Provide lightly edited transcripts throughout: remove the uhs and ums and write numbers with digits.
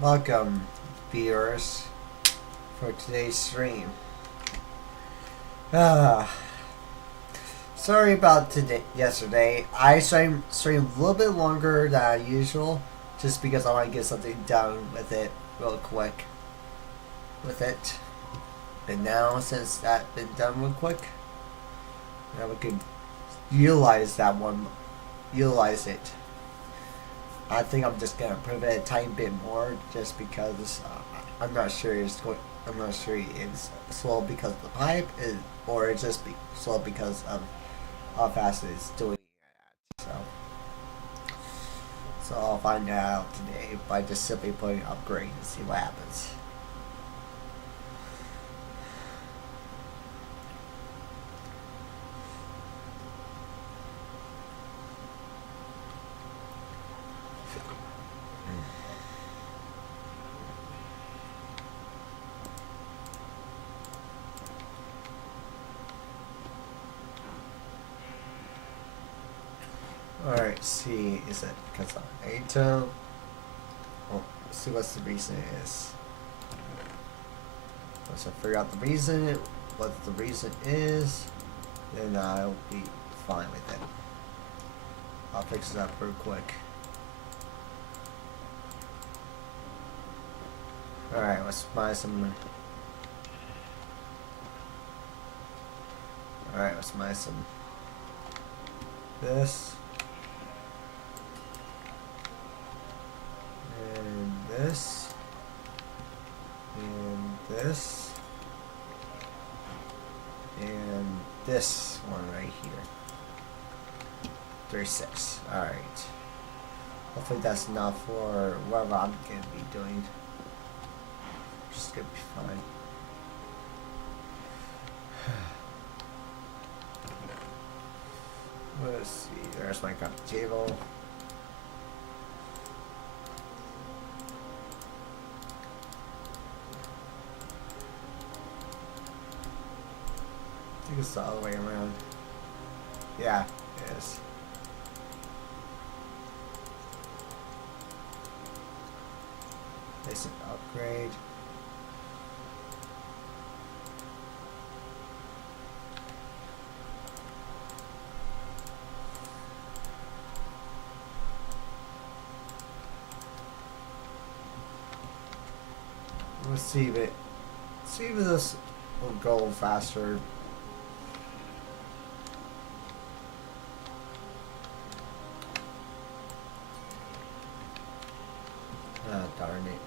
Welcome, viewers, for today's stream. Ah, sorry about yesterday. I streamed a little bit longer than usual, just because I want to get something done with it real quick. With it, and now since that's been done real quick, now we can utilize it. I think I'm just gonna improve it a tiny bit more, just because I'm not sure I'm not sure it's slow because of the pipe, or it's just slow because of how fast it's doing it. So I'll find out today by just simply putting upgrade and see what happens. Alright, see, is it because of ATO? Oh, let's see what the reason is. Once I figure out the reason, what the reason is, then I'll be fine with it. I'll fix it up real quick. Alright, let's buy some. Alright, let's buy some. This. And this. And this. And this one right here. 36. Alright. Hopefully that's enough for whatever I'm going to be doing. Just going to be fine. Let's see. There's my coffee table. I think it's the other way around. Yeah, it is. Basic upgrade. Let's see if this will go faster. Ah, darn it.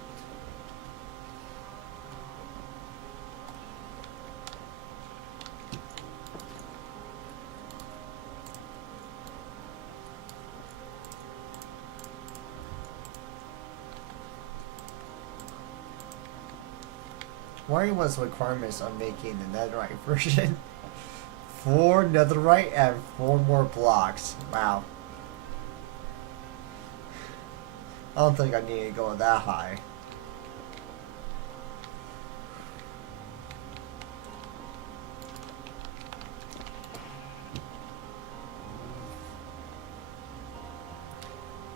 Why was requirements on making the netherite version? 4 netherite and 4 more blocks. Wow. I don't think I need to go that high.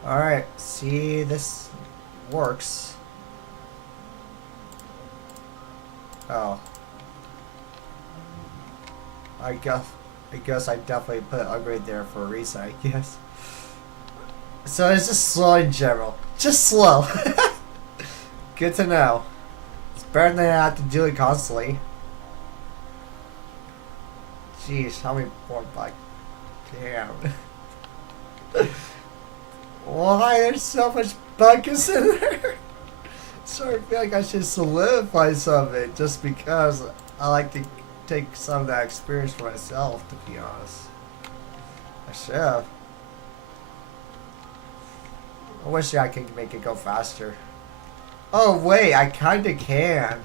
Alright, see, this works. Oh. I guess I definitely put upgrade there for a reason, I guess. So it's just slow in general. Just slow. Good to know. It's better than I have to do it constantly. Jeez, how many more bugs? Damn. Why? There's so much bugs in there. So I feel like I should solidify some of it just because I like to take some of that experience for myself, to be honest. I should have. I wish I could make it go faster. Oh wait, I kinda can.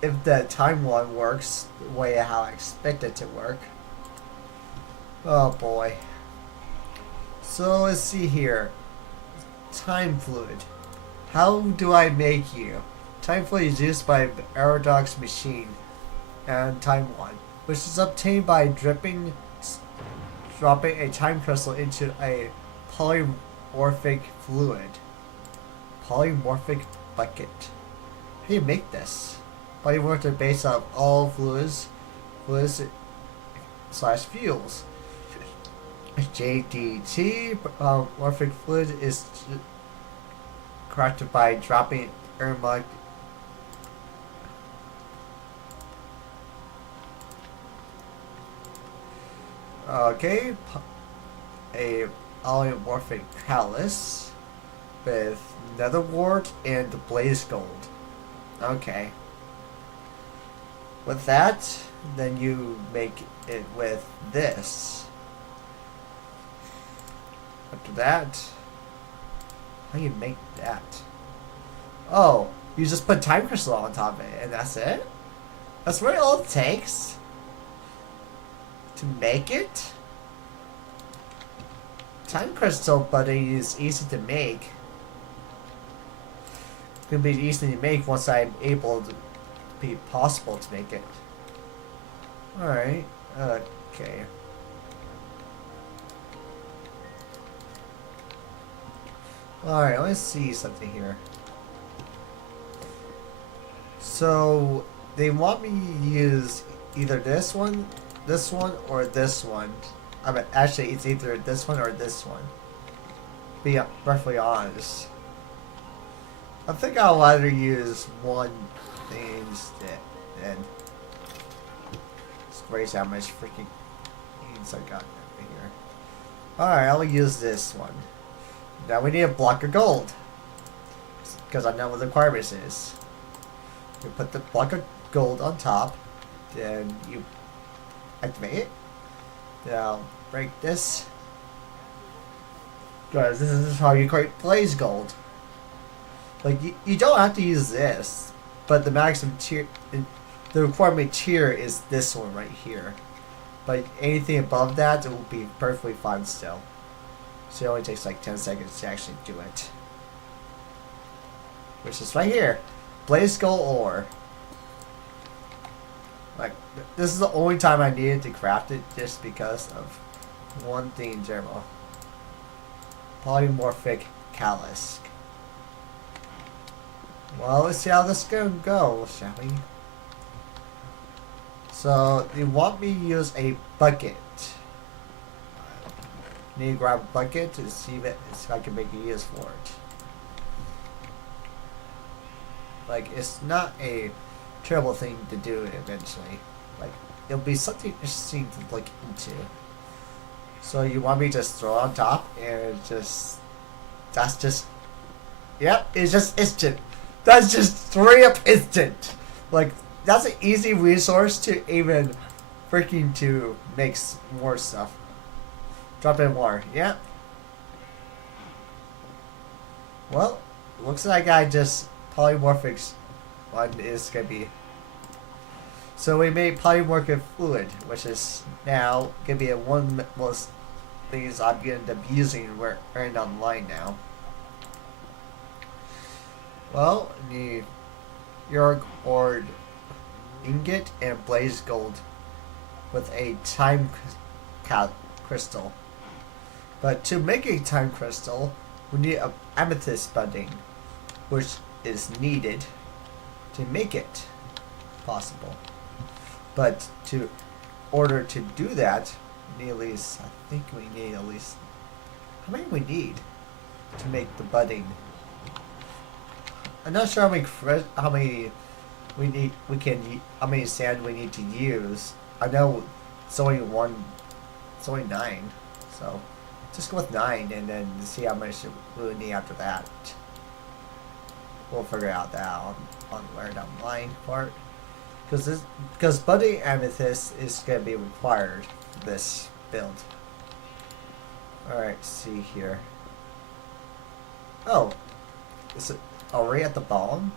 If the time one works the way how I expect it to work. Oh boy. So let's see here. Time fluid. How do I make you? Time fluid is used by Aerodox machine and time one, which is obtained by dropping a time crystal into a polymorphic fluid. polymorphic bucket. How do you make this? Polymorphic based on all fluids slash fuels. JDT morphic fluid is corrected by dropping aromatic. Okay, a polymorphic callus with nether wart and blaze gold. Okay. With that, then you make it with this. After that, how do you make that? Oh, you just put time crystal on top of it, and that's it? That's really all it takes to make it? Time crystal, buddy, is easy to make. It's gonna be easy to make once I'm able to be possible to make it. Alright, okay. Alright, let's see something here. So, they want me to use either this one, or this one. I mean, actually, it's either this one or this one. Be roughly honest. I think I'll rather use one thing instead. And it's crazy how much freaking beans I got over here. Alright, I'll use this one. Now we need a block of gold. Because I know what the requirements is. You put the block of gold on top. Then you activate it. Now break this. Guys, this is how you create blaze gold. Like, you don't have to use this, but the maximum tier, the requirement tier is this one right here. But anything above that, it will be perfectly fine still. So it only takes like 10 seconds to actually do it. Which is right here. Blaze gold ore. Like, this is the only time I needed to craft it, just because of one thing in general. Polymorphic callus. Well, let's see how this is gonna go, shall we? So, they want me to use a bucket. Need to grab a bucket to see if I can make a use for it. Like, it's not a terrible thing to do eventually. Like, it'll be something interesting to look into. So you want me to just throw it on top and that's just, yep, it's just instant. That's just straight up instant. Like, that's an easy resource to even freaking to make more stuff. Drop in more, yep. Well, looks like I just polymorphic one is gonna be. So we made polymorphic fluid, which is now gonna be one of most things I'm gonna end up using right online now. Well, the York ore ingot and blaze gold with a time crystal. But to make a time crystal, we need an amethyst budding, which is needed to make it possible. But to order to do that, we need at least, I think we need at least, how many we need to make the budding? I'm not sure how many we need. How many sand we need to use. I know it's only 9. So just go with 9 and then see how much we need after that. We'll figure out that on where down the line part. Because budding amethyst is gonna be required for this build. Alright, see here. Oh, is it already at the bottom?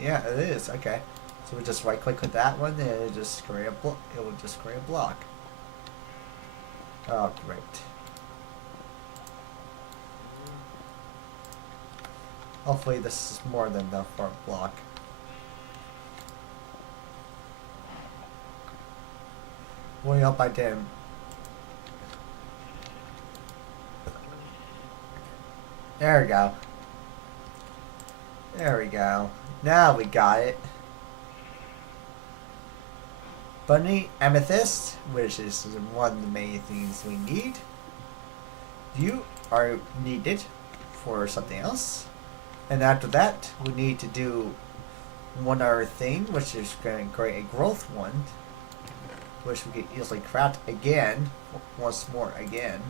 Yeah, it is. Okay, so we just right click with that one, and it just create it will just create a block. Oh, great. Hopefully this is more than enough for a block. Way up I didn't. There we go. There we go. Now we got it. Bunny amethyst, which is one of the main things we need. You are needed for something else. And after that, we need to do one other thing, which is going to create a growth one, which we can easily craft again, once more again.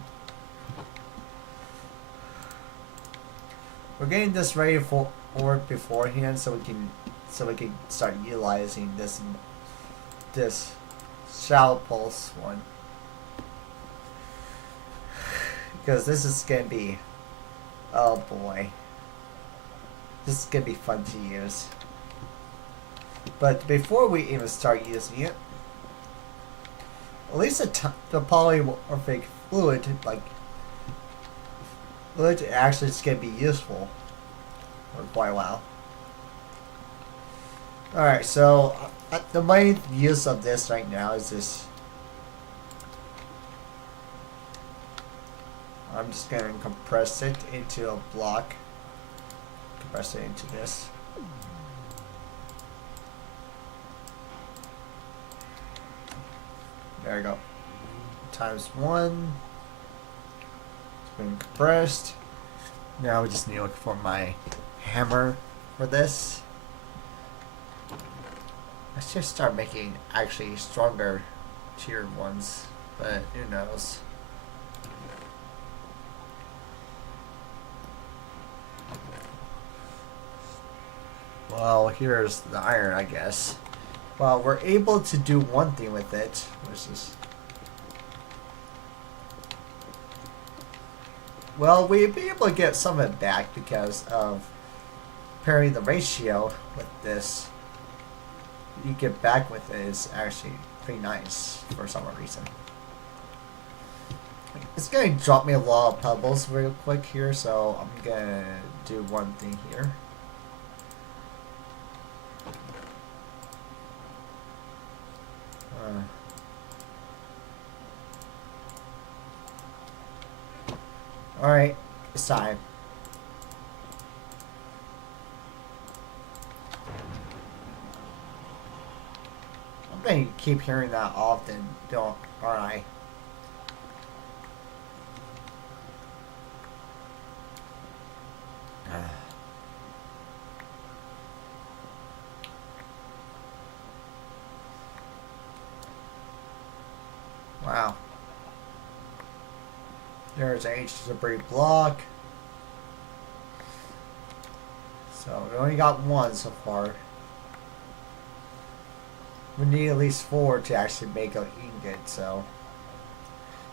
We're getting this ready for beforehand, so we can start utilizing this shallow pulse one, because this is gonna be, oh boy, this is gonna be fun to use. But before we even start using it, at least the polymorphic fluid, fluid actually is gonna be useful for quite a while. Alright, so the main use of this right now is this. I'm just going to compress it into a block. Compress it into this. There we go. Times 1. It's been compressed. Now we just need to look for my hammer for this. Let's just start making actually stronger tier ones, but who knows. Well, here's the iron, I guess. Well, we're able to do one thing with it, which is... Well, we'd be able to get some of it back because of pairing the ratio with this. You get back with it is actually pretty nice for some reason. It's going to drop me a lot of pebbles real quick here, so I'm going to do one thing here. Alright, it's time. I'm going to keep hearing that often, aren't I? Wow. There's H debris block. So we only got one so far. We need at least 4 to actually make an ingot, so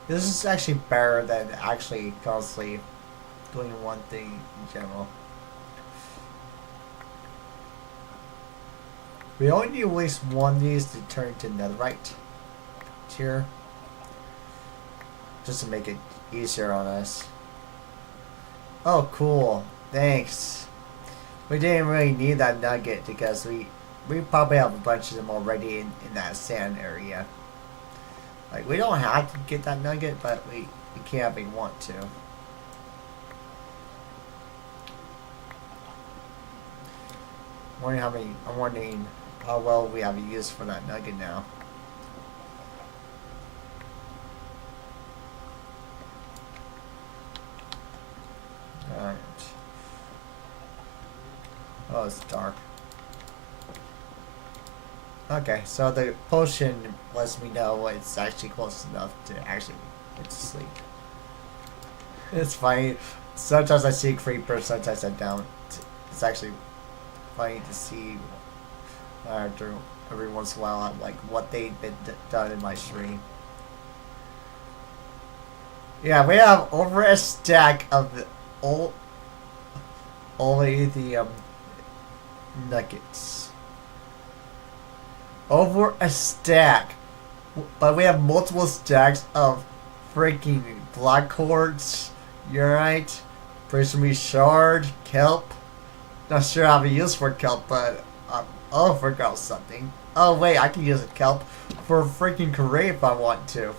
this is actually better than actually constantly doing one thing in general. We only need at least one of these to turn into netherite tier, just to make it easier on us. Oh, cool. Thanks. We didn't really need that nugget because we probably have a bunch of them already in that sand area. Like, we don't have to get that nugget, but we can if we want to. I'm wondering how well we have a use for that nugget now. Alright. Oh, it's dark. Okay, so the potion lets me know it's actually close enough to actually get to sleep. It's funny. Sometimes I see creepers, sometimes I don't. It's actually funny to see after every once in a while, like what they've been done in my stream. Yeah, we have over a stack of the only the nuggets. Over a stack, but we have multiple stacks of freaking black quartz, urite, prismy shard, kelp. Not sure how to use for kelp, but oh, I forgot something. Oh wait, I can use a kelp for freaking Korea if I want to.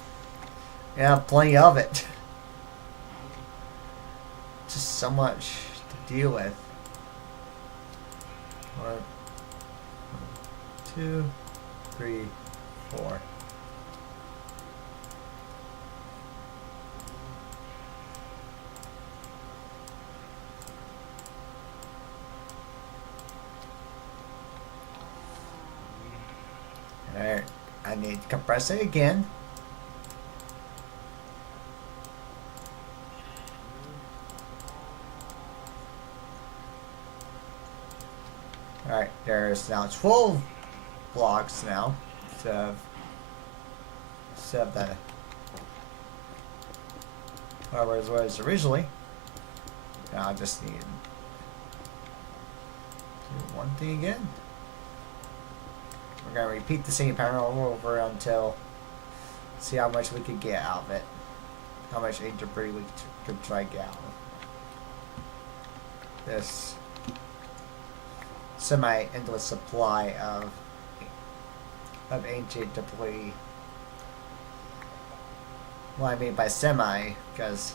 And I have plenty of it. Just so much to deal with. One, 2, 3, 4. Alright, I need to compress it again. Alright, there's now 12 blocks now instead of that. Whatever it was originally. Now I just need to do one thing again. We're gonna repeat the same pattern over until see how much we could get out of it. How much ancient debris we could try to get out of this semi-endless supply of ancient debris. What I mean by semi, because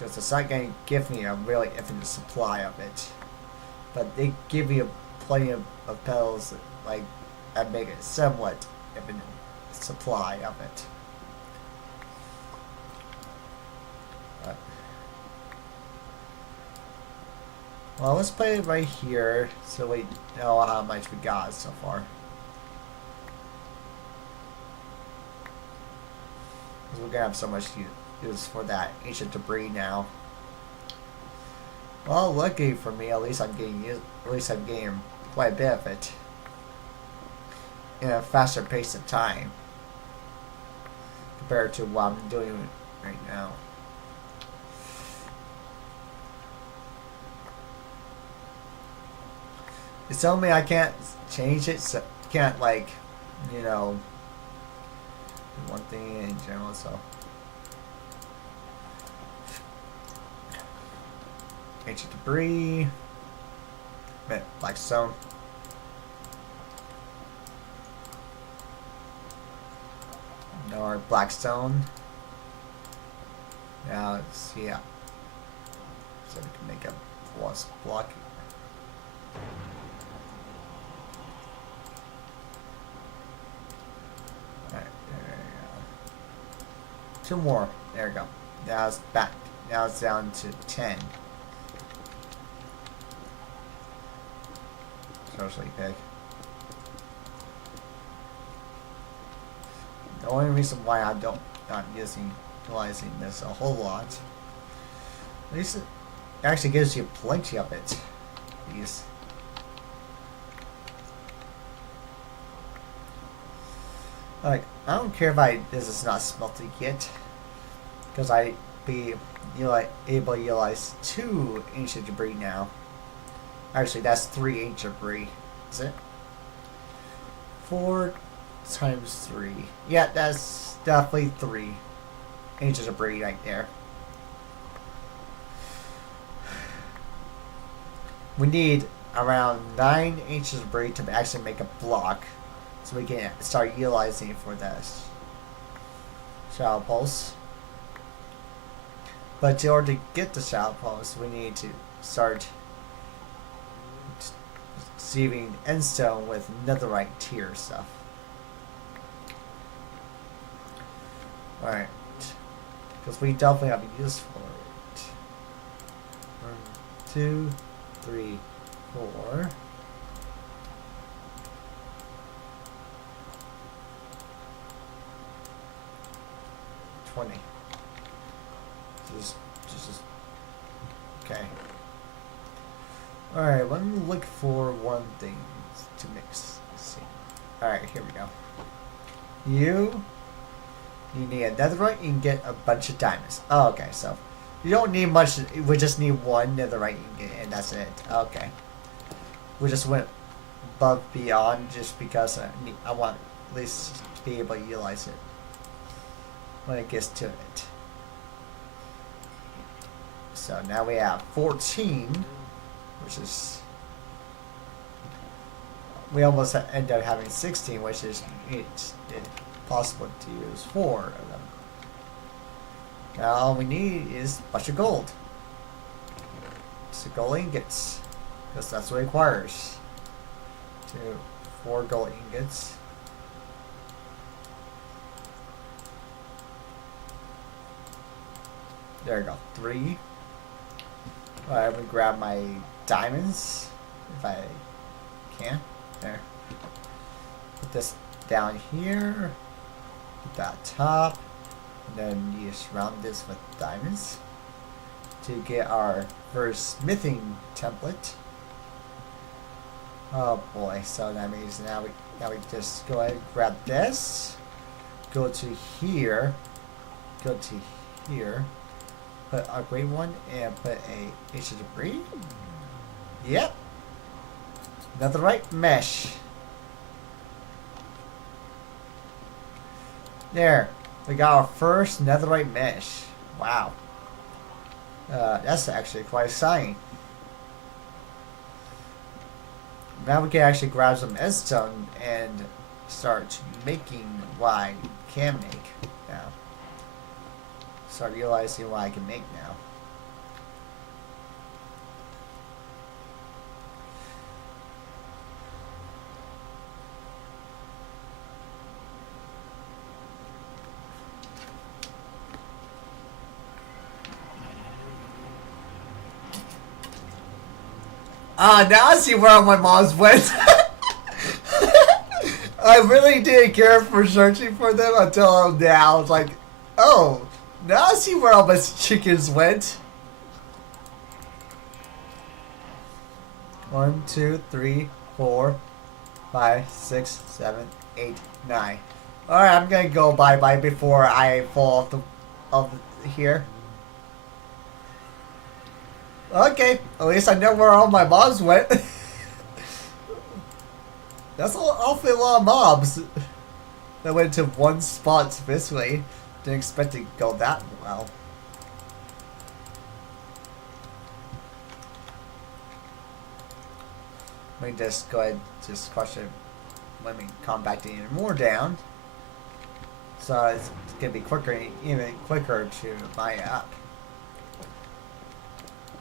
it's not going to give me a really infinite supply of it, but they give you plenty of petals like that make it somewhat infinite supply of it. Well, let's play it right here so we know how much we got so far. Because we're gonna have so much use for that ancient debris now. Well, lucky for me, at least I'm getting quite a bit of it in a faster pace of time compared to what I'm doing right now. It's telling me I can't change it, so can't like, you know, do one thing in general, so. Ancient debris. Black stone. Or black stone. Now it's, yeah. So we can make a plus block. Alright, there we go. 2 more. There we go. Now it's back. Now it's down to 10. Socially pig. The only reason why I'm not utilizing this a whole lot, at least it actually gives you plenty of it. These. Like, I don't care if this is not smelted yet, because I be able to utilize 2 ancient debris now. Actually, that's 3 ancient debris. Is it? 4 times 3. Yeah, that's definitely 3 ancient debris right there. We need around 9 ancient debris to actually make a block, so we can start utilizing it for this shadow pulse. But in order to get the shadow pulse, we need to start receiving endstone with netherite tier stuff. Alright. Because we definitely have a use for it. 1, 2, 3, 4. 20. Just okay. Alright, let me look for one thing to mix. Let's see. Alright, here we go. You need a netherite, you can get a bunch of diamonds. Oh, okay, so you don't need much, we just need 1 netherite ingot, and that's it. Okay. We just went above beyond just because I want at least to be able to utilize it when it gets to it. So now we have 14, which is, we almost end up having 16, which is it's possible to use 4 of them. Now all we need is a bunch of gold. So gold ingots. Because that's what it requires. 4 gold ingots. There we go. 3. Alright, I'm gonna grab my diamonds if I can. There. Put this down here. Put that top. And then you surround this with diamonds to get our first smithing template. Oh boy, so that means now we just go ahead and grab this. Go to here. Go to here. Put a gray one and put a H of debris. Yep. Netherite mesh. There. We got our first netherite mesh. Wow. That's actually quite exciting. Now we can actually grab some endstone and start making what I can make now. Start realizing what I can make now. Now I see where all my moms went. I really didn't care for searching for them until now. I was like, oh, now I see where all my chickens went. 1, 2, 3, 4, 5, 6, 7, 8, 9. Alright, I'm gonna go bye-bye before I fall off here. Okay, at least I know where all my mobs went. That's an awfully lot of mobs that went to one spot specifically. Didn't expect to go that well. Let me just go ahead and just crush it. Let me compact it even more down. So it's gonna be quicker, even quicker to buy it up.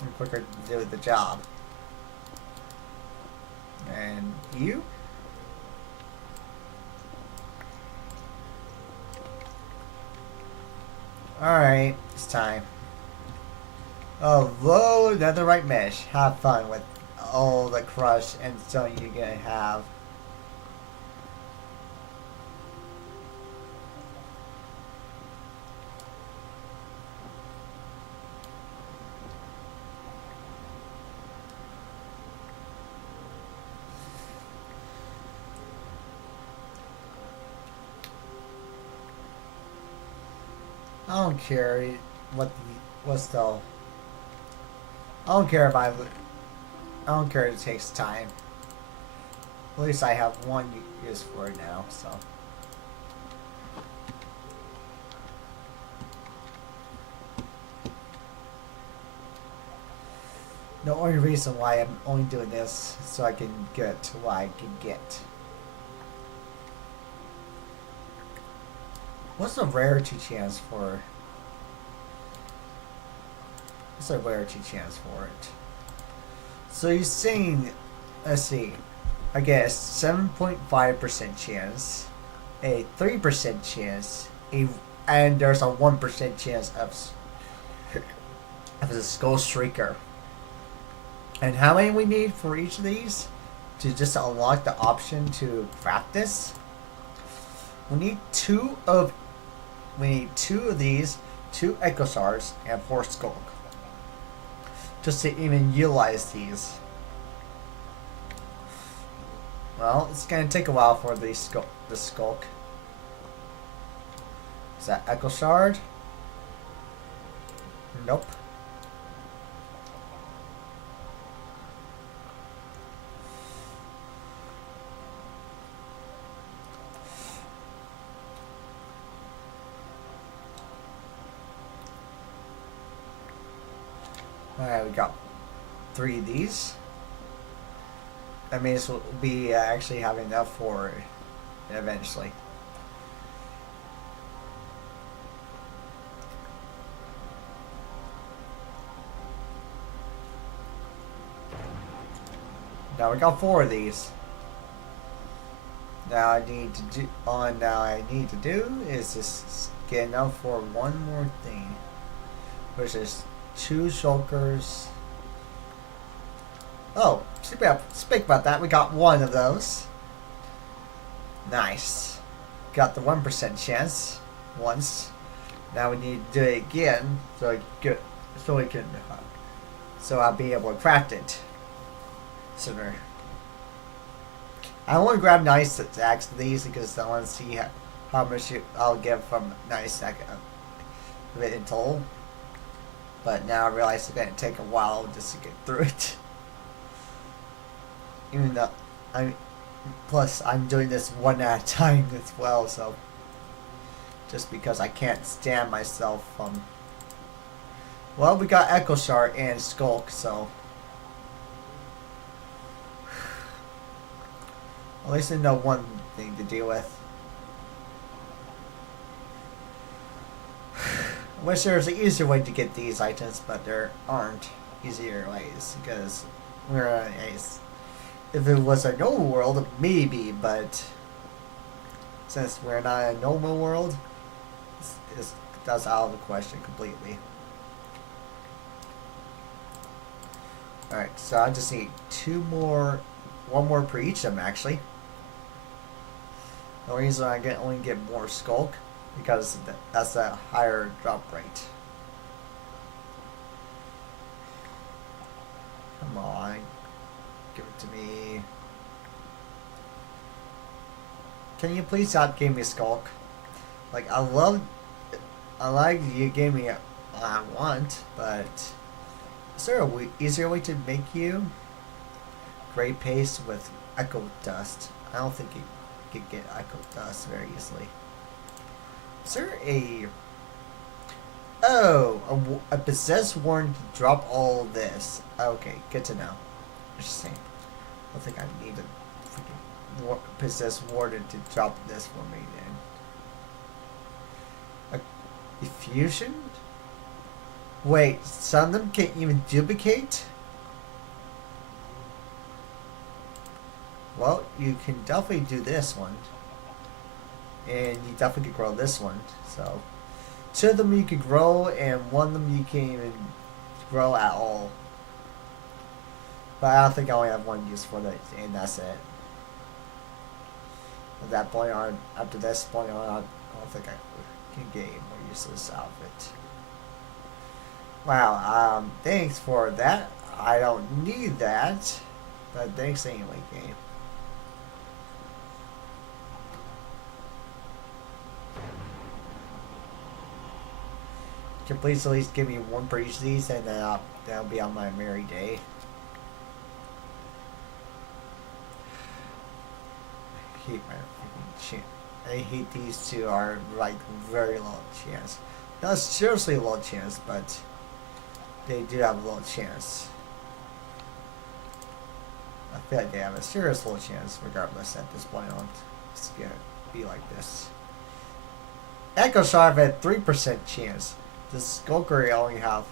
And quicker to do the job. And you? Alright, it's time. Oh, low netherite mesh. Have fun with all the crush and stone you're gonna have. I don't care what's the. I don't care if I don't care if it takes time. At least I have one use for it now, so. The only reason why I'm only doing this is so I can get what I can get. What's the rarity chance for? What's the rarity chance for it? So you're saying, let's see, I guess 7.5% chance, a 3% chance, and there's a 1% chance of the Skull Shrieker. And how many we need for each of these to just unlock the option to craft this? We need two of these, 2 Echo Shards, and 4 Skulk. Just to even utilize these. Well, it's gonna take a while for the Skulk. Is that Echo Shard? Nope. Alright, we got 3 of these. That means we'll be actually having enough for it eventually. Now we got 4 of these. Now I need to do. All now I need to do is just get enough for one more thing, which is 2 shulkers. Oh, speak about that. We got 1 of those. Nice. Got the 1% chance once. Now we need to do it again so I'll be able to craft it sooner. I want to grab nice axe of these because I want to see how much I'll get from nice axe of it in total. But now I realize it's going to take a while just to get through it. Even though plus I'm doing this one at a time as well, so just because I can't stand myself from. Well, we got Echo Shard and Skulk, so at least I know one thing to deal with. I wish there was an easier way to get these items, but there aren't easier ways because we're on Ace. If it was a normal world, maybe, but since we're not a normal world, that's out of the question completely. Alright, so I just need 2 more, 1 more per each of them actually. The reason I only get more Skulk because that's a higher drop rate. Come on, give it to me. Can you please stop giving me Skulk? Like I like you gave me what I want, but is there a easier way to make you Gray Paste with Echo Dust? I don't think you could get Echo Dust very easily. Is there a a possessed warden to drop all this? Okay, good to know. Interesting. I don't think I need a freaking possessed warden to drop this for me then. A effusion? Wait, some of them can't even duplicate? Well, you can definitely do this one. And you definitely could grow this one. So, 2 of them you could grow, and 1 of them you can't even grow at all. But I don't think I only have 1 use for it, and that's it. At that point on, after this point on, I don't think I can get any more uses out of it. Wow, thanks for that. I don't need that, but thanks anyway, game. Can you please at least give me 1 for each of these, and then that'll be on my merry day. I hate my freaking chance. I hate these 2 are like very low chance. Not seriously low chance, but they do have a low chance. I feel like they have a serious low chance regardless at this point on. It's gonna be like this. Echo Shard had 3% chance. The Skulker only have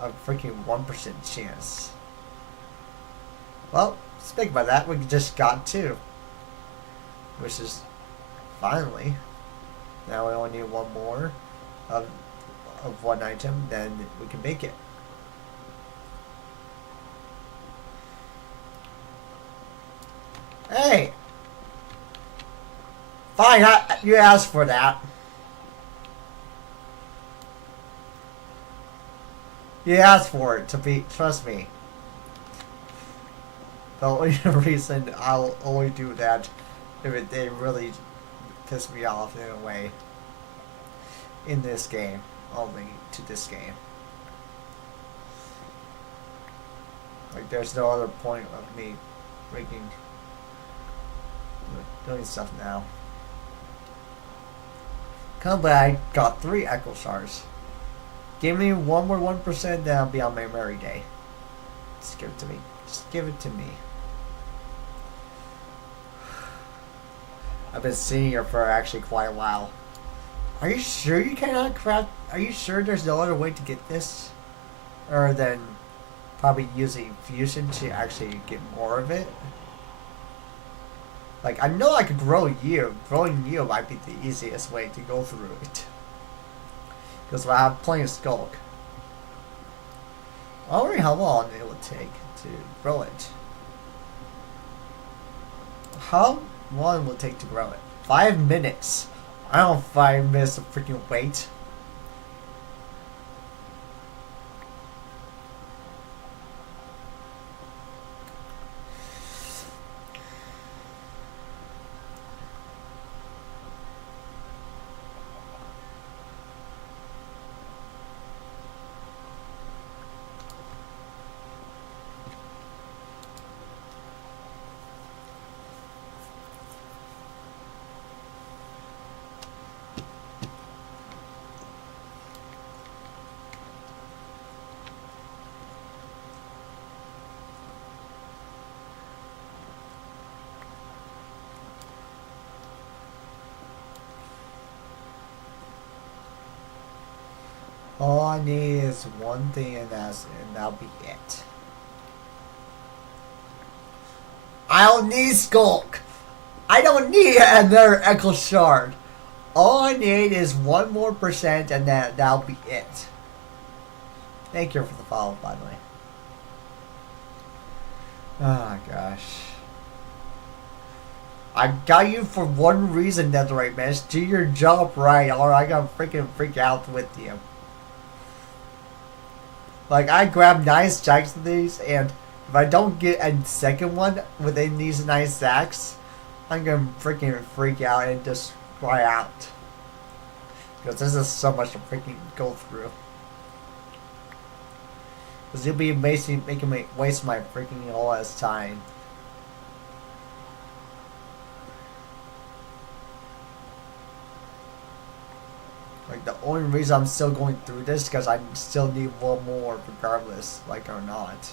a freaking 1% chance. Well, speaking about that, we just got 2. Which is finally. Now we only need 1 more of 1 item, then we can make it. Hey! Fine, you asked for that. You asked for it to be, trust me. The only reason I'll only do that if they really piss me off in a way. In this game. Only to this game. Like there's no other point of me freaking doing stuff now. Come back, got 3 Echo Shards. Give me 1 more 1%, then I'll be on my merry day. Just give it to me. Just give it to me. I've been sitting here for actually quite a while. Are you sure you cannot craft? Are you sure there's no other way to get this? Other than probably using fusion to actually get more of it. Like, I know I could grow yield. Growing yield might be the easiest way to go through it. Because I have plenty of skulk. I wonder how long it would take to grow it. How long will it take to grow it? 5 minutes. I don't have 5 minutes to freaking wait. All I need is one thing, and that'll be it. I don't need Skulk. I don't need another Echo Shard. All I need is 1 more percent, and that'll be it. Thank you for the follow, by the way. Oh gosh. I got you for one reason, Netherite Mesh. Do your job right, or I gotta freaking freak out with you. Like, I grab 9 stacks of these, and if I don't get a second one within these 9 stacks, I'm gonna freaking freak out and just cry out. Because this is so much to freaking go through. Because you'll be making me waste my freaking all this time. Like, the only reason I'm still going through this is because I still need 1 more regardless, like or not.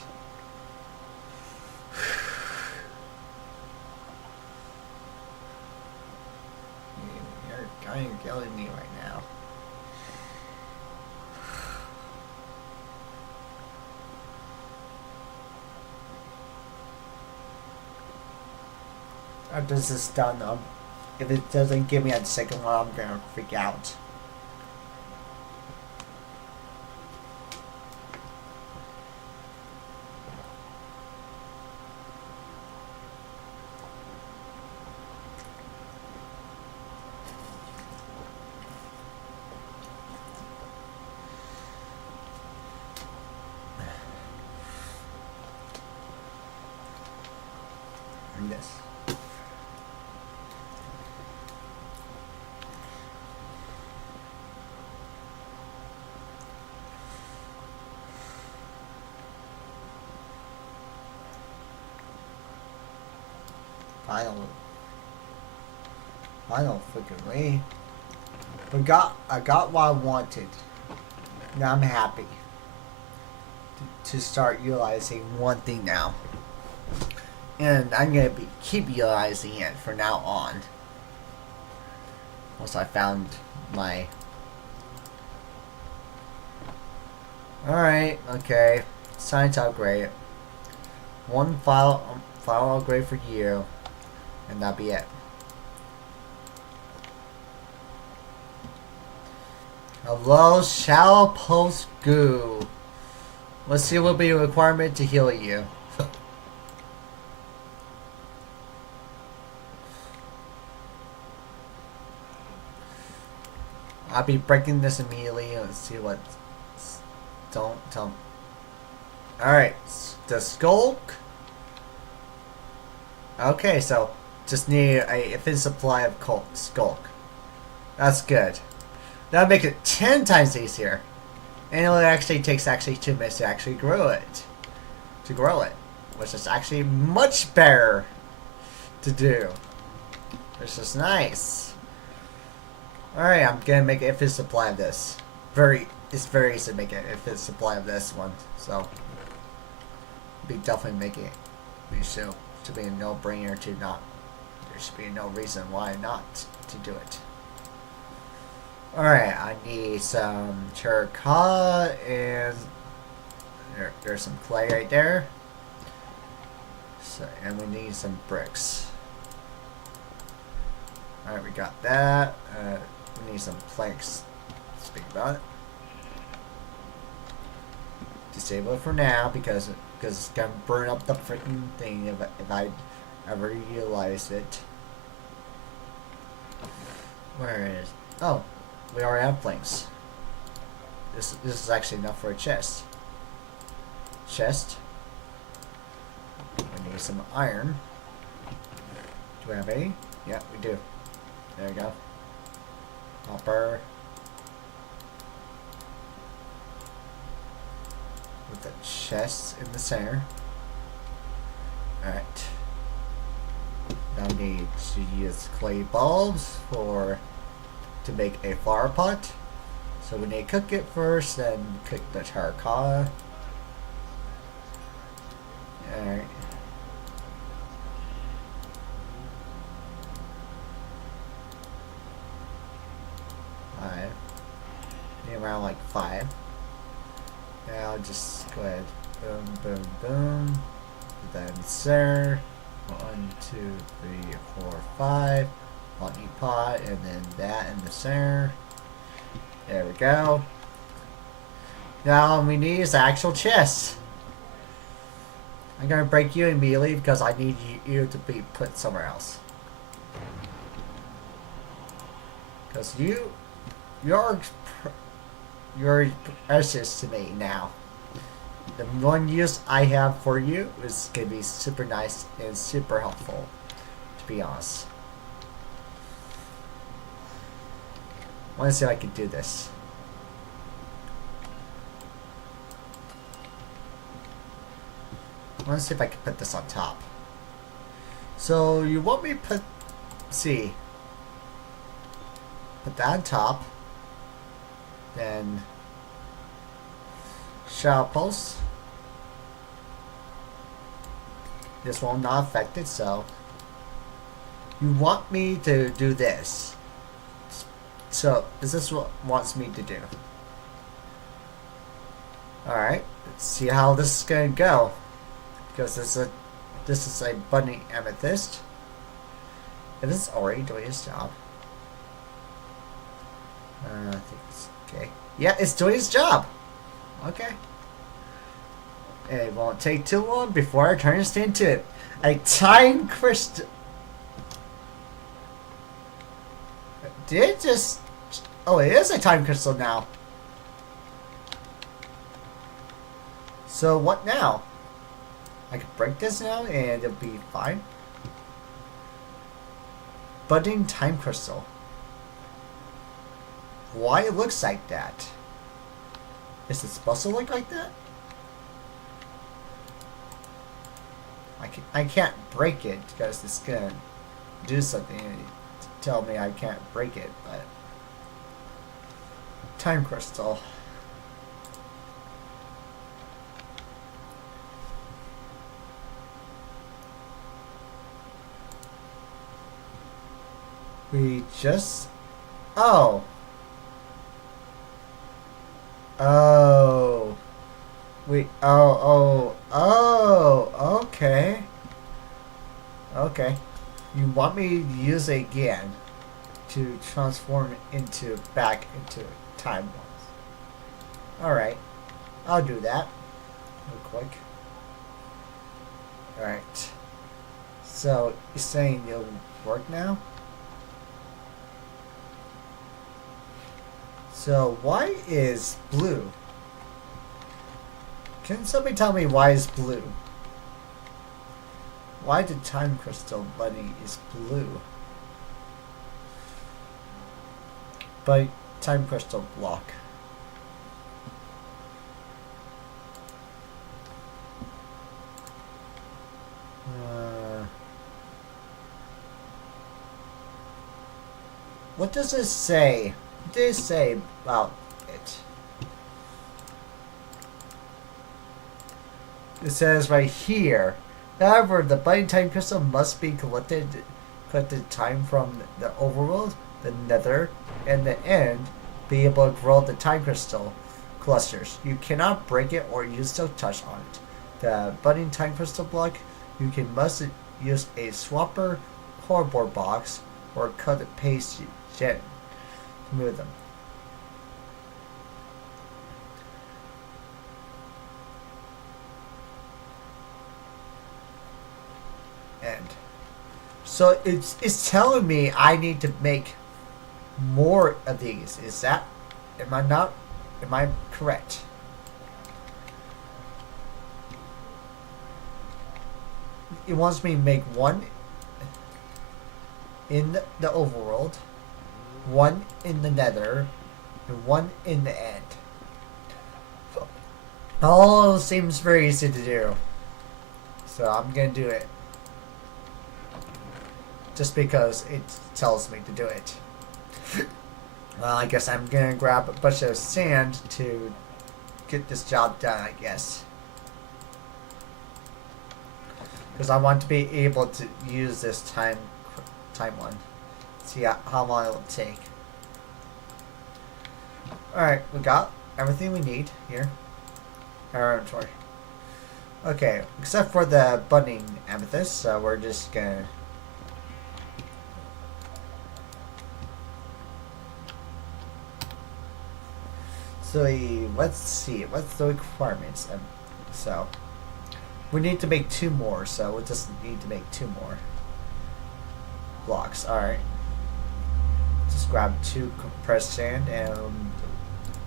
You're kind of killing me right now. After this is done, if it doesn't give me a second one, I'm gonna freak out. Yes. I don't freaking way. I got what I wanted. Now I'm happy to start utilizing one thing now. And I'm gonna keep utilizing it from now on. Once I found my. Alright, okay. It's time to upgrade. 1 file upgrade for you. And that'll be it. Hello, Shallow Post Goo. Let's see what will be a requirement to heal you. I'll be breaking this immediately. Let's see what. Don't tell. Alright, the Skulk. Okay, so just need a infinite supply of Skulk. That's good. That'll make it 10 times easier. And it actually takes 2 minutes to actually grow it. Which is actually much better to do. Which is nice. Alright, I'm gonna make an infinite supply of this. It's very easy to make an infinite supply of this one. So, be definitely making it. Should be a no-brainer to not. There should be no reason why not to do it. Alright, I need some terracotta and There's some clay right there. So, and we need some bricks. Alright, we got that. We need some planks. Speak about it. Disable it for now because it's gonna burn up the freaking thing if I ever utilize it. Where is? Oh, we already have planks. This is actually enough for a chest. Chest. We need some iron. Do we have any? Yeah, we do. There we go. Hopper. With the chest in the center. Alright. Now we need to use clay bulbs to make a flower pot. So we need to cook it first, then cook the terracotta. Alright. Around like 5. Now I'll just go ahead. Boom, boom, boom. Then there. 1, 2, 3, 4, 5. Lucky pot, and then that in the center. There we go. Now all we need is the actual chest. I'm gonna break you immediately because I need you to be put somewhere else. Because you're precious to me now. The one use I have for you is gonna be super nice and super helpful, to be honest. I want to see if I can do this. I want to see if I can put this on top. So you want me to put, put that on top. Then shadow posts. This will not affect it, so you want me to do this. So is this what it wants me to do? Alright, let's see how this is gonna go. Because this is a bunny amethyst. And this is already doing its job. I think it's okay. Yeah, it's doing its job. Okay. It won't take too long before I turn this into a time crystal. Did it just... Oh, it is a time crystal now. So what now? I can break this now and it'll be fine. Budding time crystal. Why it looks like that? Is it supposed to look like that? I can't break it because it's gonna do something to tell me I can't break it, but time crystal. We just... Oh. Oh. Okay. Okay. You want me to use it again to transform it back into time ones. Alright. I'll do that. Real quick. Alright. So, you're saying it'll work now? So, why is blue? Can somebody tell me why is blue? Why the time crystal bunny is blue? But time crystal block. What does it say? What did it say about it? It says right here. However, the binding time crystal must be collected time from the overworld, the nether, and the end, be able to grow the time crystal. clusters. You cannot break it or use silk touch on it. The budding time crystal block, you can must use a swapper cardboard box or cut and paste jet to move them. And so it's telling me I need to make more of these. Is that am I correct? It wants me to make one in the overworld, one in the nether, and one in the end. All seems very easy to do. So I'm gonna do it. Just because it tells me to do it. Well, I guess I'm gonna grab a bunch of sand to get this job done, I guess. Because I want to be able to use this time one. See how long it will take. Alright, we got everything we need here. Our inventory. Okay, except for the budding amethyst, so we're just gonna... So let's see, what's the requirements? So we need to make 2 more, so we just need to make 2 more blocks. Alright. Just grab 2 compressed sand and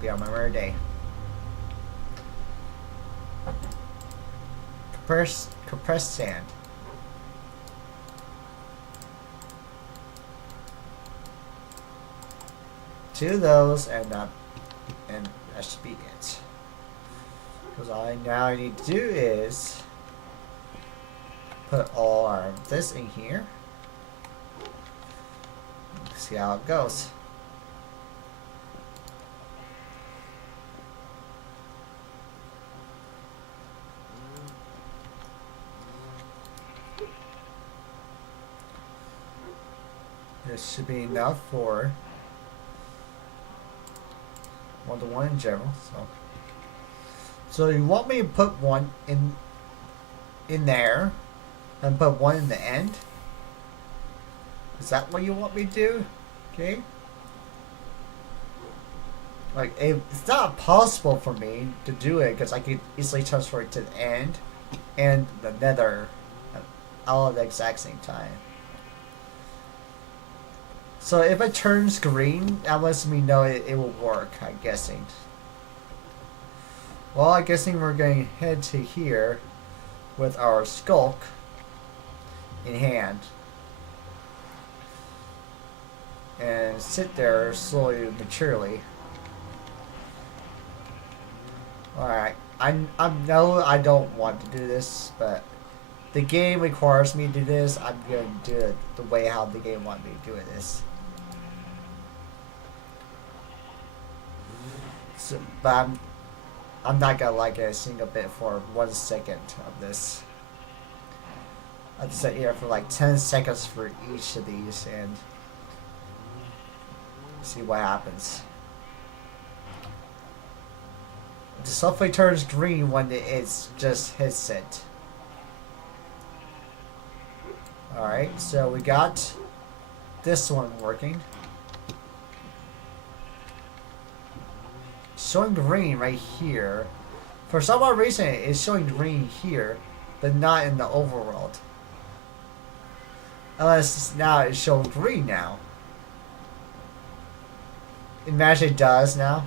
be on my merry day. Compressed sand. Two of those and that should be it. Because all I need to do is put all this in here. See how it goes. This should be enough for 1 to 1 in general. So you want me to put one in there and put one in the end? Is that what you want me to do? Okay. Like, it's not possible for me to do it because I could easily transfer it to the end and the nether all at the exact same time. So if it turns green, that lets me know it will work, I'm guessing. Well, I'm guessing we're going to head to here with our skulk in hand. And sit there slowly, maturely. Alright, I know I don't want to do this, but the game requires me to do this. I'm going to do it the way how the game wants me to do this. So, but I'm not gonna like a single bit for 1 second of this. I'd sit here for like 10 seconds for each of these and see what happens. It just hopefully turns green when it's just hits it. Alright, so we got this one working. Showing green right here. For some odd reason, it's showing green here, but not in the overworld. Unless now it's showing green now. Imagine it does now.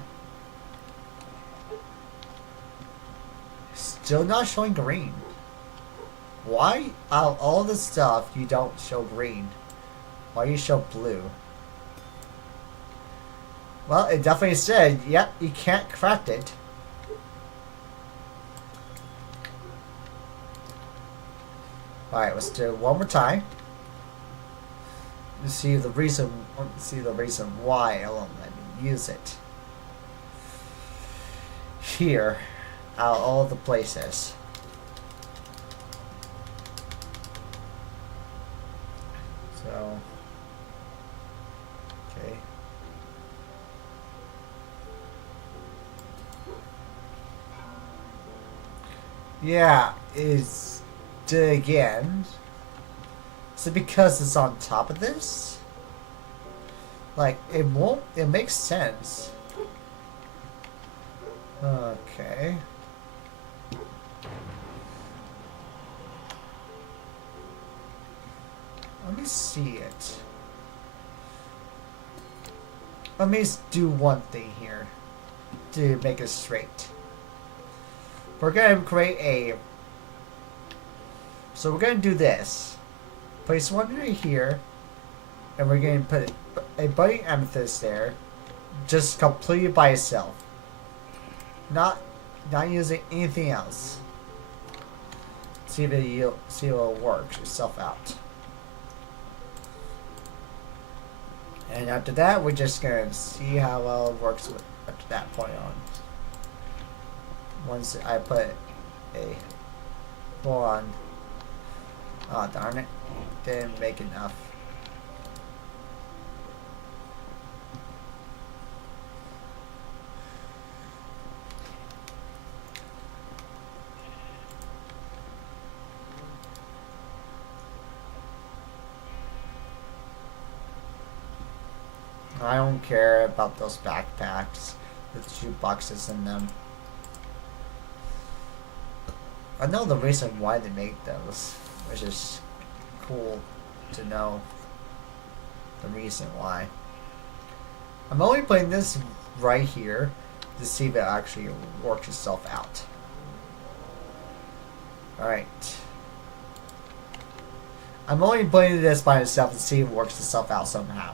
Still not showing green. Why out of all the stuff you don't show green? Why you show blue? Well, it definitely said, yep, you can't craft it. Alright, let's do it one more time. To see the reason why it won't let me use it. Here, out of all the places. So, okay. Yeah, is again. Is it because it's on top of this? Like, it won't. It makes sense. Okay. Let me see it. Let me do one thing here to make it straight. We're gonna create a. So we're gonna do this. Place one right here, and we're gonna put a budding amethyst there, just completely by itself. Not using anything else. See if it works itself out. And after that, we're just gonna see how well it works with up to that point on. Once I put a full on. Oh darn it! Didn't make enough. I don't care about those backpacks with shoe boxes in them. I know the reason why they make those, which is cool to know the reason why. I'm only playing this right here to see if it actually works itself out. Alright. I'm only playing this by itself to see if it works itself out somehow.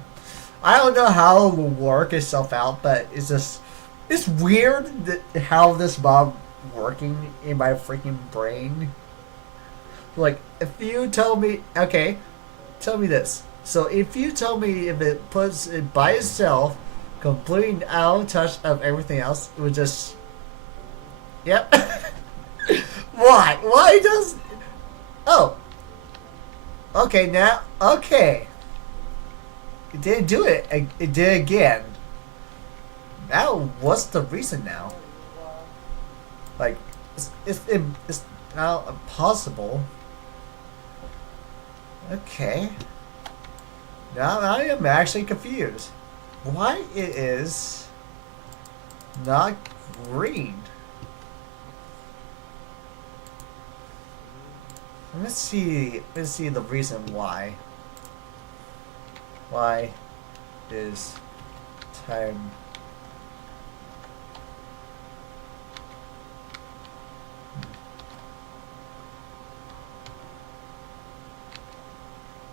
I don't know how it will work itself out, but it's weird that how this mob working in my freaking brain. Like, if you tell me, okay, tell me this. So if you tell me if it puts it by itself, completely out of touch of everything else, it would just, yep. Why? Why does? Oh. Okay, now, okay. It didn't do it. It did again. Now, what's the reason now? Like, it's now impossible. Okay. Now I am actually confused. Why it is not green? Let's see the reason why. Why is time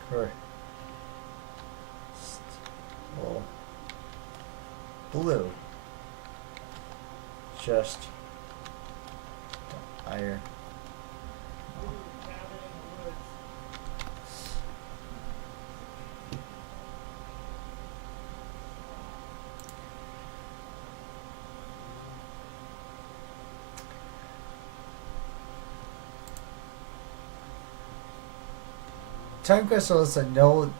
crystal blue? Just iron. Time crystal is a no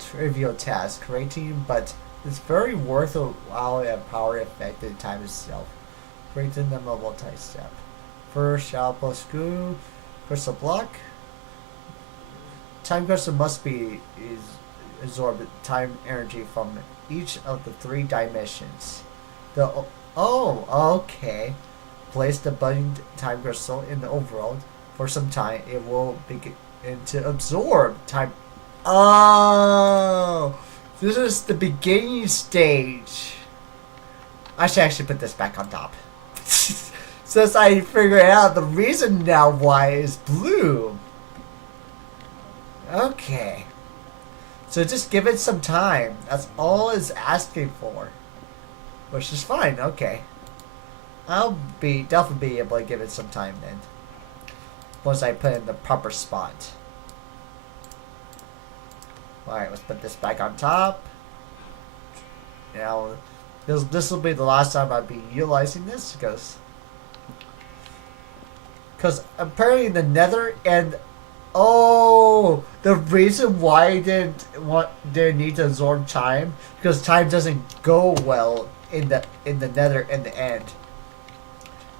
trivial task creating, but it's very worthwhile and power effective time itself. Creating them a multi-step. First, shallow screw, crystal block. Time crystal must be absorb time energy from each of the 3 dimensions. Okay. Place the budding time crystal in the overworld. For some time, it will begin to absorb time. Oh, this is the beginning stage. I should actually put this back on top. Since I figured out the reason now why is blue. Okay. So just give it some time. That's all it's asking for. Which is fine, okay. I'll definitely be able to give it some time then. Once I put it in the proper spot. Alright, let's put this back on top. Now, this will be the last time I'll be utilizing this, because apparently the nether and the reason why I didn't need to absorb time, because time doesn't go well in the nether in the end.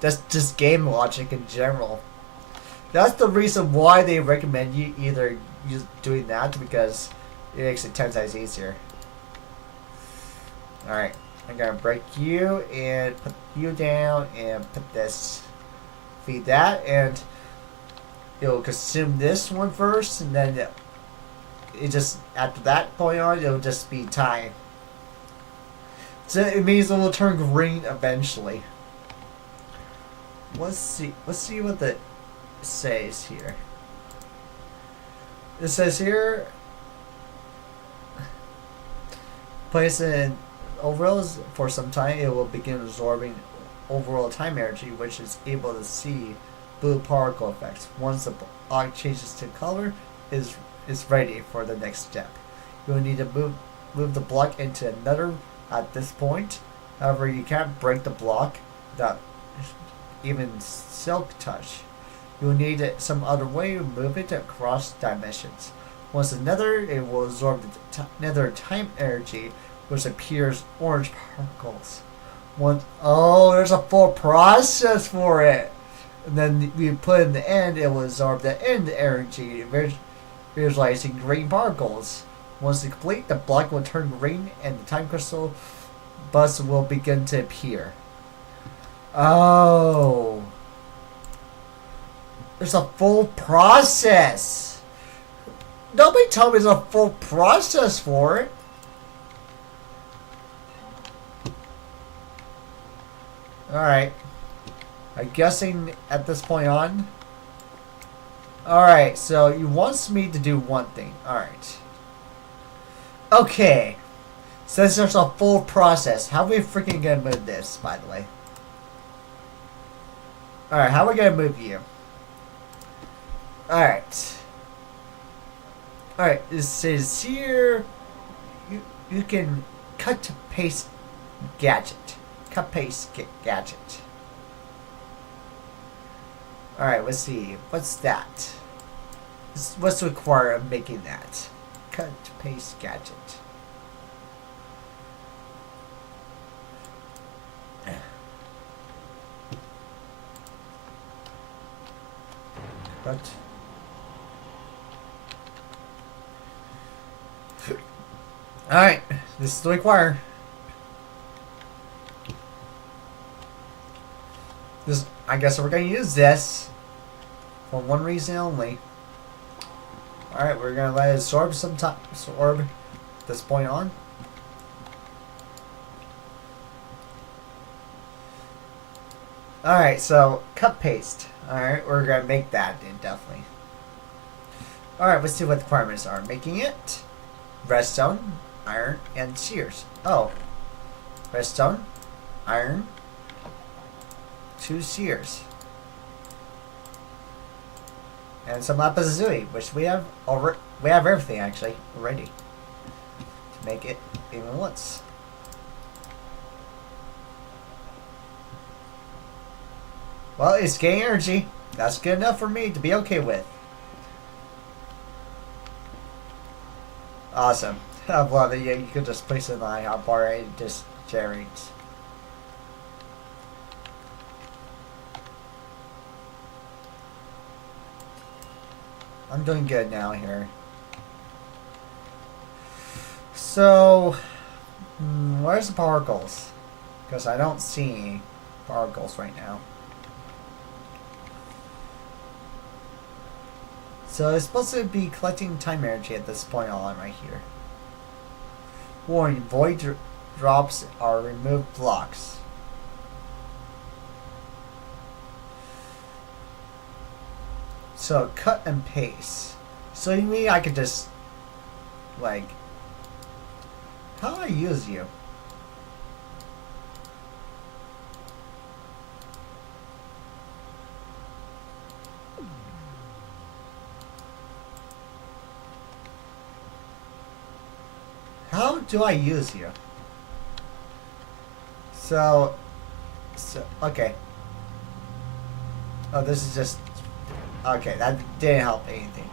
That's just game logic in general. That's the reason why they recommend you either use doing that because it makes it 10 times easier. Alright, I'm gonna break you and put you down and put this. Feed that and it'll consume this one first and then it just, after that point on, it'll just be time. So it means it will turn green eventually. Let's see what it says here. It says here, place in overalls for some time, it will begin absorbing overall time energy, which is able to see blue particle effects. Once the block changes to color, is ready for the next step. You will need to move the block into another at this point. However, you can't break the block without even silk touch. You will need some other way to move it across dimensions. Once another, it will absorb the nether time energy, which appears orange particles. There's a full process for it. And then we put in the end, it will absorb the end energy, visualizing green particles. Once complete, the block will turn green and the time crystal bus will begin to appear. Oh. There's a full process. Nobody told me there's a full process for it. Alright. I'm guessing at this point on. Alright, so he wants me to do one thing. Alright. Okay. Since there's a full process, how are we freaking gonna move this, by the way? Alright, how are we gonna move you? Alright. Alright, it says here you can cut to paste gadget. Cut paste gadget. Alright, let's see. What's that? What's required of making that? Cut to paste gadget. Cut. Alright, this is the require. I guess we're gonna use this for one reason only. Alright, we're gonna let it absorb some time. Absorb this point on. Alright, so cut paste. Alright, we're gonna make that definitely. Alright, let's see what the requirements are. Making it redstone, iron, and shears. Oh. Redstone, iron, 2 shears. And some lapis lazuli, which we have already. We have everything actually already to make it even once. Well, it's getting energy. That's good enough for me to be okay with. Awesome. I love it. Yeah, you could just place it in the hotbar and it just generates. I'm doing good now here. So, where's the particles? Because I don't see any particles right now. So it's supposed to be collecting time energy at this point on right here. Warning, void drops are removed blocks. So cut and paste. So you mean I could just like, how do I use you? How do I use you? So okay. Oh, this is just okay. That didn't help anything.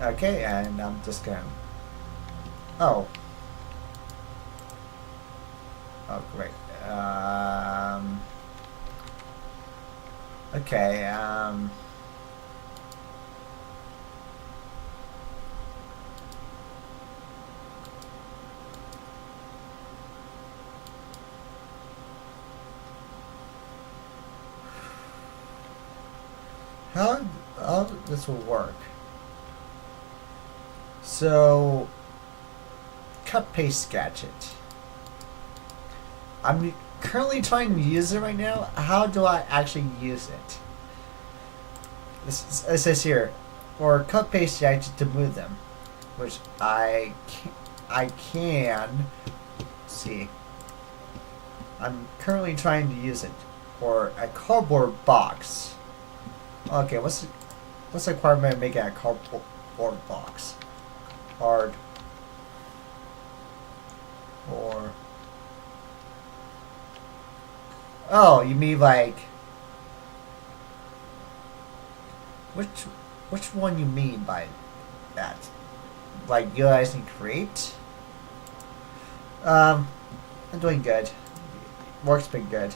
Okay, and I'm just gonna. Oh. Oh, great. Okay, how, how this will work. So, cut paste gadget. I'm currently trying to use it right now. How do I actually use it? It says here, or cut paste gadget to move them, which I can see. I'm currently trying to use it, or a cardboard box. Okay, what's the requirement of making a cardboard box? Hard or oh, you mean like which which one you mean by that? Like utilizing create? Um, I'm doing good. Work's been good.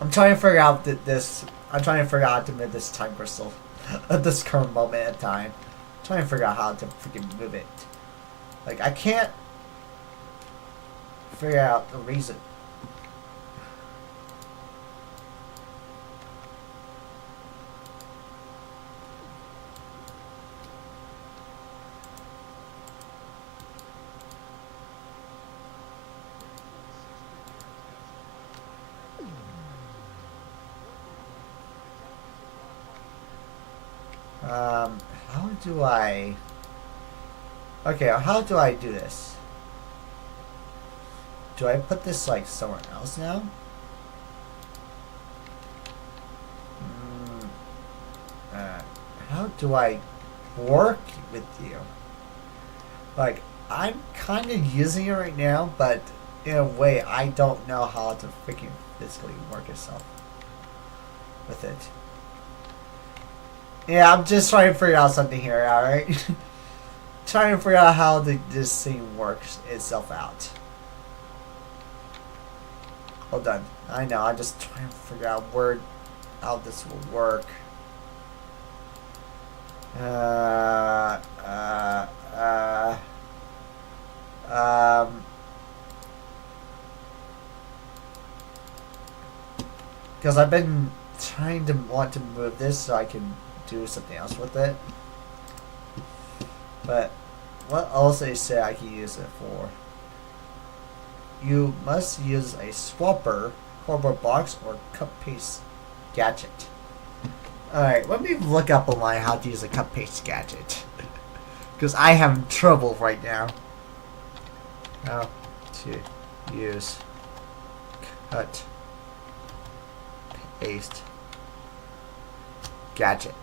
I'm trying to figure out this. I'm trying to figure out how to move this time crystal at this current moment in time. I'm trying to figure out how to freaking move it. Like I can't figure out the reason. How do I? Okay, how do I do this? Do I put this like somewhere else now? Mm, how do I work with you? Like, I'm kind of using it right now, but in a way, I don't know how to freaking physically work itself with it. Yeah, I'm just trying to figure out something here, alright? Trying to figure out how this thing works itself out. Hold on. I know, I'm just trying to figure out how this will work. Uh, uh, uh, um, because I've been trying to want to move this so I can do something else with it. But what else they say I can use it for? You must use a swapper, cardboard box, or cut paste gadget. Alright, let me look up online how to use a cut paste gadget. Because I have trouble right now. How to use cut paste gadget.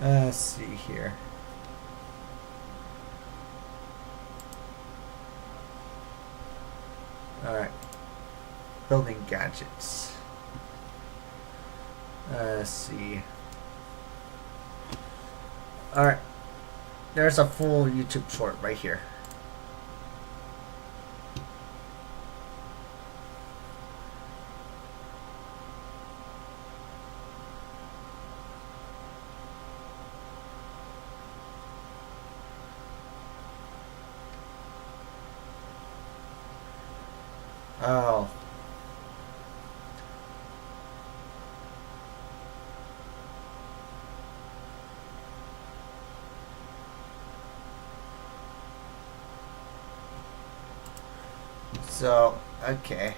Let's see here. Alright. Building gadgets. Let's see. Alright. There's a full YouTube short right here. Oh. So, okay.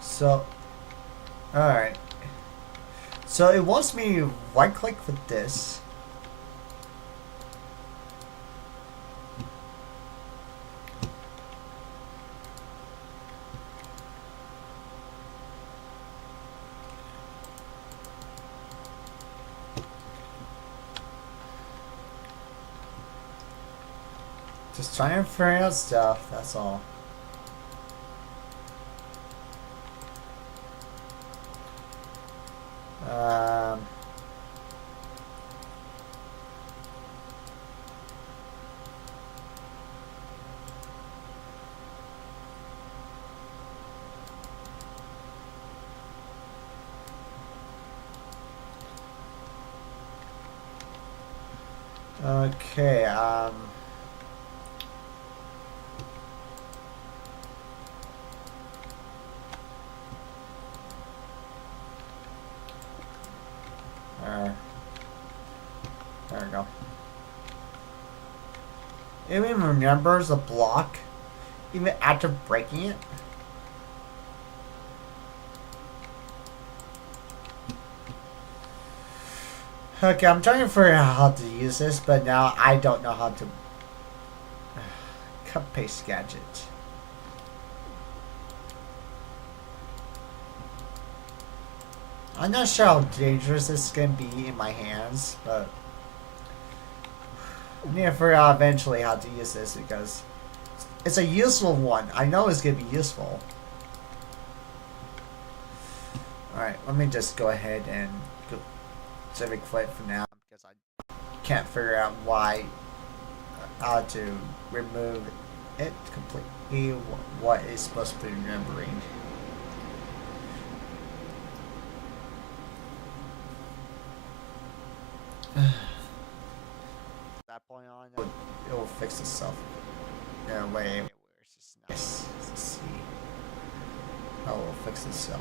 So, alright. So it wants me to right click with this. Just trying to figure out stuff, that's all. Um, okay, there we go. It even remembers the block, even after breaking it. Okay, I'm trying to figure out how to use this, but now I don't know how to cut paste gadget. I'm not sure how dangerous this can be in my hands, but I need to figure out eventually how to use this because it's a useful one. I know it's gonna be useful. Alright, let me just go ahead and go Civic Flight for now because I can't figure out how to remove it completely, what it's supposed to be remembering. That point on, it will fix itself in a way where it's just nice to see how it will fix itself.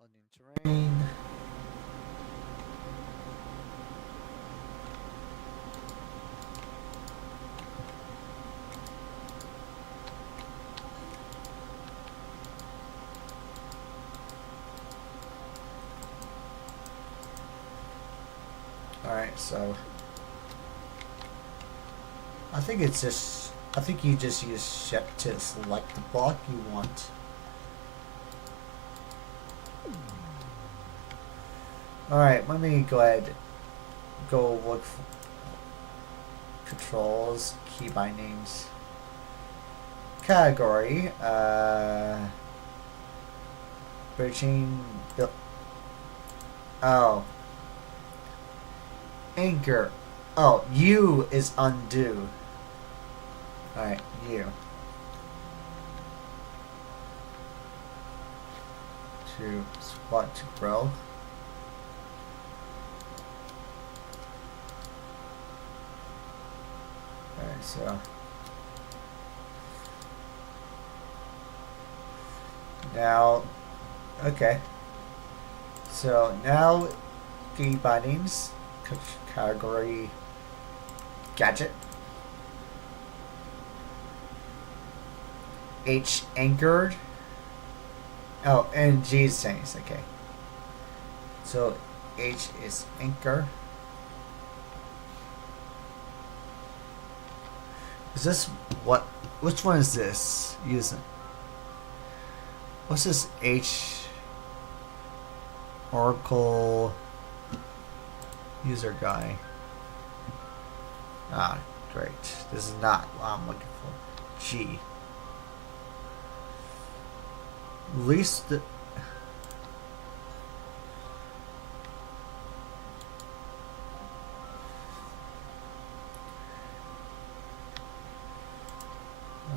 Loading terrain. Alright, so I think you just use shift to select the block you want. Alright, let me go ahead go look for controls, key bindings, category, bridging, oh, anchor, oh, U is undo. Alright, U. To squat to grow. Alright, so now, okay. So now key bindings, category, gadget. H anchored. Oh, and G is things. Okay. So H is anchor. Is this what? Which one is this using? What's this H? Oracle user guy. Ah, great. This is not what I'm looking for. G. Least the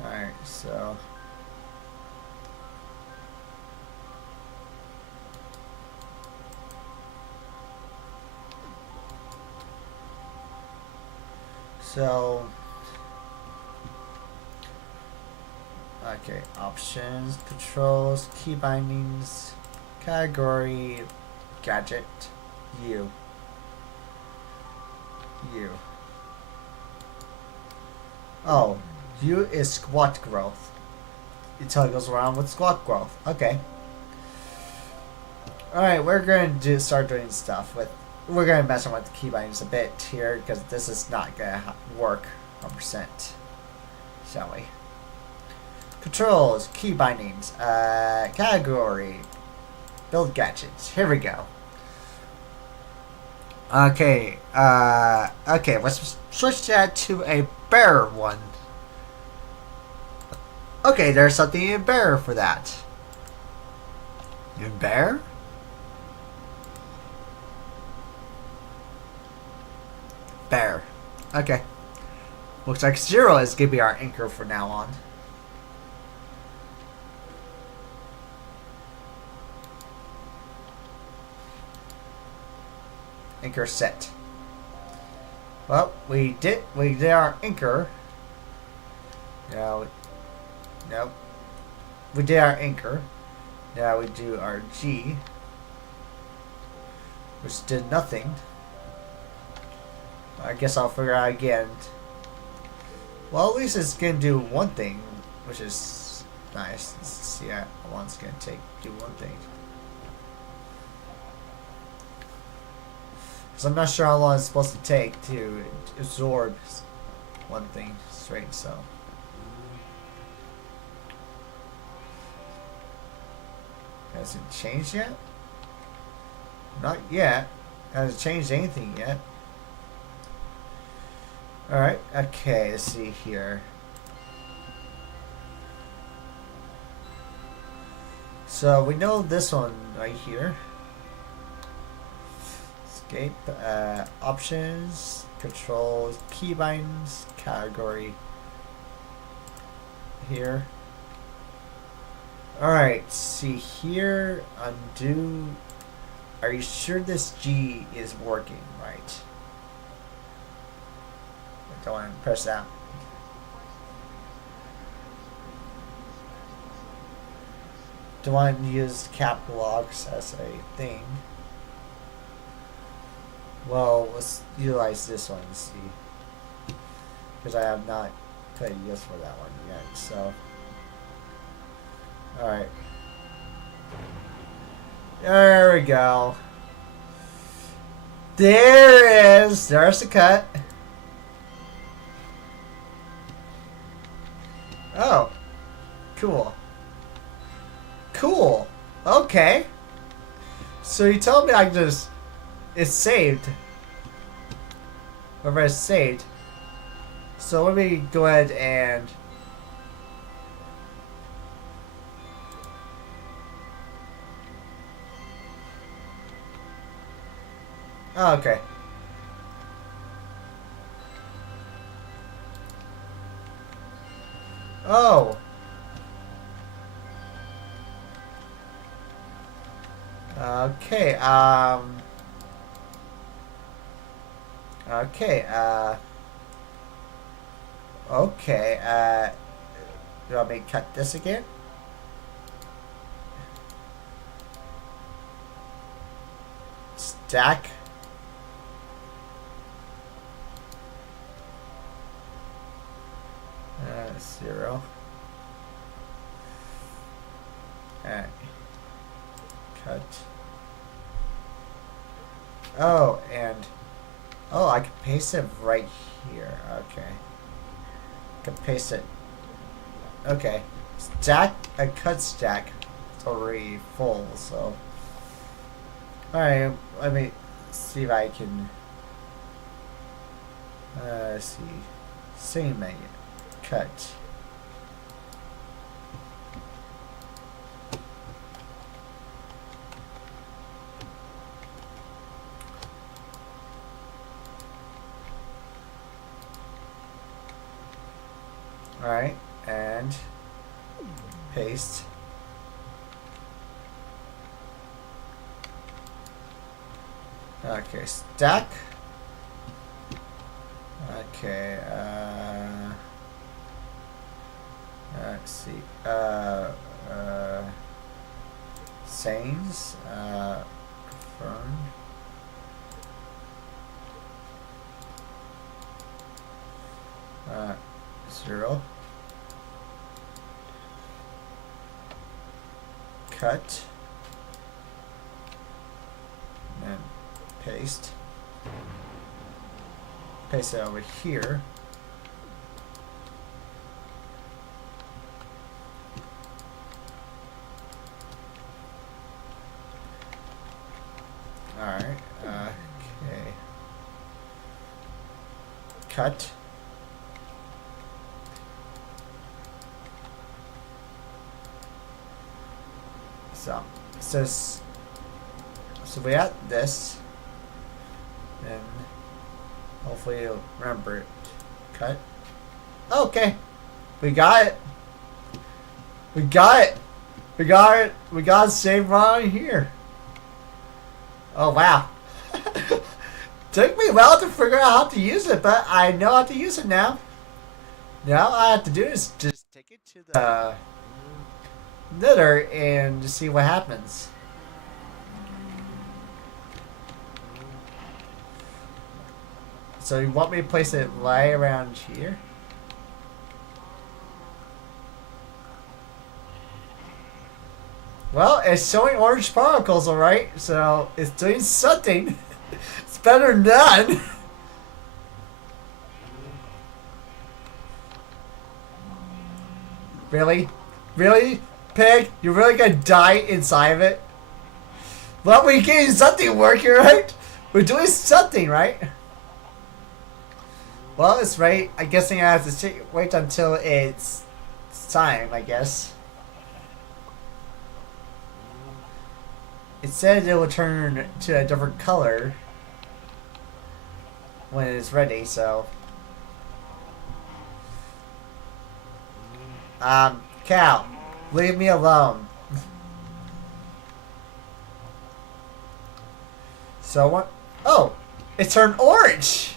Alright, so okay, options, controls, key bindings, category, gadget, U. Oh, U is squat growth. Until it goes around with squat growth. Okay. Alright, we're going to start doing stuff with. We're going to mess around with the key bindings a bit here because this is not going to work 100%. Shall we? Controls, key bindings, category, build gadgets. Here we go. Okay, okay, let's switch that to a bear one. Okay, there's something in bear for that. In bear? Bear. Okay. Looks like 0 is gonna be our anchor from now on. Anchor set. Well, we did our anchor. Now, nope. We did our anchor. Now we do our G, which did nothing. I guess I'll figure out again. Well, at least it's gonna do one thing, which is nice. Let's see how long it's gonna do one thing. Because I'm not sure how long it's supposed to take to absorb one thing straight, so. Has it changed yet? Not yet. Hasn't changed anything yet. Alright, okay, let's see here. So we know this one right here. Escape, options, controls, keybinds, category. Here. Alright, see here, undo. Are you sure this G is working right? I don't want to press that. Don't want to use cap locks as a thing. Well, let's utilize this one and see. Because I have not put a use for that one yet, so. Alright. There we go. There it is. There's the cut. Oh. Cool. Cool. Okay. So you told me I can just... It's saved. Wherever it's saved. So let me go ahead and... Oh, okay. Oh. Okay, okay, okay, do you want me to cut this again? Stack. 0. Alright. Cut. Oh, and... Oh, I can paste it right here. Okay. I can paste it. Okay. Stack, a cut stack. It's already full, so... Alright, let me see if I can... let's see. Same menu. Cut. Alright, and paste. Okay, stack. Okay, let's see. Sains, confirm. Uh, 0. Cut. And paste. Paste it over here. Alright, okay. cut. So, so we got this, and hopefully you'll remember it. Cut. Okay, we got it. We got it. We got it. We got it saved right here. Oh wow. Took me a while to figure out how to use it, but I know how to use it now. Now all I have to do is just take it to the knitter and see what happens. So you want me to place it right around here? Well, it's showing orange particles, alright, so it's doing something. It's better than none. Really? Really? Pig? You're really gonna die inside of it? Well, we're getting something working, right? We're doing something, right? Well, it's right. I guess I have to wait until it's time, I guess. It said it will turn to a different color when it's ready, so... Cow, leave me alone. So what? Oh, it turned orange!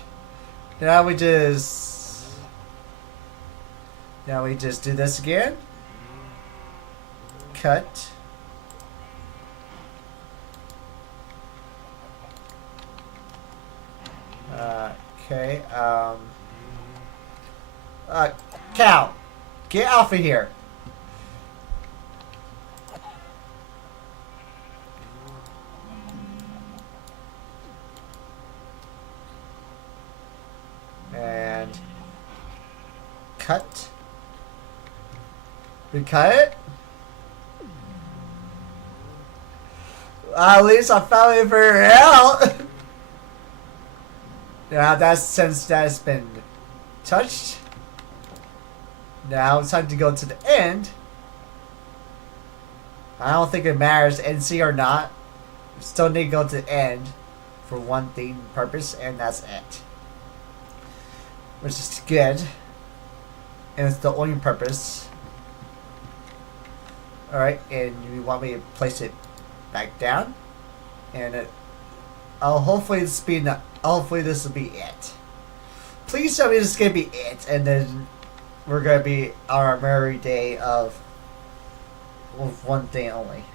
Now we just do this again. Cut. Okay, cow, get off of here. And cut. We cut it. At least I found it for out. Now that's since that's been touched. Now it's time to go to the end. I don't think it matters NC or not. We still need to go to the end for one thing purpose, and that's it. Which is good. And it's the only purpose. Alright, and you want me to place it back down? And it hopefully this will be it. Please tell me this is gonna be it, and then we're gonna be our merry day of one thing only.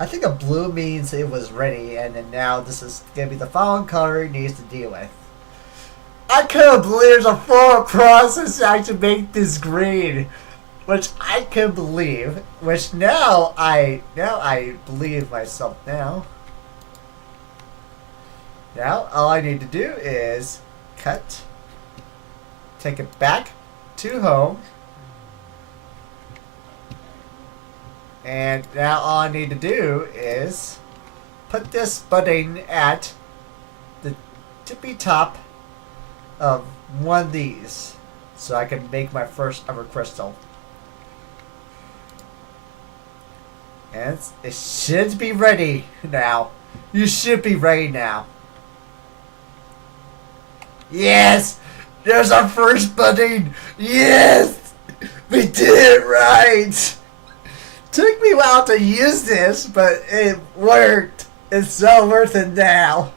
I think a blue means it was ready, and then now this is gonna be the following color it needs to deal with. I couldn't believe there's a full process to actually make this green. Which I can believe, which now I believe myself now. Now all I need to do is cut, take it back to home, and now all I need to do is put this budding at the tippy top of one of these, so I can make my first ever crystal. And it should be ready now. You should be ready now. Yes! There's our first budding! Yes! We did it right! Took me a while to use this, but it worked. It's so worth it now.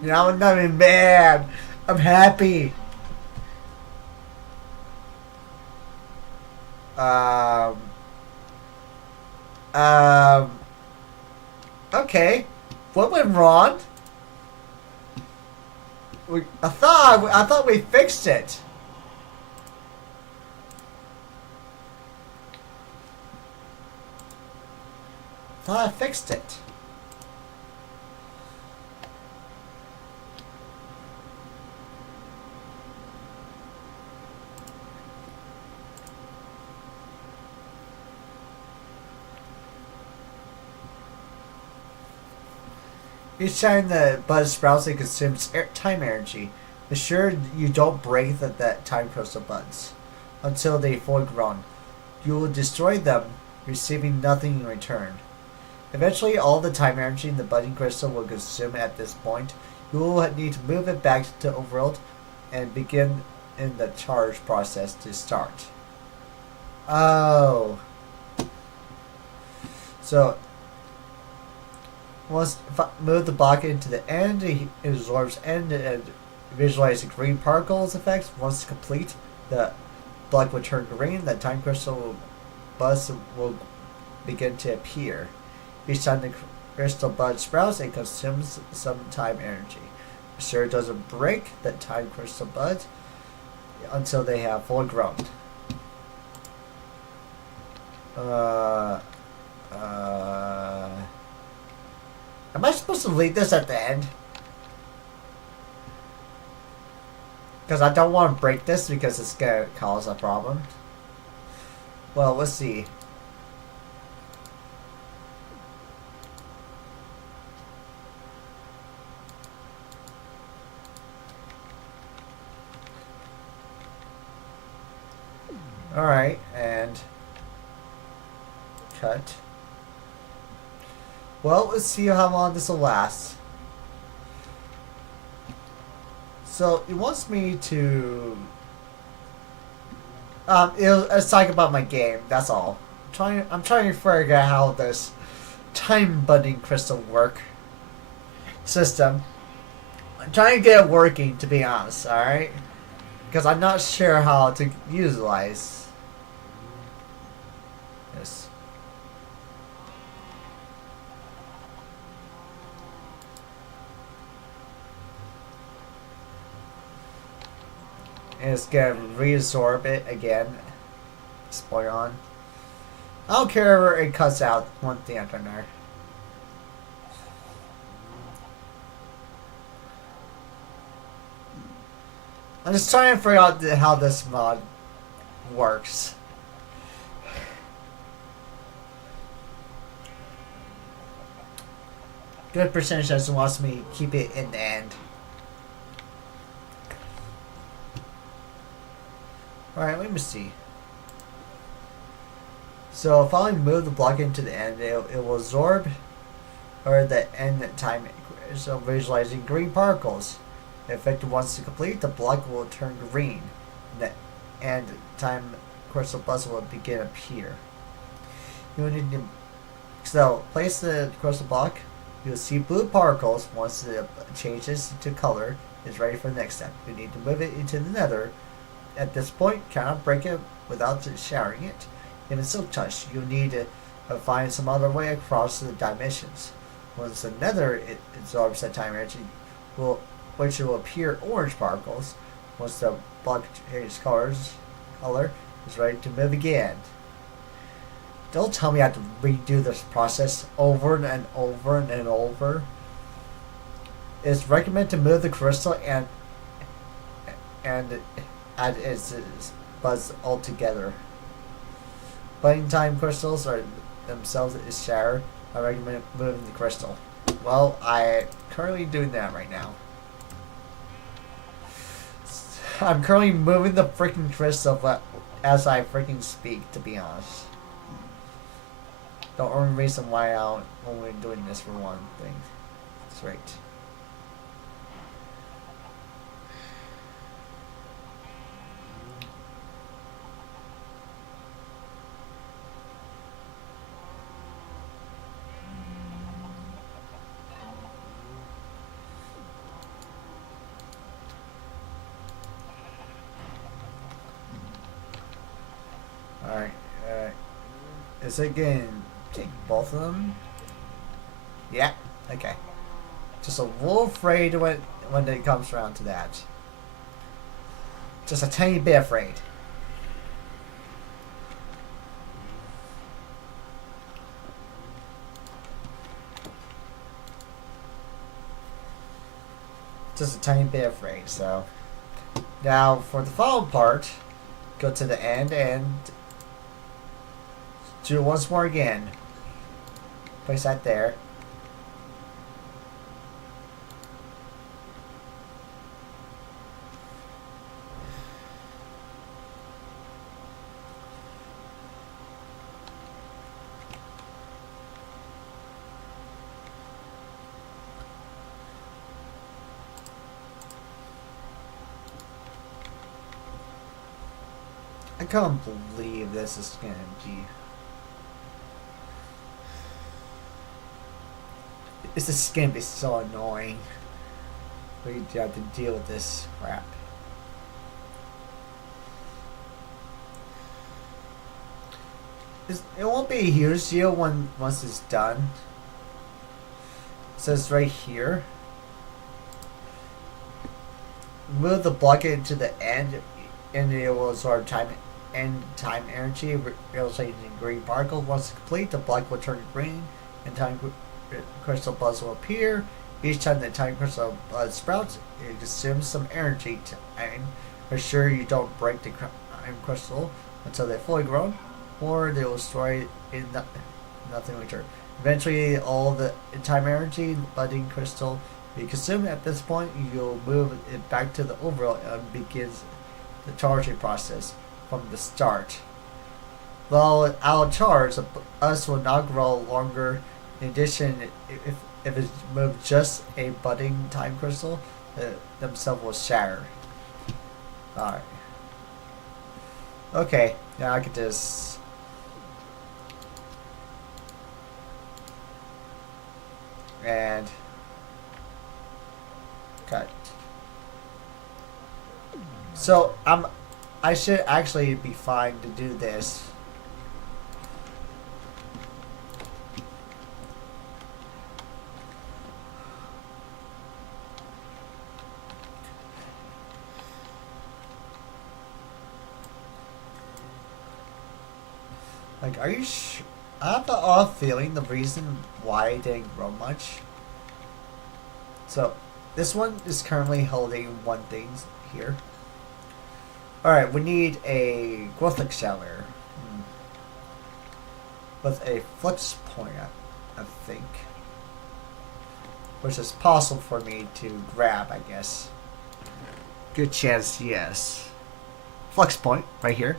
Now I'm not even mad. I'm happy. Okay. What went wrong? I thought we fixed it. Thought I fixed it. Each time the bud sprouts, it consumes time energy. Ensure you don't break the time crystal buds until they fully grown. You will destroy them, receiving nothing in return. Eventually, all the time energy in the budding crystal will consume at this point. You will need to move it back to Overworld and begin in the charge process to start. Oh. So, once move the block into the end, it absorbs end and visualize the green particles effects. Once complete, the block will turn green. The time crystal buzz will begin to appear. Each time the crystal bud sprouts, it consumes some time energy. Sure, it doesn't break the time crystal buds until they have full grown. Am I supposed to leave this at the end? Because I don't want to break this because it's going to cause a problem. Well, let's see. Alright, and cut. Well, let's see how long this will last. So, it wants me to... let's talk about my game, that's all. I'm trying to figure out how this time budding crystal work system. I'm trying to get it working, to be honest, alright? Because I'm not sure how to utilize this. And it's gonna reabsorb it again. Spoiler on. I don't care where it cuts out one thing after another. I'm just trying to figure out how this mod works. Good percentage just wants me to keep it in the end. Alright, let me see. So if I move the block into the end, it will absorb or the end time, so visualizing green particles. If effect wants to complete, the block will turn green and time crystal buzz will begin to appear. You will need to place the crystal block. You'll see blue particles. Once it changes to color, it's ready for the next step. You need to move it into the nether. At this point, cannot break it without shattering it. In a silk touch, you'll need to find some other way across the dimensions. Once the nether absorbs that time energy, which will appear orange particles. Once the block changes color, is ready to move again. Don't tell me I have to redo this process over and over and over. It's recommended to move the crystal and add its buzz altogether. Budding time crystals are themselves is shattered. I recommend moving the crystal. Well, I'm currently doing that right now. I'm currently moving the freaking crystal as I freaking speak, to be honest. The only reason why I'm only doing this for one thing. That's right. Alright, is it going to take both of them? Yeah, okay. Just a little afraid when it comes around to that. Just a tiny bit afraid. Just a tiny bit afraid, so. Now, for the final part, go to the end and do it once more again. Place that there. I can't believe this is gonna be. This is gonna be so annoying. We have to deal with this crap. It won't be a huge deal once it's done. It says right here. Move the block into the end, and it will absorb time energy, resulting in green particle. Once complete, the block will turn green, and time crystal buzz will appear. Each time the time crystal buzz sprouts, it consumes some energy. And assure you don't break the time crystal until they're fully grown, or they will destroy in nothing return. Eventually, all the time energy in the budding crystal be consumed. At this point, you'll move it back to the overall and begins the charging process from the start. While out of charge, the us will not grow longer. In addition, if it's moved just a budding time crystal, themselves will shatter. Alright. Okay, now I can just. And. Cut. So, I should actually be fine to do this. Like, are you sure? I have the off feeling the reason why I didn't grow much. So, this one is currently holding one thing here. Alright, we need a growth accelerator. With a flux point, I think. Which is possible for me to grab, I guess. Good chance, yes. Flux point, right here.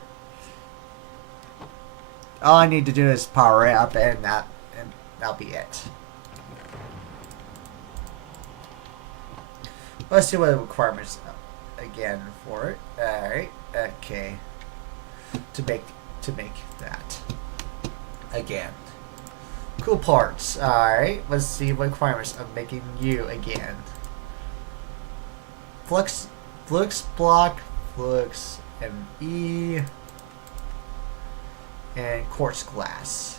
All I need to do is power it up, and that'll be it. Let's see what the requirements again for it. All right, okay. To make that again. Cool parts. All right, let's see what requirements of making you again. Flux block, flux ME. And quartz glass,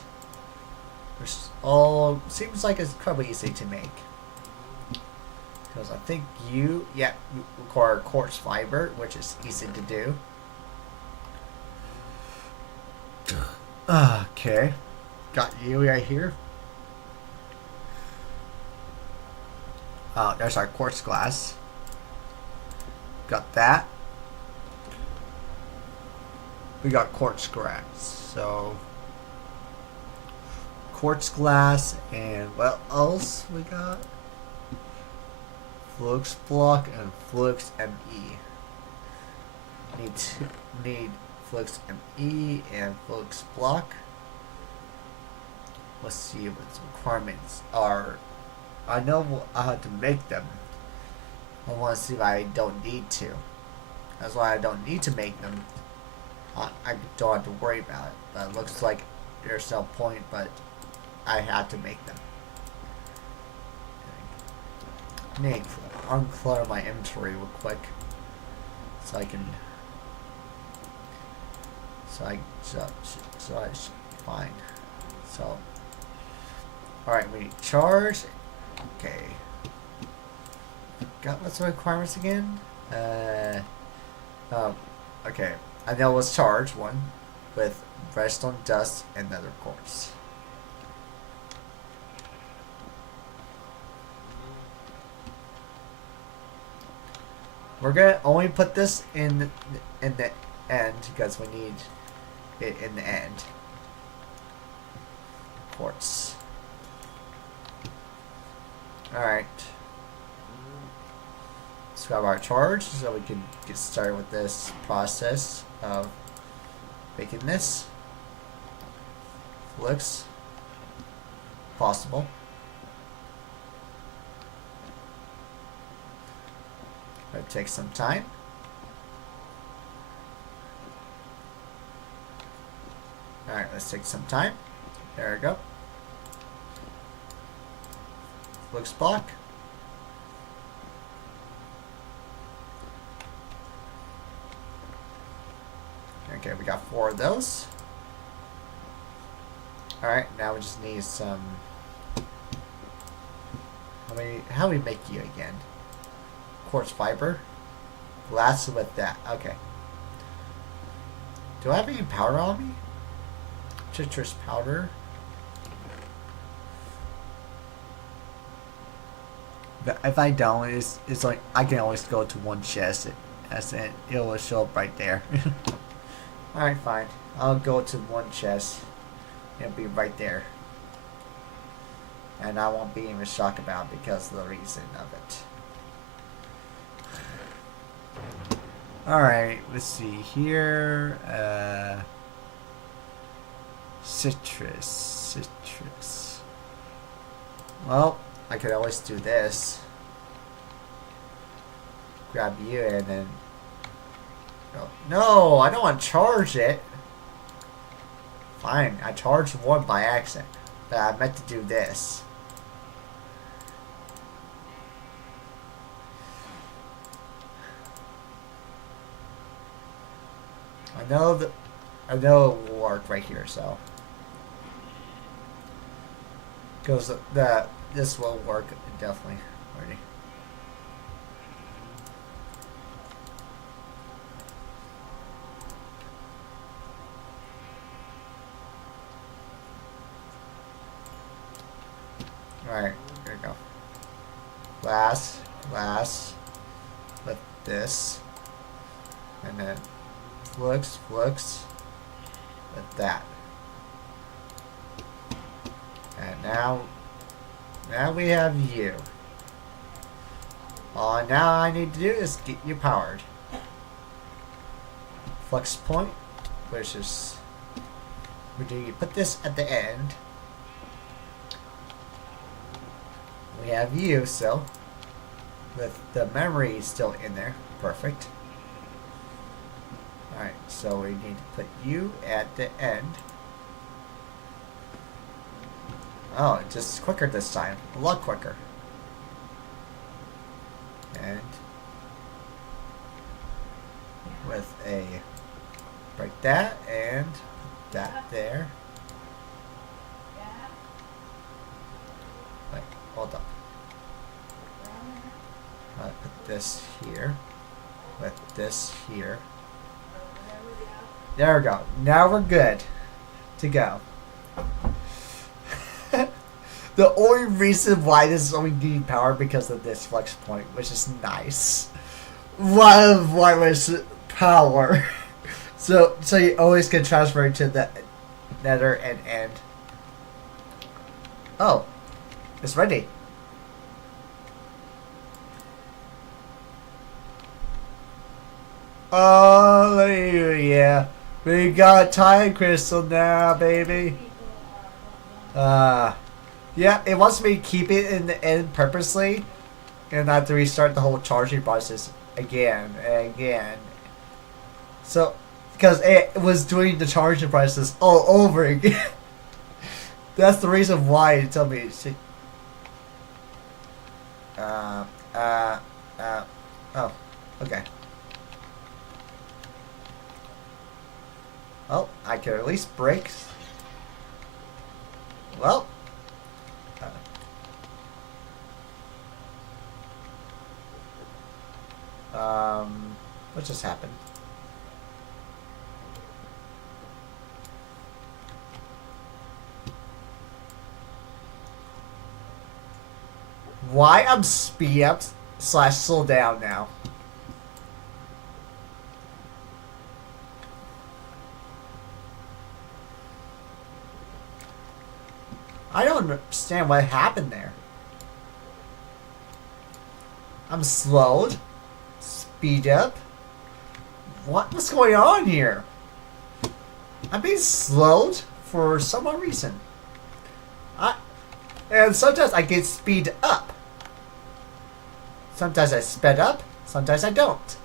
which all seems like it's probably easy to make, because I think you require quartz fiber, which is easy to do. Okay, got you right here. There's our quartz glass. Got that. We got quartz glass. So, quartz glass, and what else we got? Flux block and flux ME. Need flux ME and flux block. Let's see what the requirements are. I know I have to make them. I want to see if I don't need to. That's why I don't need to make them. I don't have to worry about it, but it looks like there's no point, but I had to make them. I need to unclutter my inventory real quick, so I can, so I should be fine. So, alright, we need charge. Okay. Got what's the requirements again? Okay. I know it was charge one with redstone, dust, and nether quartz. We're gonna only put this in the end because we need it in the end. Quartz. Alright. Let's grab our charge so we can get started with this process of making this. Looks possible. It takes some time. Let's take some time. There we go. Looks block. Okay, we got 4 of those. Alright, now we just need some... How do we make you again? Quartz fiber? Glass with that. Okay. Do I have any powder on me? Citrus powder. But if I don't, it's like I can always go to one chest. It'll show up right there. Alright, fine. I'll go to one chest. It'll be right there. And I won't be even shocked about it because of the reason of it. Alright, let's see here. Citrus. Well, I could always do this. Grab you and then... No, I don't want to charge it. Fine, I charged one by accident. But I meant to do this. I know it will work right here, so. Because this will work definitely already. Alright, there we go. Glass with this. And then flux with that. And now we have you. All now I need to do is get you powered. Flux point, which is where do you put this at the end? We have you, so with the memory still in there. Perfect. Alright, so we need to put you at the end. Oh, just quicker this time. A lot quicker. And with a break that and that there. Wait, hold up. I'll put this here with this here. There we go. Now we're good to go. The only reason why this is only getting power because of this flex point, which is nice. One wireless power. So you always can transfer to the nether and end. Oh, it's ready. Hallelujah. We got time crystal now, baby. Yeah, it wants me to keep it in the end purposely and not to restart the whole charging process again and again. So, because it was doing the charging process all over again. That's the reason why it told me to... oh, okay. Oh, I can at least break. Well. What just happened? Why I'm speed up / slow down now? I don't understand what happened there. I'm slowed. Speed up. What's going on here? I'm being slowed for some odd reason. And sometimes I get speed up. Sometimes I sped up. Sometimes I don't.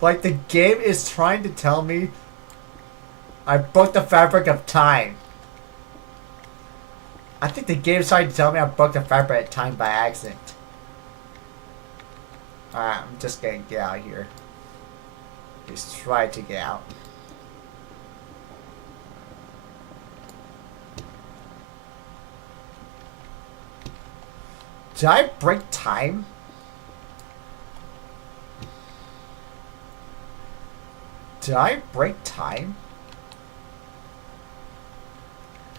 Like the game is trying to tell me I broke the fabric of time. I think the game's trying to tell me I broke the fabric of time by accident. Alright, I'm just gonna get out of here. Just try to get out. Did I break time? Did I break time?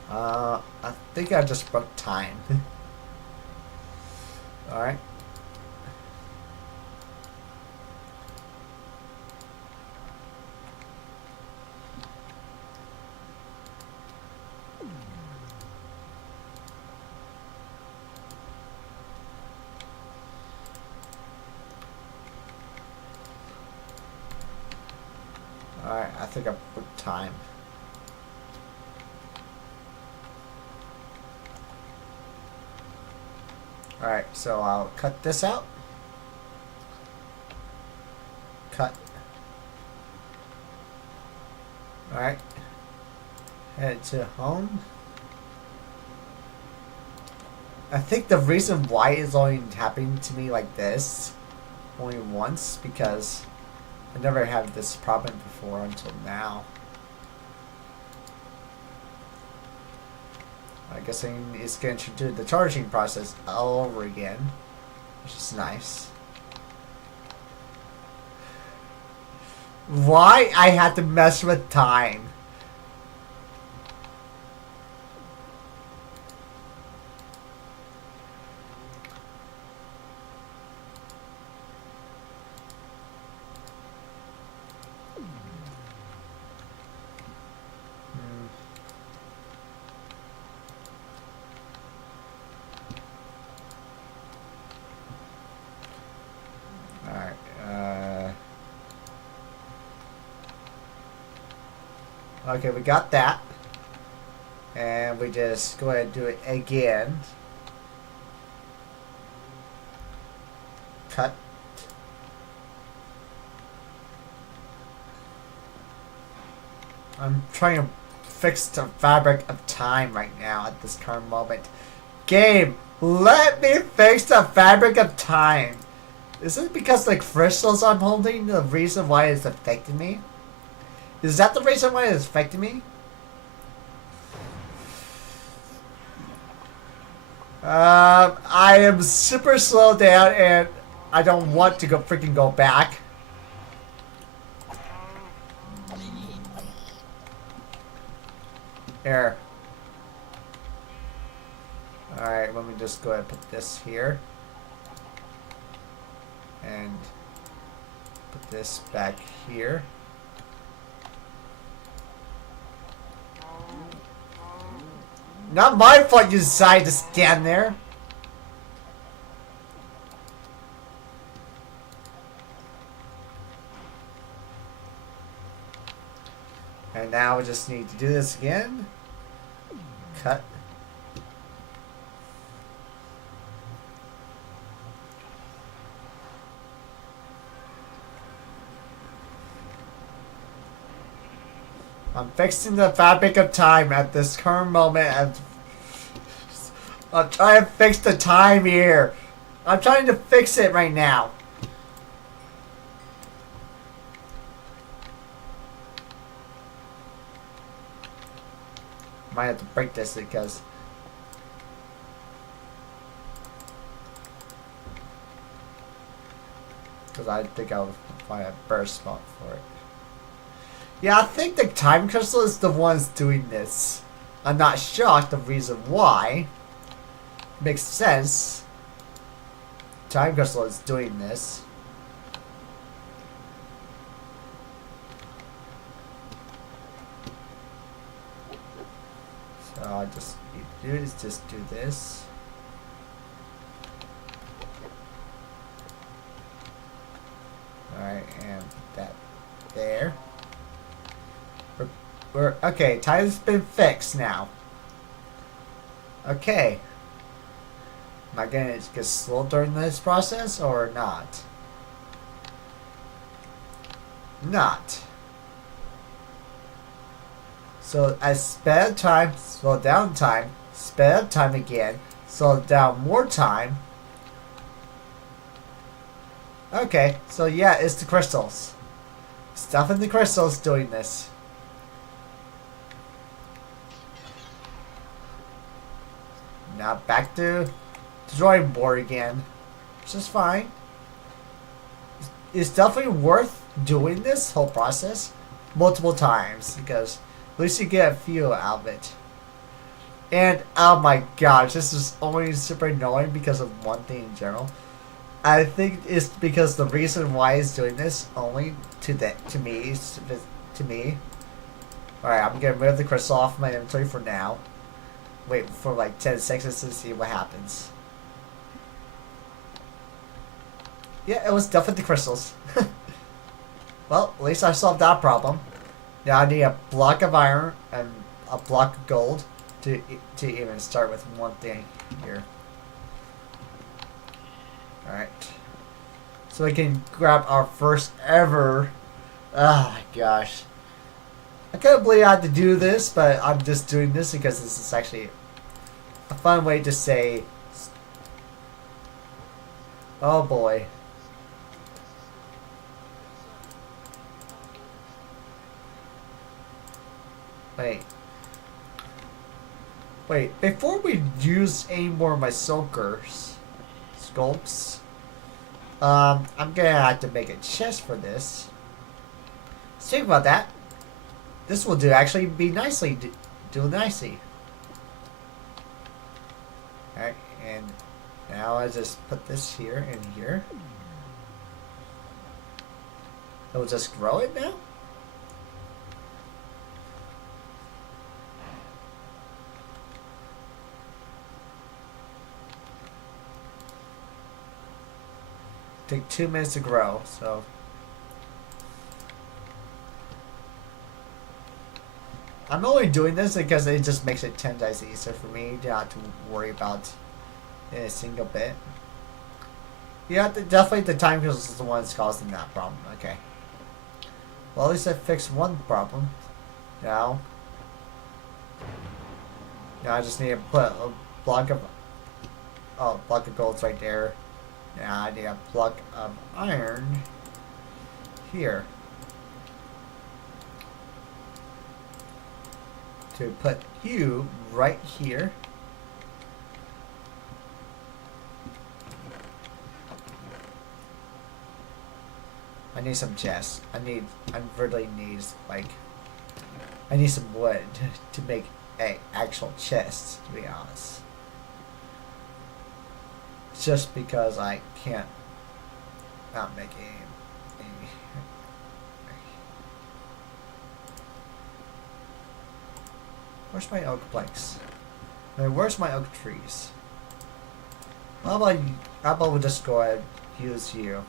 I think I just broke time. Alright. Alright, I think I broke time. Alright, so I'll cut this out. Cut. Alright. Head to home. I think the reason why it's only happening to me like this only once because I never had this problem before until now. I guess it's going to do the charging process all over again, which is nice. Why I had to mess with time? Okay, we got that. And we just go ahead and do it again. Cut. I'm trying to fix the fabric of time right now at this current moment. Game, let me fix the fabric of time. Is it because the crystals I'm holding the reason why it's affecting me? Is that the reason why it's affecting me? I am super slowed down and I don't want to freaking go back. Here. Alright, let me just go ahead and put this here. And put this back here. Not my fault you decided to stand there. And now we just need to do this again. Cut. I'm fixing the fabric of time at this current moment. I'm trying to fix the time here. I'm trying to fix it right now. Might have to break this because I think I'll find a burst spot for it. Yeah, I think the time crystal is the ones doing this. I'm not shocked the reason why. Makes sense. Time crystal is doing this. So I just need to do is just do this. Alright, and put that there. We're okay, time's been fixed now. Okay. Am I gonna get slow during this process or not? Not. So I sped up time, slow down time, sped up time again, slow down more time. Okay, so yeah, it's the crystals. Stuff in the crystals doing this. Now back to the drawing board again, which is fine. It's definitely worth doing this whole process multiple times because at least you get a feel out of it. And oh my gosh, this is only super annoying because of one thing in general. I think it's because the reason why he's doing this only to me. Alright, I'm gonna remove the crystal off my inventory for now. Wait for like 10 seconds to see what happens. Yeah, it was definitely the crystals. Well, at least I solved that problem. Now I need a block of iron and a block of gold to even start with one thing here. Alright. So we can grab our first ever... Oh my gosh. I couldn't believe I had to do this, but I'm just doing this because this is actually a fun way to say... Oh boy. Wait, before we use any more of my skulks, I'm gonna have to make a chest for this. Think about that. This will actually be nicely, do nicely. Alright, and now I just put this here and here. It will just grow it now? Take 2 minutes to grow, so I'm only doing this because it just makes it 10 times easier for me to not to worry about in a single bit. Yeah, definitely the time because is the one that's causing that problem. Okay. Well, at least I fixed one problem. Now I just need to put a block of gold's right there. Now I need a block of iron here to put you right here. I need some chests. I really need I need some wood to make a actual chest, to be honest. Just because I can't not make a where's my oak planks? I mean, where's my oak trees? How about we just go ahead and use you?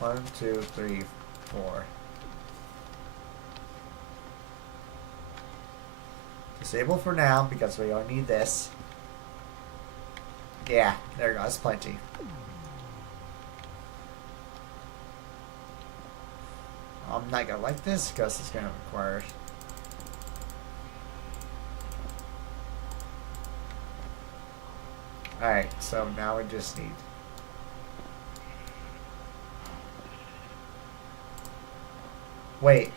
One, two, three, four. Disable for now because we only need this. Yeah, there goes plenty. I'm not gonna like this because it's gonna require. Alright, so now we just need. Wait.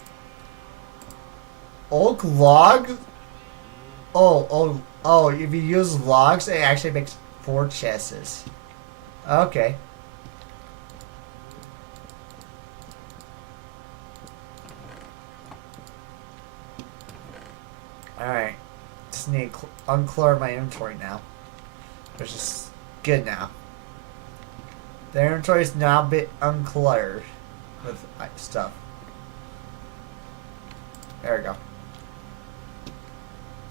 Oak logs? Oh, if you use logs, it actually makes 4 chests. Okay. Alright. Just need to unclur my inventory now. Which is good now. The inventory is now a bit uncluttered with stuff. There we go.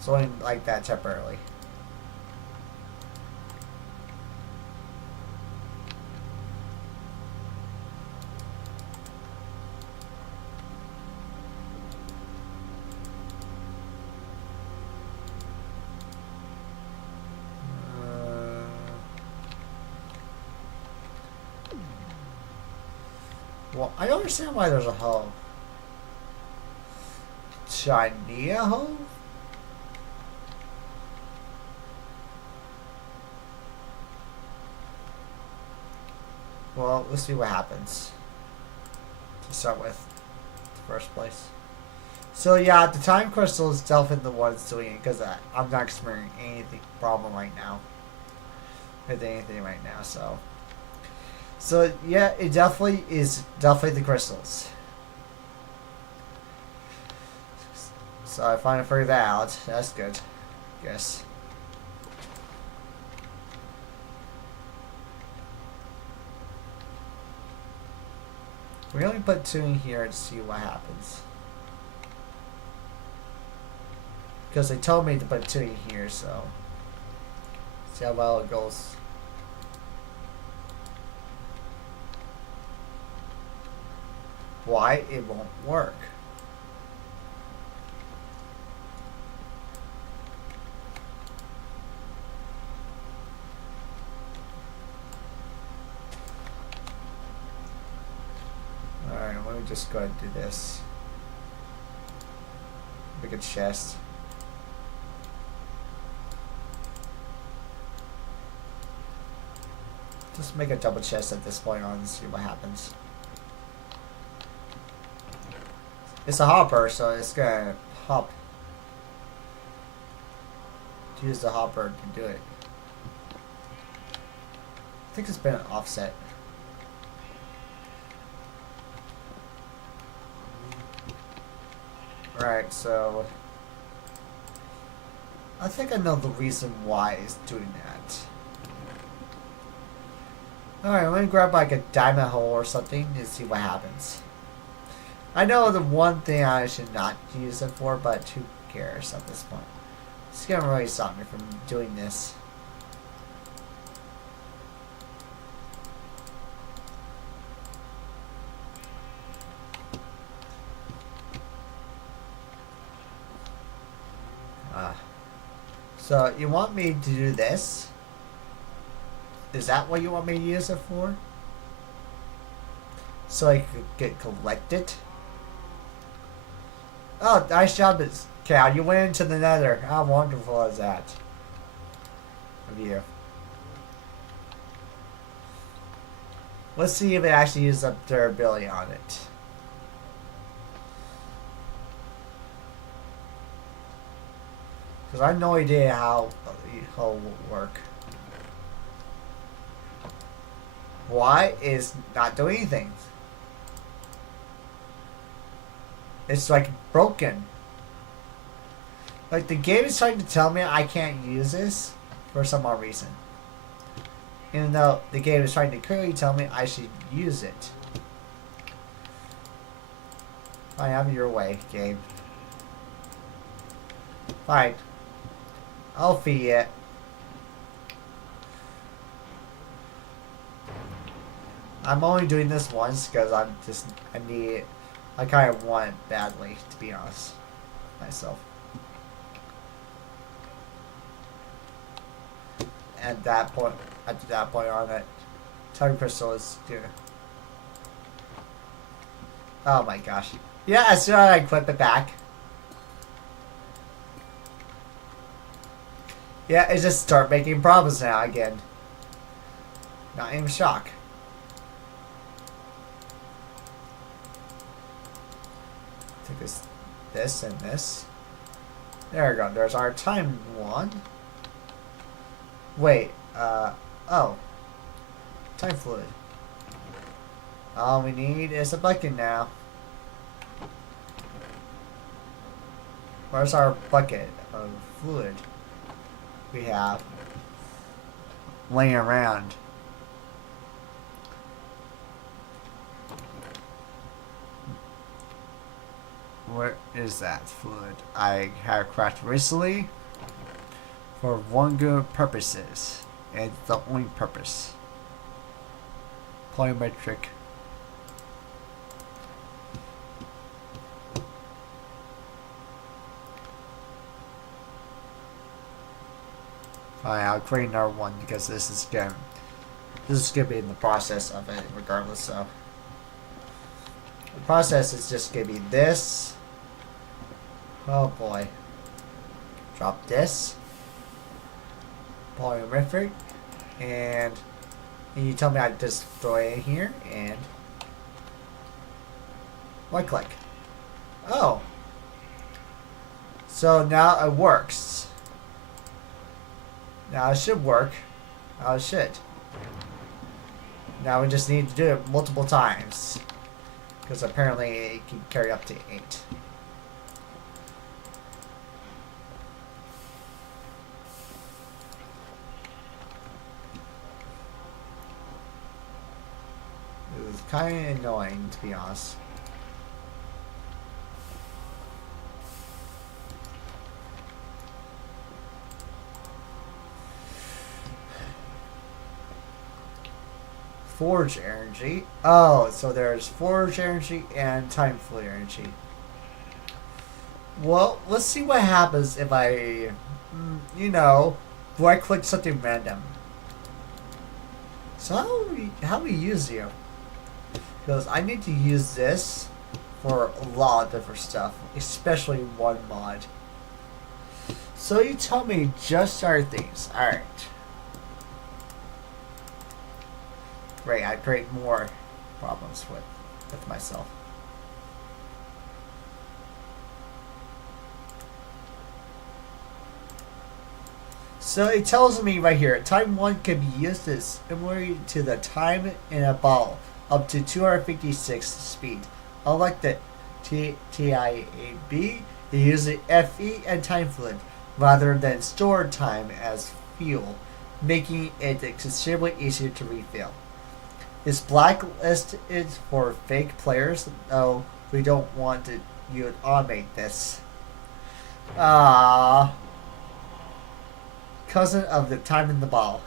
Something like that temporarily. Well, I don't understand why there's a hole. Chinese hole? Well, let's see what happens. To start with, the first place. So yeah, the time crystal is definitely the one that's doing it because I'm not experiencing anything problem right now with anything right now. So yeah, it definitely is definitely the crystals. So I finally figured that out. That's good. Yes. We only put 2 in here to see what happens. Because they told me to put 2 in here, so see how well it goes. Why it won't work? Alright, let me just go ahead and do this. Make a chest. Just make a double chest at this point on and see what happens. It's a hopper, so it's gonna hop. Use the hopper to do it. I think it's been an offset. Right, so I think I know the reason why it's doing that. Alright, I'm gonna grab like a diamond hole or something and see what happens. I know the one thing I should not use it for, but who cares at this point? It's gonna really stop me from doing this. So you want me to do this? Is that what you want me to use it for? So I could get collected? Oh, nice job, Cal. You went into the nether. How wonderful is that? Of you. Let's see if it actually uses up durability on it. Because I have no idea how it will work. Why is not doing anything? It's like broken. Like the game is trying to tell me I can't use this for some odd reason. Even though the game is trying to clearly tell me I should use it. Fine, I'm your way, game. Fine. I'll feed it. I'm only doing this once because I need it. I kind of want it badly, to be honest, myself. At that point on it, time crystal is good. Oh my gosh. Yeah, as soon as I clip it back. Yeah, it just start making problems now again. Not even shock. Take this and this. There we go. There's our time one. Wait, oh. Time fluid. All we need is a bucket now. Where's our bucket of fluid we have laying around? Where is that fluid? I have crafted recently for one good purposes, and the only purpose. Plyometric. Fine, I'll create another one because this is gonna be in the process of it regardless. So process is just gonna be this. Oh boy. Drop this. Polymorphic. And you tell me I just throw it in here and right click. Oh. So now it works. Now it should work. Now it should. Now we just need to do it multiple times. Because apparently it can carry up to 8. It was kind of annoying, to be honest. Forge energy. Oh, so there's forge energy and time fluid energy. Well, let's see what happens if I, you know, right click something random. So how do we use you? Because I need to use this for a lot of different stuff, especially one mod. So you tell me just our things. Alright. Great, I create more problems with myself. So it tells me right here, time 1 can be used as similar to the time in a ball, up to 256 speed. Unlike the TIAB, it uses FE and time fluid rather than stored time as fuel, making it considerably easier to refill. Is blacklisted for fake players, though we don't want you to automate this. Cousin of the time in the ball.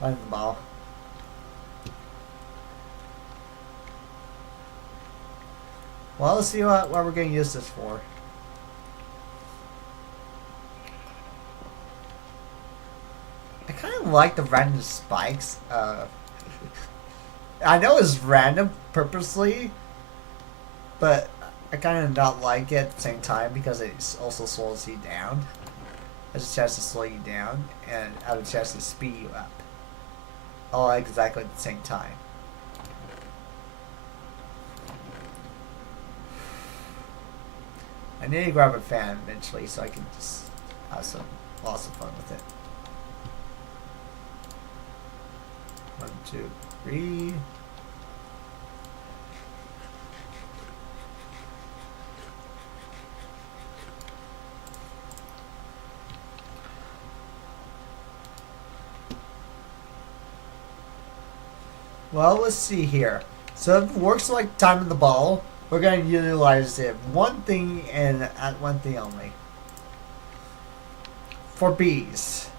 Time in the ball. Well, let's see what we're going to use this for. I kind of like the random spikes. I know it's random purposely, but I kind of not like it at the same time because it also slows you down. There's a chance to slow you down and have a chance to speed you up. All exactly at the same time. I need to grab a fan eventually so I can just have lots of fun with it. 1, 2, 3. Well, let's see here. So if it works like time in the ball, we're going to utilize it one thing and at one thing only. For bees.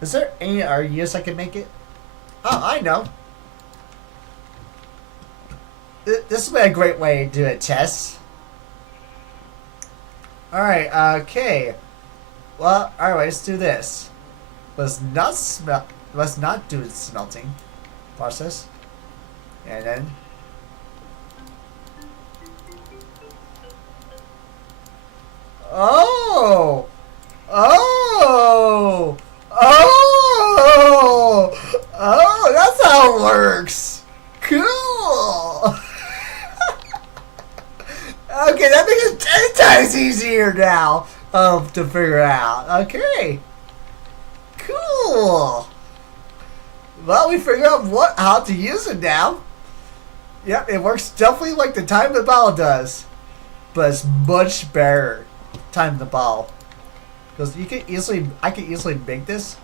Is there any other use I can make it? Oh, I know. This will be a great way to do a test. Alright, okay. Well, alright, let's do this. Let's not do the smelting process. And then oh! Oh! Oh! Oh! That's how it works! Cool! Okay, that makes it 10 times easier now to figure out. Okay. Cool! Well, we figured out how to use it now. Yep, it works definitely like the time the ball does. But it's much better time the ball. Because I can easily make this.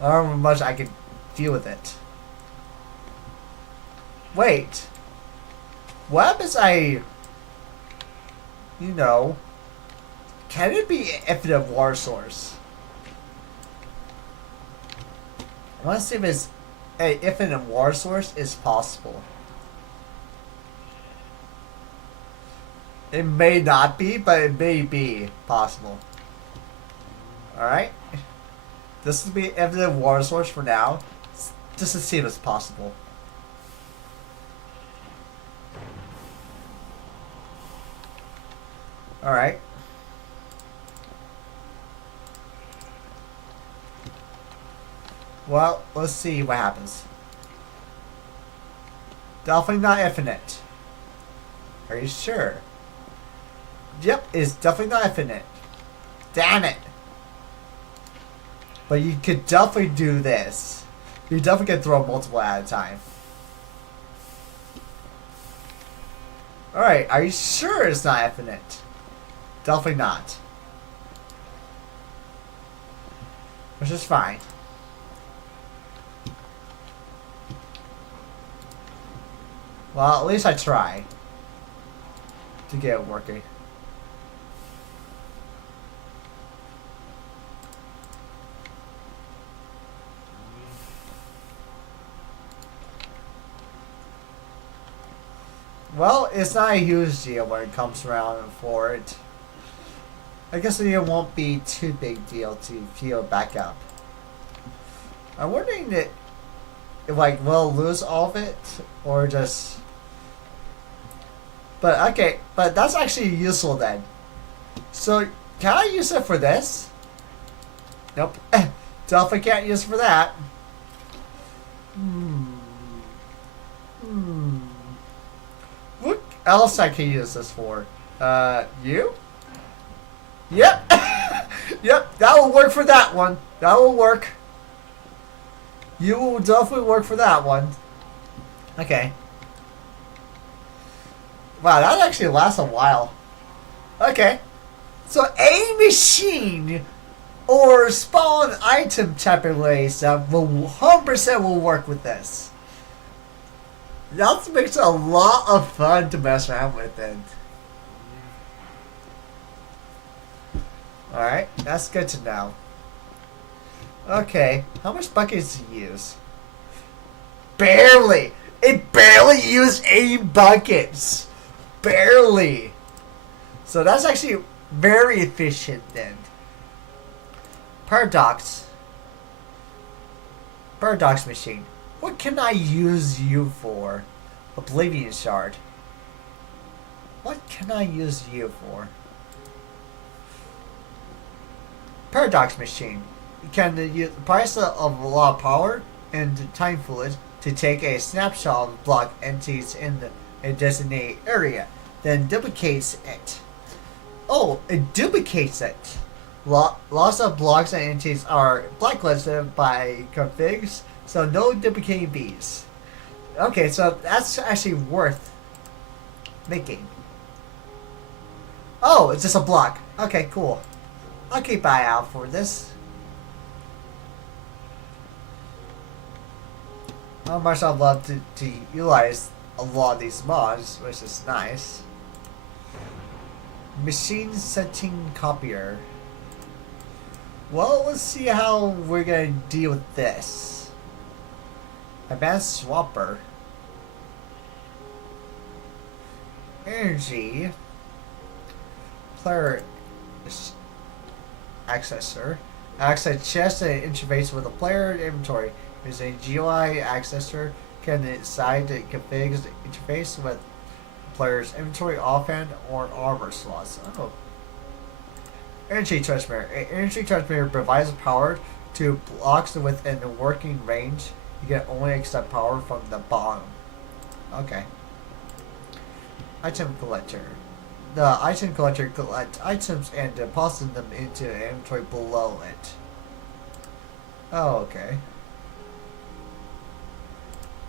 I don't know how much I can deal with it. Wait. What happens you know, can it be infinite water source? I want to see if it's an infinite water source is possible. It may not be, but it may be possible. Alright. This will be infinite water source for now. Just to see if it's possible. Alright. Well, let's see what happens. Definitely not infinite. Are you sure? Yep, it's definitely not infinite. Damn it. But you could definitely do this. You definitely can throw multiple at a time. Alright, are you sure it's not infinite? Definitely not. Which is fine. Well, at least I try to get it working. Well, it's not a huge deal when it comes around for it. I guess it won't be too big deal to heal back up. I'm wondering if like we'll lose all of it or just. But okay, but that's actually useful then. So can I use it for this? Nope. Definitely can't use it for that. What else I can use this for? You? Yep. Yep, that will work for that one. That will work. You will definitely work for that one. Okay. Wow, that actually lasts a while. Okay. So a machine or spawn item type of ways that will 100% will work with this. That makes it a lot of fun to mess around with it. Alright, that's good to know. Okay, how much buckets do you use? Barely! It barely used 8 buckets! Barely! So that's actually very efficient then. Paradox. Paradox machine. What can I use you for? Oblivion shard. What can I use you for? Paradox machine. You can use the price of a lot of power and time fluid to take a snapshot of block entities in a designated area, then duplicates it. Oh, it duplicates it. Lots of blocks and entities are blacklisted by configs, so no duplicating bees. Okay, so that's actually worth making. Oh, it's just a block. Okay, cool. I'll keep an eye out for this. How much I'd love to utilize a lot of these mods, which is nice. Machine setting copier. Well, let's see how we're gonna deal with this. Advanced swapper. Energy. Player accessor. Access chest and interface with a player inventory. Is a GUI accessor can decide to configure the interface with the player's inventory, offhand, or armor slots. Oh. Energy transmitter. An energy transmitter provides power to blocks within the working range. You can only accept power from the bottom. Okay. Item collector. The item collector collects items and deposits them into an inventory below it. Oh, okay.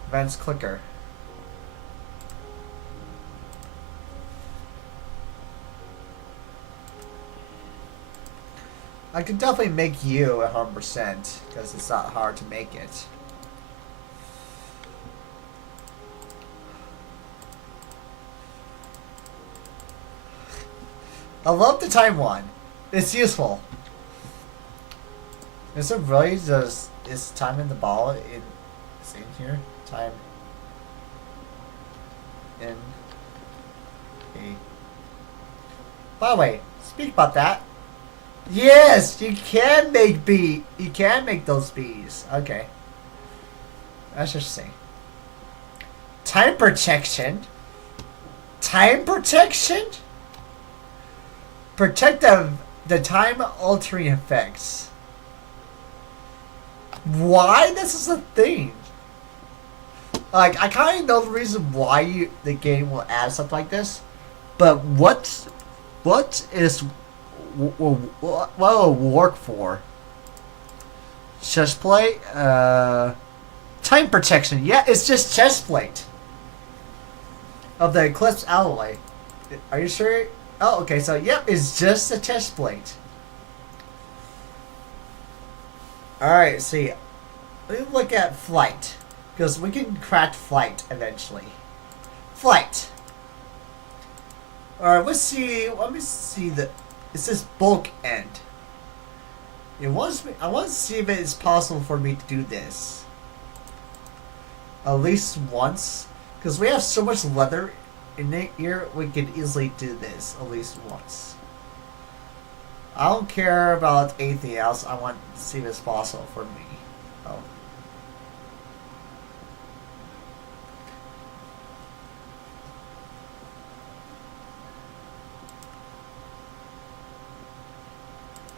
Events clicker. I could definitely make you 100% because it's not hard to make it. I love the time one. It's useful. Is it really just is time in the ball in here? Time in a. By the way, speak about that. Yes, you can make bee. You can make those bees. Okay, that's interesting. Time protection. Time protection. Protect the time altering effects. Why this is a thing? Like, I kind of know the reason why the game will add stuff like this, but what will work for? Chest plate, time protection. Yeah, it's just chest plate of the Eclipse alloy. Are you sure? Oh, okay. So, yep, it's just a chest plate. All right. See, let me look at flight. Because we can crack flight eventually. Flight. Alright, let's see. Let me see the. It says bulk end. I want to see if it's possible for me to do this. At least once. Because we have so much leather in it here, we could easily do this at least once. I don't care about anything else. I want to see if it's possible for me. Oh.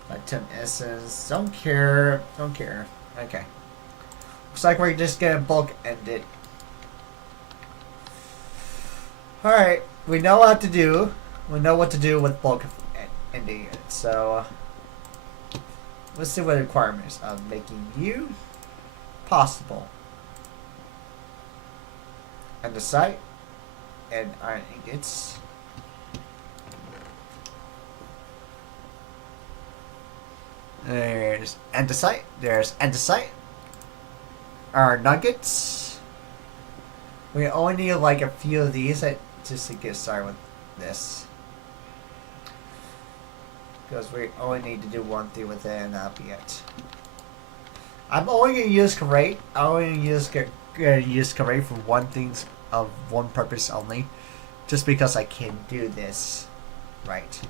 Item essence. Don't care. Don't care. Okay. Looks like we're just gonna bulk end it. Alright. We know what to do. We know what to do with bulk ending it. So, let's see what the requirements of making you possible. And the site. And iron ingots. There's andesite. There's andesite. Our nuggets. We only need like a few of these just to get started with this. Because we only need to do one thing with it and that'll be it. I'm only going to use Karate. I'm only going to use Karate for one thing of one purpose only. Just because I can do this right.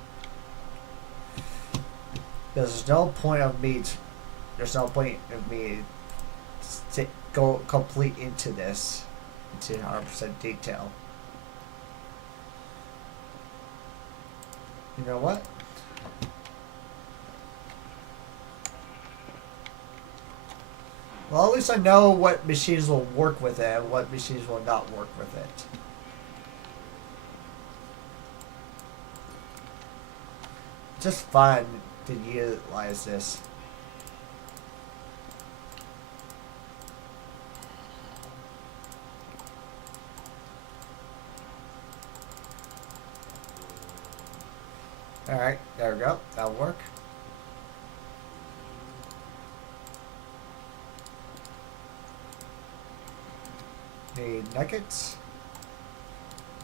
There's no point of me to go complete into this, into 100% detail. You know what? Well, at least I know what machines will work with it and what machines will not work with it. Just fun to utilize this. Alright, there we go. That'll work. The nuggets.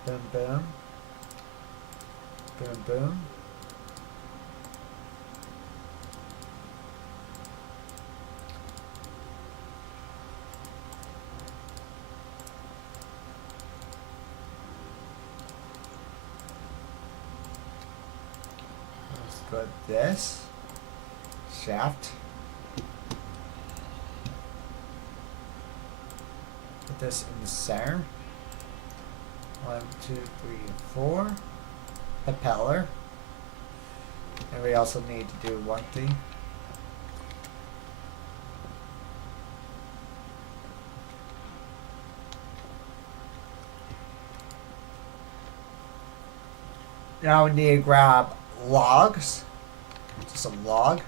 Boom, boom. Boom, boom. Put this shaft. Put this in the center. 1, 2, 3, 4. Propeller. And we also need to do one thing. Now we need to grab logs. Just a log.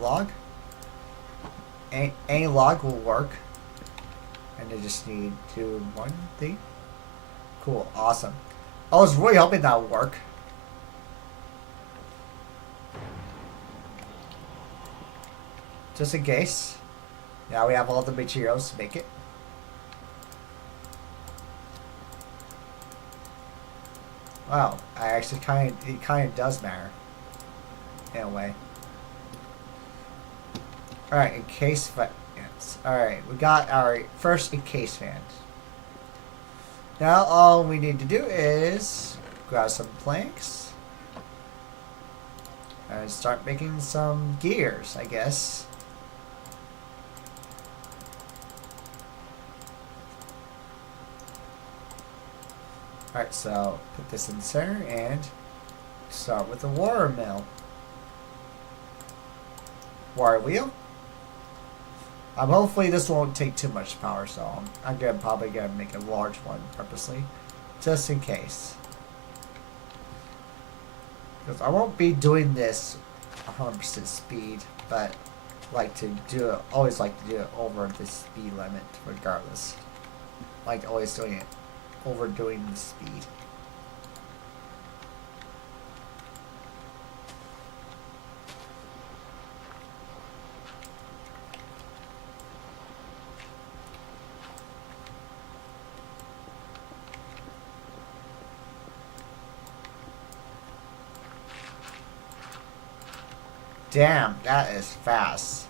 Log. Any log will work. And I just need to do one thing. Cool, awesome. I was really hoping that would work. Just in case. Now we have all the materials to make it. Wow, it kind of does matter. In a way. Alright, encased fans. Alright, we got our first encased fans. Now all we need to do is grab some planks. And start making some gears, I guess. Alright, so put this in the center and start with the water mill. Water wheel. Hopefully this won't take too much power, so I'm probably gonna make a large one purposely, just in case. Because I won't be doing this 100% speed, but always like to do it over the speed limit regardless. Like always doing it, overdoing the speed. Damn, that is fast.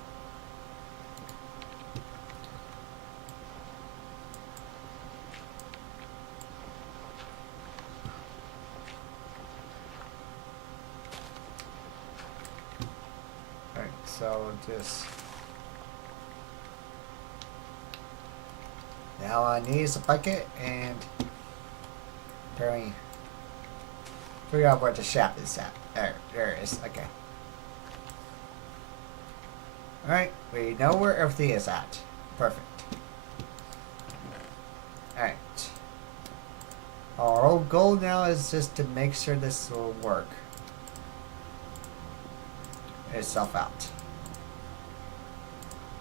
Alright, so just... Now I need is a bucket and... Apparently... Figure out where the shaft is at. There it is, okay. Alright, we know where everything is at. Perfect. Alright. Our whole goal now is just to make sure this will work itself out.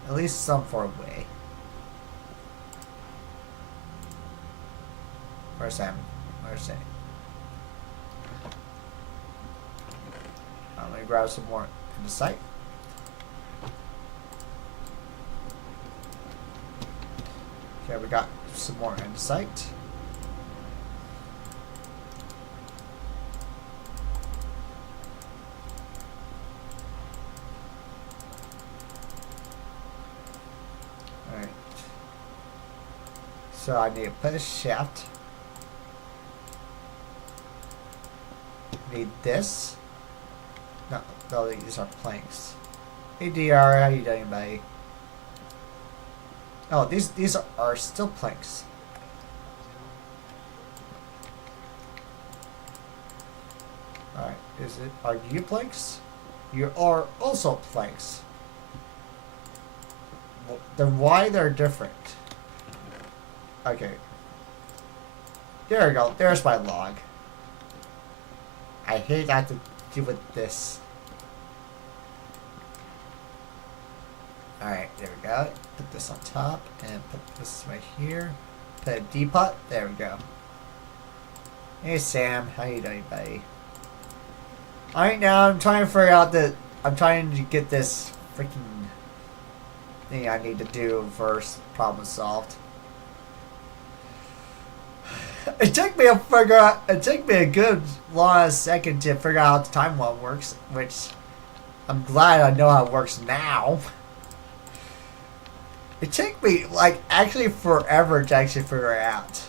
At least some form of way. Where's Sam? Where's Sam? Let me grab some more in the site. Okay, we got some more in sight. Alright. So I need to put a shaft. Need this. No, these are planks. Hey DR, how you doing, buddy? Oh, these are still planks. Alright, are you planks? You are also planks. Well, then why they're different? Okay. There we go, there's my log. I hate that to do with this. Alright, there we go. Put this on top and put this right here. Put a depot. There we go. Hey Sam, how you doing, buddy? Alright, now I'm trying to figure out I'm trying to get this freaking thing I need to do first. Problem solved. It took me a good long second to figure out how the time one works, which I'm glad I know how it works now. It took me like actually forever to actually figure it out.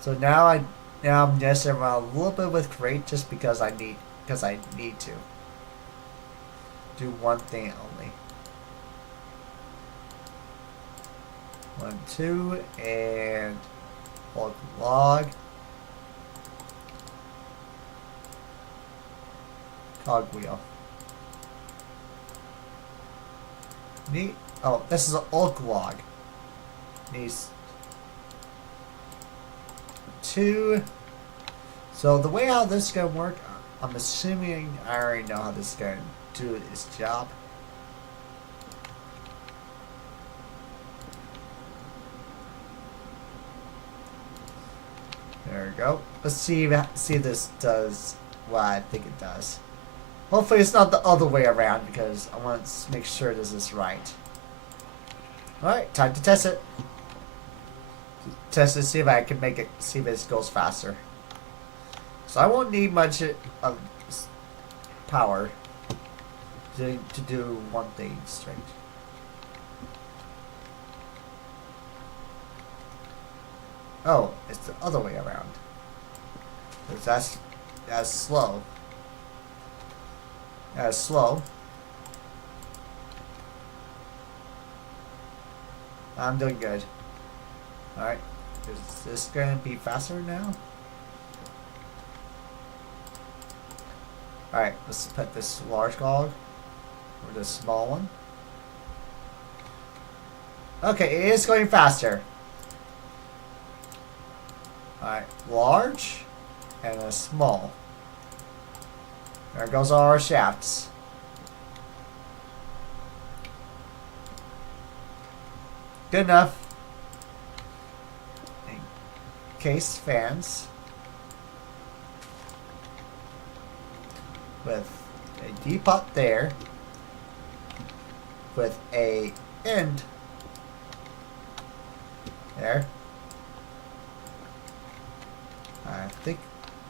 So now I'm messing around a little bit with Crate just because I need to do one thing only. 1, 2, and log. Cogwheel. Neat. Oh, this is an oak log. Needs 2. So the way how this is gonna work, I'm assuming I already know how this is gonna do its job. There we go. Let's see if this does what I think it does. Hopefully it's not the other way around because I want to make sure this is right. Alright, time to test it. Test it, see if I can make it, see if it goes faster. So I won't need much of power to do one thing straight. Oh, it's the other way around. 'Cause that's slow. That's slow. I'm doing good. Alright. Is this going to be faster now? Alright, let's put this large log or this small one. Okay, it is going faster. Alright, large and a small. There goes all our shafts. Good enough. Case fans with a depot there with a end there. I think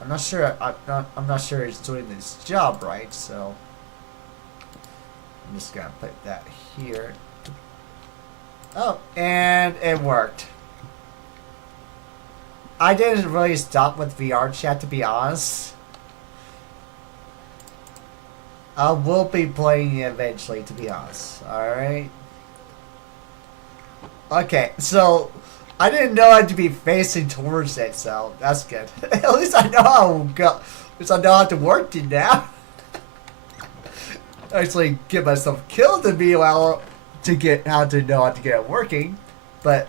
I'm not sure. I'm not sure it's doing this job right. So I'm just gonna put that here. Oh, and it worked. I didn't really stop with VR chat, to be honest. I will be playing it eventually, to be honest. Alright. Okay, so I didn't know I had to be facing towards it, so that's good. At least I know how to go. At least I know how to work it now. Actually get myself killed to be able to get how to know how to get it working. But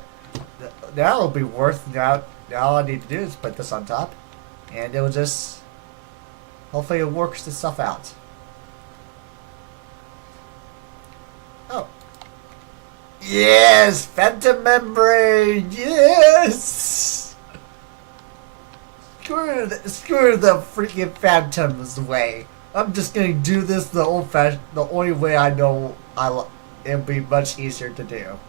now it'll be worth now. Now all I need to do is put this on top, and it will just, hopefully it works this stuff out. Oh. Yes! Phantom membrane! Yes! Screw the freaking phantoms way. I'm just gonna do this the old-fashioned, the only way I know it'll be much easier to do.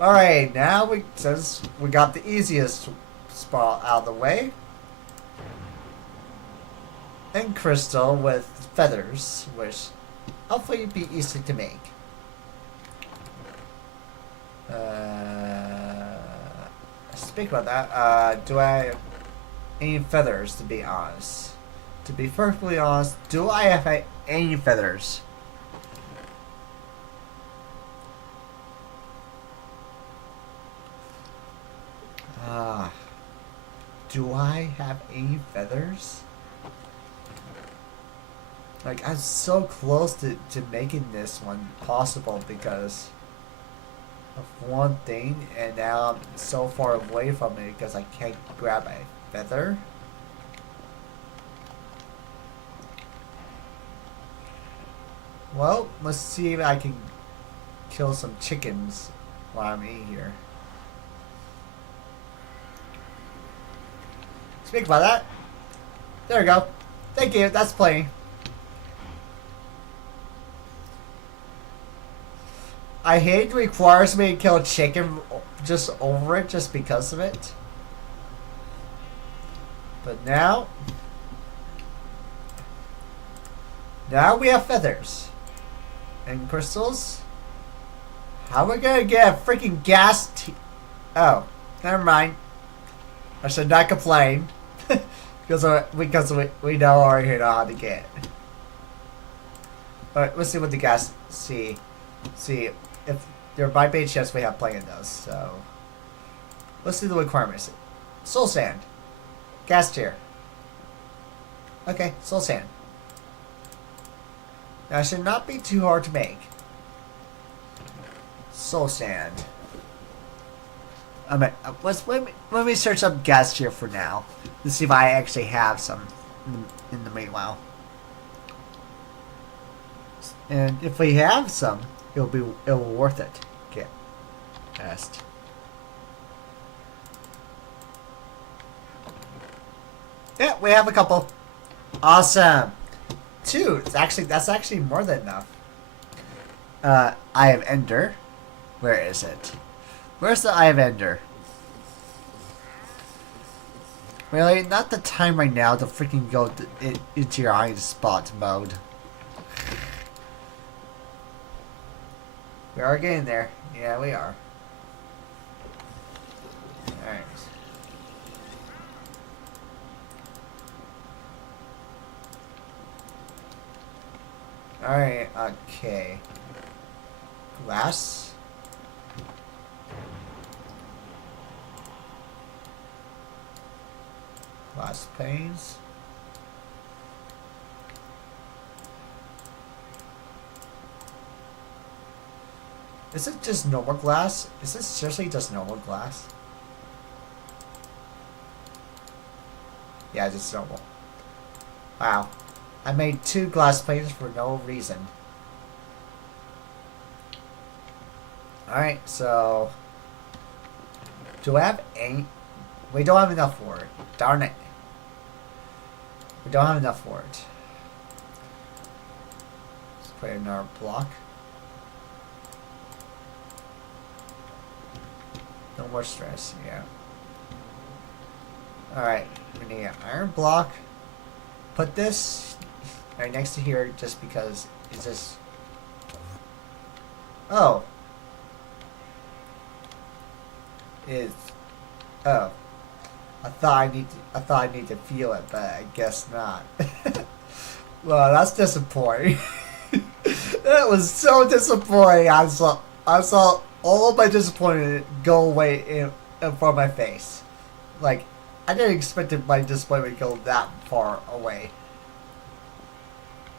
Alright, now since we got the easiest spot out of the way. And crystal with feathers, which hopefully be easy to make. Speak about that, do I have any feathers, to be honest? To be perfectly honest, do I have any feathers? Do I have any feathers? Like, I'm so close to making this one possible because of one thing, and now I'm so far away from it because I can't grab a feather. Well, let's see if I can kill some chickens while I'm in here. Speak about that. There we go. Thank you. That's plenty. I hate it requires me to kill a chicken just over it, just because of it. But now we have feathers and crystals. How are we gonna get a freaking gas? Oh, never mind. I should not complain. because we know already know how to get it. Alright, let's see what the gas see if there might be a chance we have plenty of those. So let's see the requirements. Soul sand, gas tier. Okay, soul sand. Now it should not be too hard to make. Soul sand. Let me search up gas tier for now. Let's see if I actually have some in the meanwhile. And if we have some, it'll be worth it. Get test. Yeah, we have a couple. Awesome. 2. That's actually more than enough. Eye of Ender. Where is it? Where's the Eye of Ender? Really? Not the time right now to freaking go into your eye spot mode. We are getting there. Yeah, we are. Alright. Alright, okay. Glass. Glass panes. Is it just normal glass? Is this seriously just normal glass? Yeah, just normal. Wow. I made 2 glass panes for no reason. Alright, so... Do I have any... We don't have enough for it. Darn it. We don't have enough for it. Let's put another block. No more stress, yeah. Alright, we need an iron block. Put this right next to here just because it's just... Oh. Oh. I thought I need to feel it, but I guess not. Well, that's disappointing. That was so disappointing. I saw all my disappointment go away in front of my face. Like, I didn't expect my disappointment to go that far away.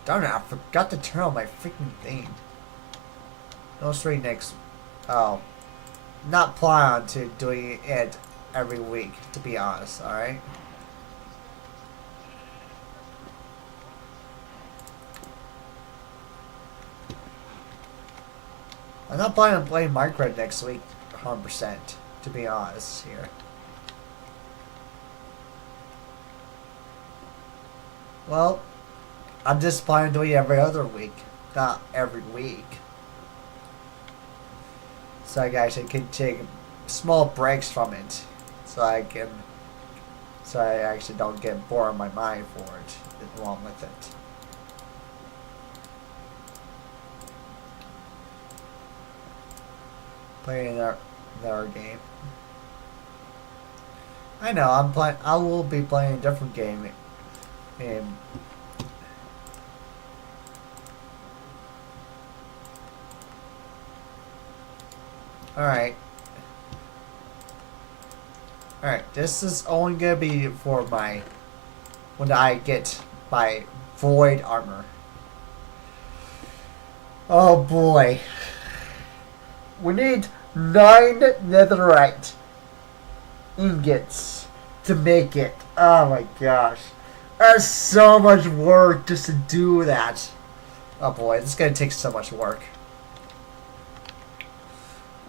Darn it, I forgot to turn on my freaking thing. No straight next. Oh. Not plan on to doing it every week, to be honest, alright? I'm not planning on playing Minecraft next week 100%, to be honest here. Well, I'm just planning on doing it every other week, not every week. So I actually can take small breaks from it, so I actually don't get bored on my mind for it along with it. Playing another game. I know I will be playing a different game. Alright. Alright, this is only gonna be for when I get my void armor. Oh boy. We need 9 netherite ingots to make it. Oh my gosh. That's so much work just to do that. Oh boy, this is gonna take so much work.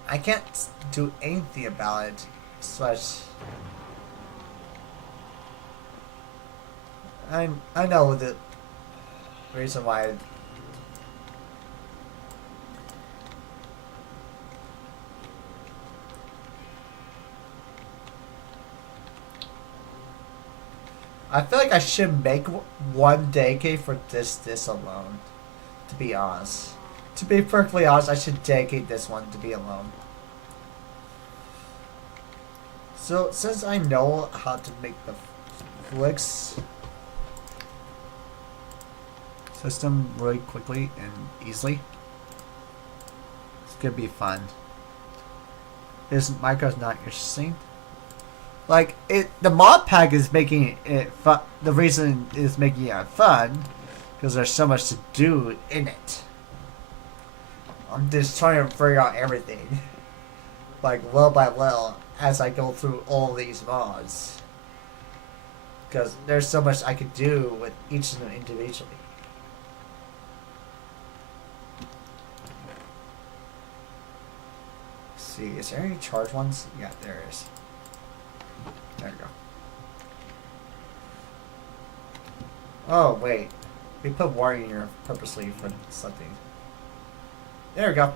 I can't do anything about it. I know the reason why. I feel like I should make one dedicate for this alone. To be honest. To be perfectly honest, I should dedicate this one to be alone. So, since I know how to make the Flix system really quickly and easily, it's gonna be fun. Is Minecraft not interesting? Like, the mod pack is making it fun. The reason is making it fun because there's so much to do in it. I'm just trying to figure out everything, like little by little, as I go through all these mods. Because there's so much I could do with each of them individually. Let's see, is there any charge ones? Yeah, there is. There we go. Oh, wait. We put water in here purposely for something. There we go.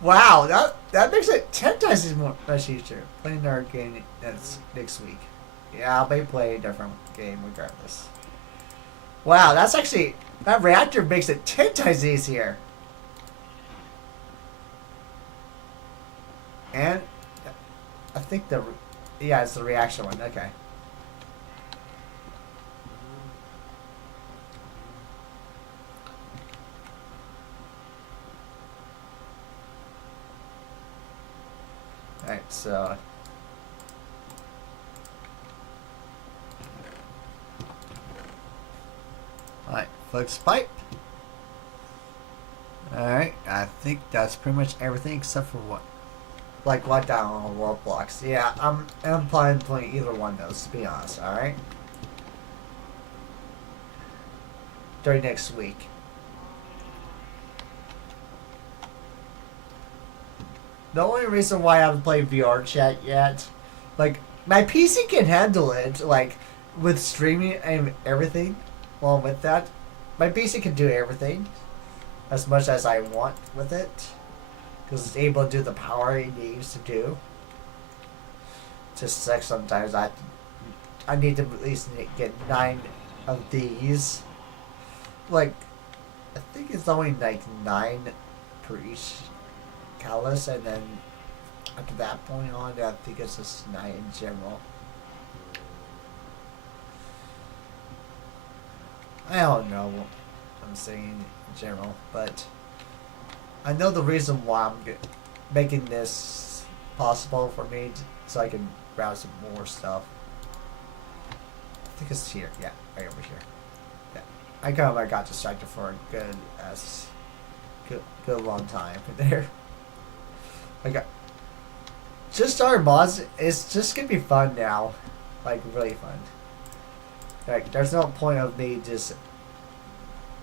Wow, that makes it 10 times much easier. Playing another game next week. Yeah, I'll be playing a different game regardless. Wow, that's actually... That reactor makes it 10 times easier. And... I think yeah, it's the reaction one. Okay. Alright, so... Alright, flex pipe. Alright, I think that's pretty much everything except for what? Like what down on world blocks. Yeah, I'm planning to play either one of those, to be honest, alright? During next week. The only reason why I haven't played VR chat yet, like, my PC can handle it, like, with streaming and everything. Well, with that, my PC can do everything as much as I want with it, because it's able to do the power it needs to do. Just like sometimes I need to at least get 9 of these. Like, I think it's only like 9 per each callus, and then after that point on, I think it's just 9 in general. I don't know what I'm saying in general, but I know the reason why I'm making this possible for me, so I can browse some more stuff. I think it's here. Yeah, right over here. Yeah, I kind of got distracted for a good long time there. Like, just started mods. It's just gonna be fun now, like really fun. Like, there's no point of me just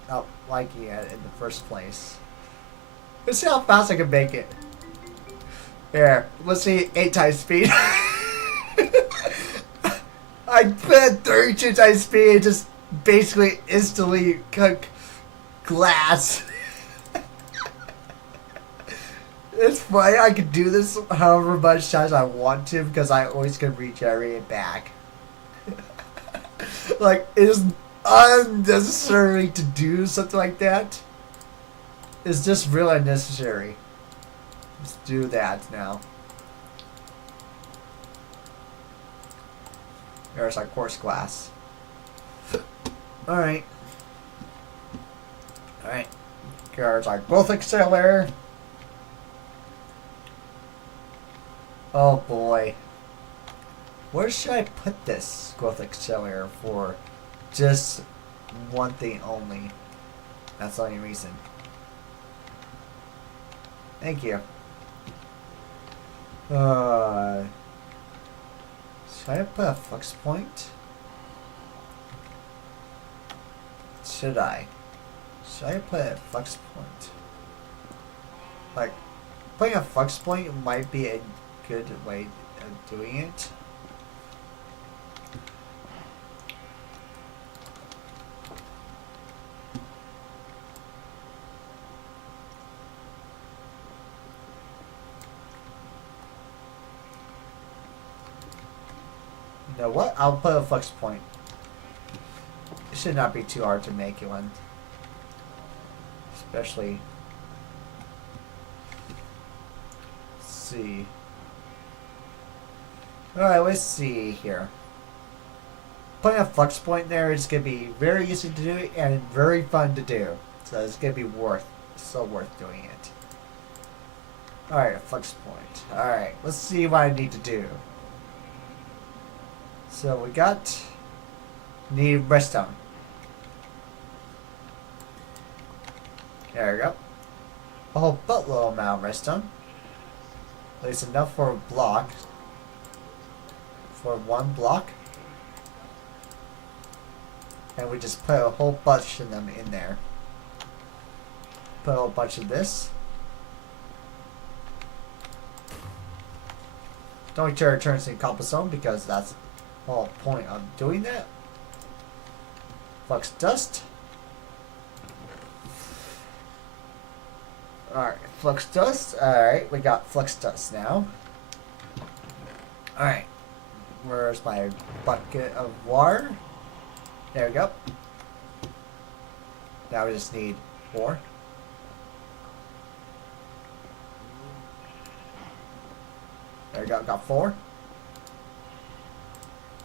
not liking it in the first place. Let's see how fast I can make it. Here, let's see 8 times speed. I put 32 times speed and just basically instantly cook glass. It's funny, I can do this however much times I want to because I always can regenerate it back. Like, it is unnecessary to do something like that. It's just really unnecessary. Let's do that now. There's our quartz glass. Alright. Alright. Here's our growth accelerator. Oh boy. Where should I put this growth accelerator for just one thing only? That's the only reason. Thank you. Should I put a flux point? Should I? Should I put a flux point? Like, putting a flux point might be a good way of doing it. You know what? I'll put a flux point. It should not be too hard to make one. Especially... Let's see. Alright, let's see here. Putting a flux point there is going to be very easy to do and very fun to do. So it's going to be so worth doing it. Alright, a flux point. Alright, let's see what I need to do. So we need redstone. There we go. A whole buttload amount of redstone. At least enough for a block. For one block. And we just put a whole bunch of them in there. Put a whole bunch of this. Don't turn it turns into cobblestone because that's the whole point of doing that. Flux dust. Alright, flux dust. Alright, we got flux dust now. Alright. Where's my bucket of water? There we go. Now we just need 4. There we go, got 4.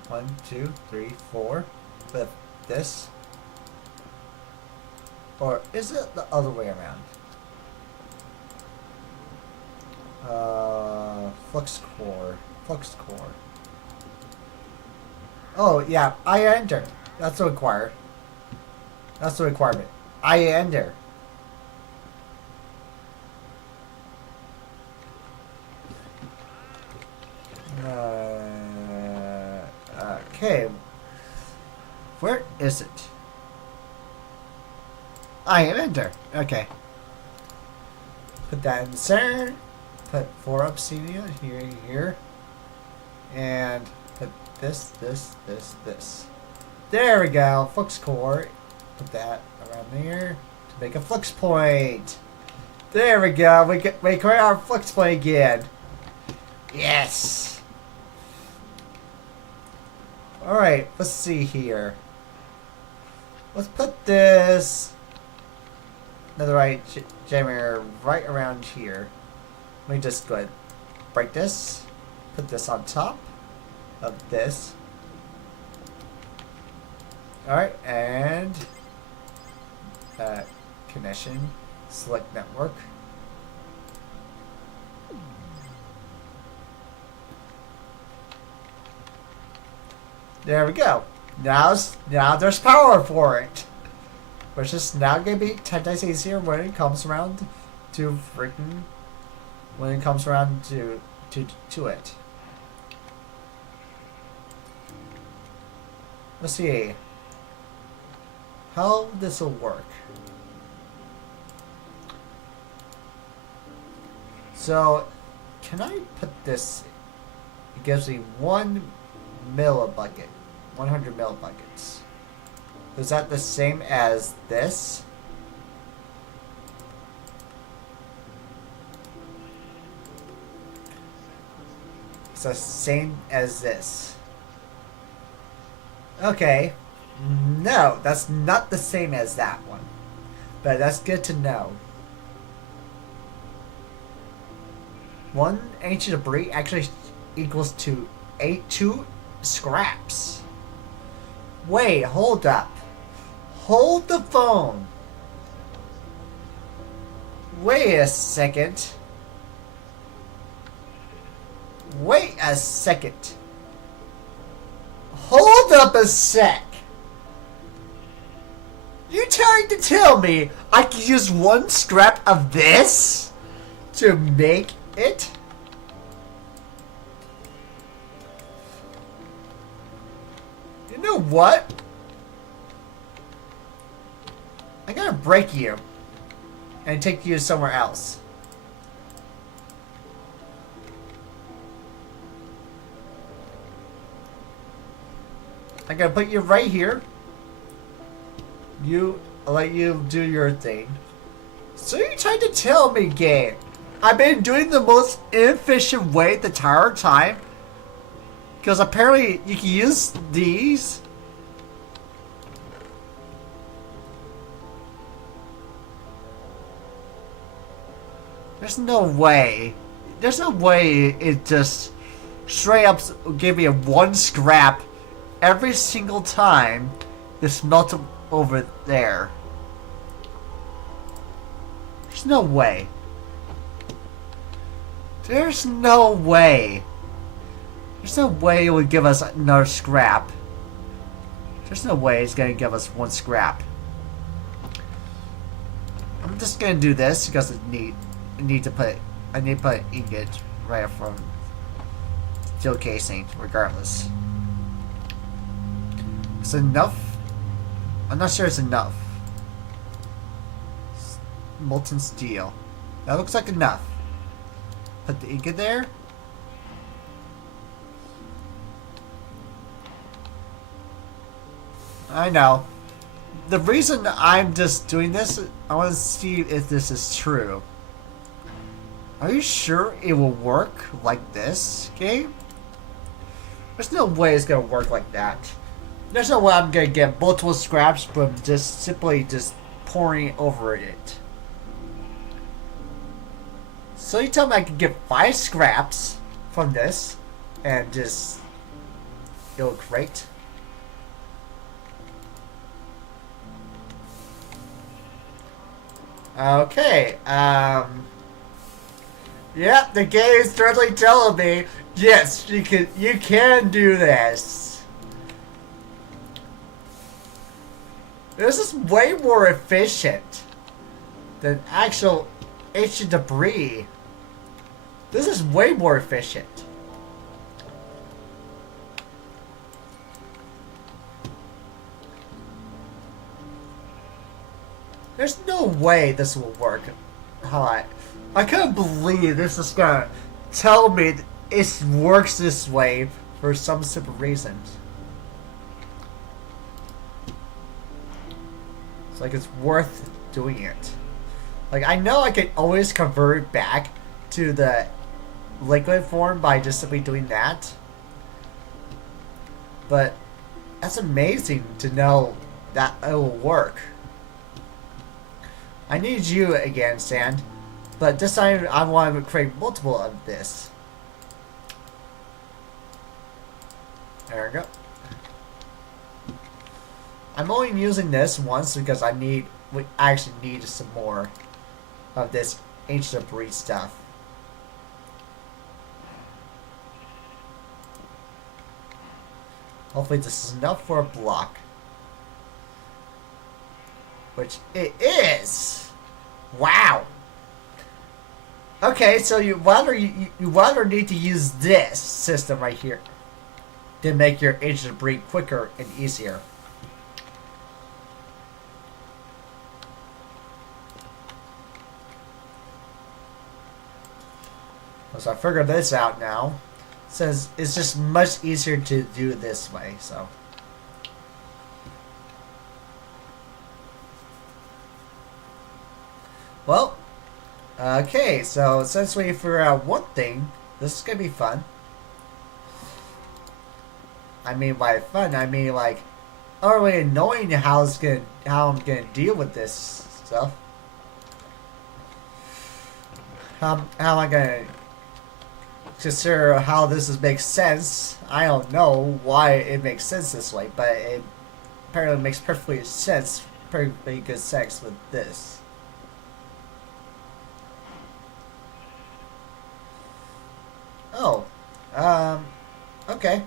1, 2, 3, 4. With this. Or is it the other way around? Flux core. Flux core. Oh, yeah. I enter. That's the required. That's the requirement. I enter. Okay. Where is it? I enter. Okay. Put that in the center. Put 4 obsidian here. And put this. There we go. Flux core. Put that around there to make a flux point. There we go. We create our flux point again. Yes. Alright, let's see here. Let's put this netherite generator right around here. Let me just go ahead and break this. Put this on top of this. Alright, and connection. Select network. There we go. Now there's power for it. Which is now gonna be 10 times easier when it comes around to freaking to it. Let's see how this will work. So can I put this? It gives me 1 millibucket, 100 millibuckets. Is that the same as this? It's the same as this. Okay. No, that's not the same as that one. But that's good to know. 1 ancient debris actually equals to 2 scraps. Wait, hold up. Hold the phone. Wait a second. Wait a second. Hold up a sec. You trying to tell me I can use 1 scrap of this to make it? You know what? I'm gonna break you and take you somewhere else. I'm gonna put you right here. I'll let you do your thing. So you tried to tell me, game, I've been doing the most inefficient way the entire time? Because apparently you can use these. There's no way. There's no way it just straight up gave me a 1 scrap every single time this melted over there. There's no way. There's no way. There's no way it would give us another scrap. There's no way it's gonna give us 1 scrap. I'm just gonna do this because I need to put ingot right from steel casing regardless. It's enough. I'm not sure it's enough. Molten steel. That looks like enough. Put the ingot there. I know. The reason I'm just doing this, I want to see if this is true. Are you sure it will work like this, game? There's no way it's gonna work like that. There's no way I'm gonna get multiple scraps from just simply pouring over it. So you tell me I can get 5 scraps from this and just it'll look great. Okay, Yep, the game is directly telling me, yes, you can do this. This is way more efficient than actual ancient debris. This is way more efficient. There's no way this will work. I can't believe this is gonna tell me it works this way for some simple reasons. It's like it's worth doing it. Like, I know I can always convert it back to the liquid form by just simply doing that. But that's amazing to know that it will work. I need you again, Sand. But this time I want to create multiple of this. There we go. I'm only using this once because we actually need some more of this ancient debris stuff. Hopefully this is enough for a block. Which it is! Wow! Okay, so you rather need to use this system right here to make your ancient debris quicker and easier. So I figured this out now. It says it's just much easier to do this way, so. Well, okay, so since we figured out one thing, this is gonna be fun. I mean by fun, I mean like already knowing how I'm gonna deal with this stuff. How am I gonna consider how makes sense? I don't know why it makes sense this way, but it apparently makes perfectly good sense with this. Oh, okay.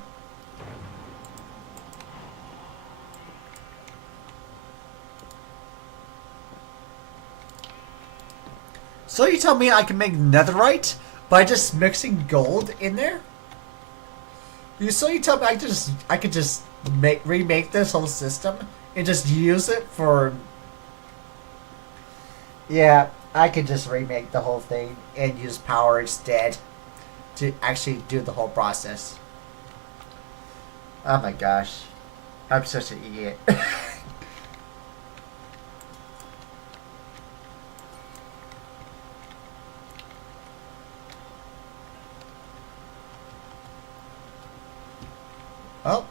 So you tell me I can make netherite by just mixing gold in there? So you tell me I could just remake this whole system and just use it for? Yeah, I could just remake the whole thing and use power instead to actually do the whole process. Oh my gosh. I'm such an idiot. Well,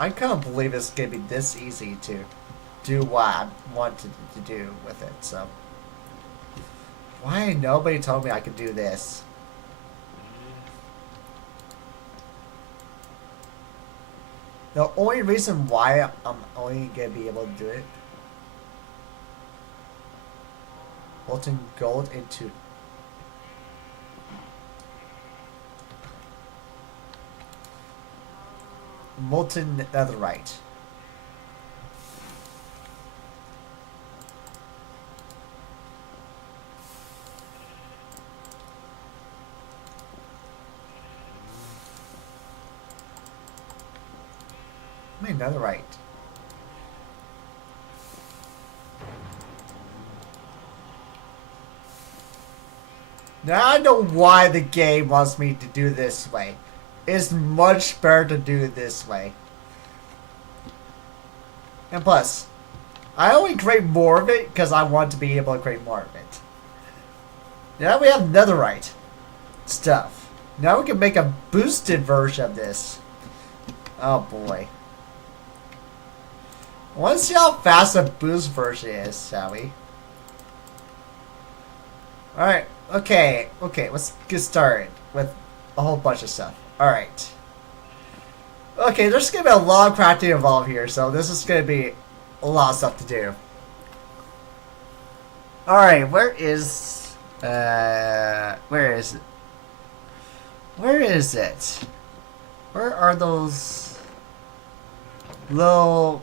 I can't believe it's gonna be this easy to do what I wanted to do with it, so. Why nobody told me I could do this? The only reason why I'm only gonna be able to do it, molten gold into molten netherite. Netherite. Now I know why the game wants me to do this way. It's much better to do it this way. And plus, I only create more of it because I want to be able to create more of it. Now we have netherite stuff. Now we can make a boosted version of this. Oh boy. I want to see how fast the boost version is, shall we? Alright, okay, let's get started with a whole bunch of stuff. Alright. Okay, there's gonna be a lot of crafting involved here, so this is gonna be a lot of stuff to do. Alright, where is Where is it? Where is it? Where are those little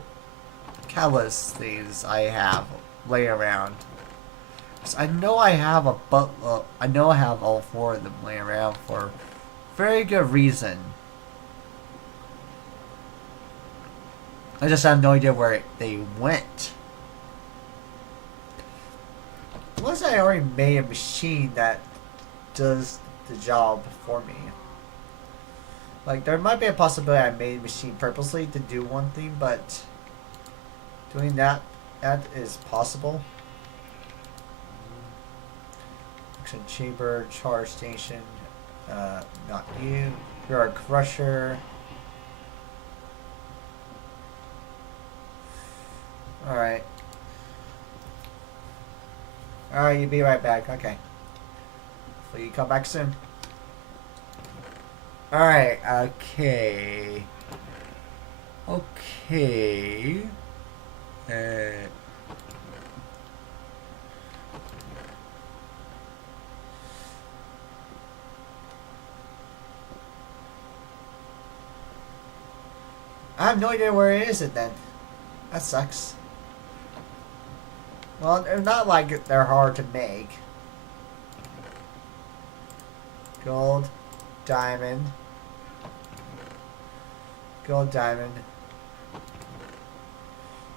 catalyst things I have laying around? 'Cause I know I have I know I have all four of them laying around for very good reason. I just have no idea where they went. Unless I already made a machine that does the job for me. Like, there might be a possibility I made a machine purposely to do one thing, but doing that is possible. Action chamber, charge station, not you. You're a crusher. Alright. Alright, you be right back. Okay. Will you come back soon? Alright, okay. Okay. I have no idea where it is then. That sucks. Well, they're not like they're hard to make. Gold, diamond, gold, diamond.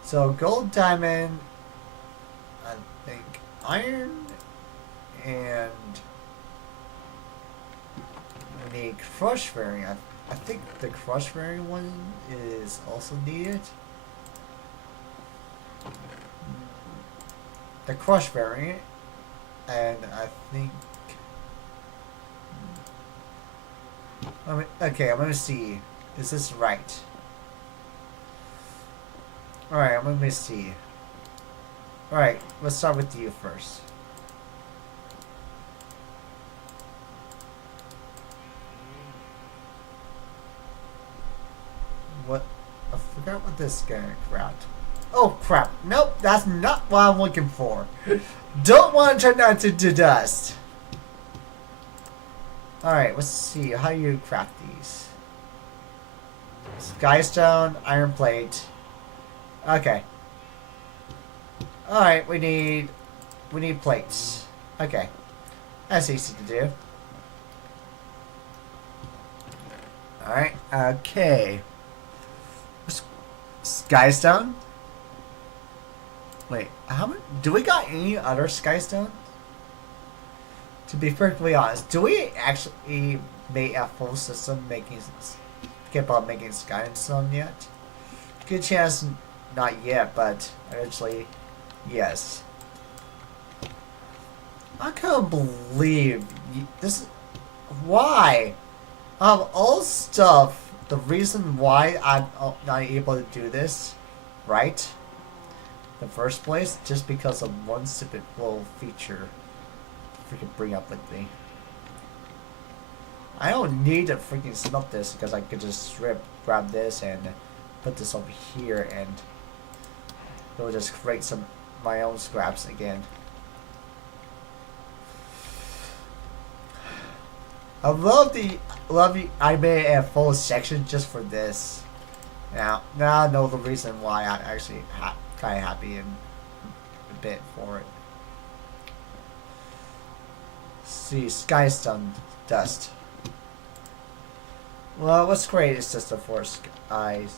So gold, diamond, I think iron, and we need crush variant. I think the crush variant one is also needed. The crush variant, and I think. Okay, I'm gonna see. Is this right? Alright, I'm gonna see. Alright, let's start with you first. What? I forgot what this guy grabbed. Oh crap. Nope, that's not what I'm looking for. Don't want to turn that into dust. Alright, let's see. How do you craft these? Skystone, iron plate. Okay. Alright, we need plates. Okay. That's easy to do. Alright, okay. Skystone? Wait, how many? Do we got any other Skystone? To be perfectly honest, do we actually make a full system capable of making Skystone yet? Good chance, not yet, but eventually, yes. I can't believe this. Why? All stuff. The reason why I'm not able to do this, right? In the first place, just because of one stupid little feature. Freaking bring up with me. I don't need to freaking smelt this because I could just grab this and put this over here and it will just create some my own scraps again. I made a full section just for this. Now I know the reason why I'm actually kind of happy and a bit for it. See, Skystone dust. Well, let's create a system for Skystone.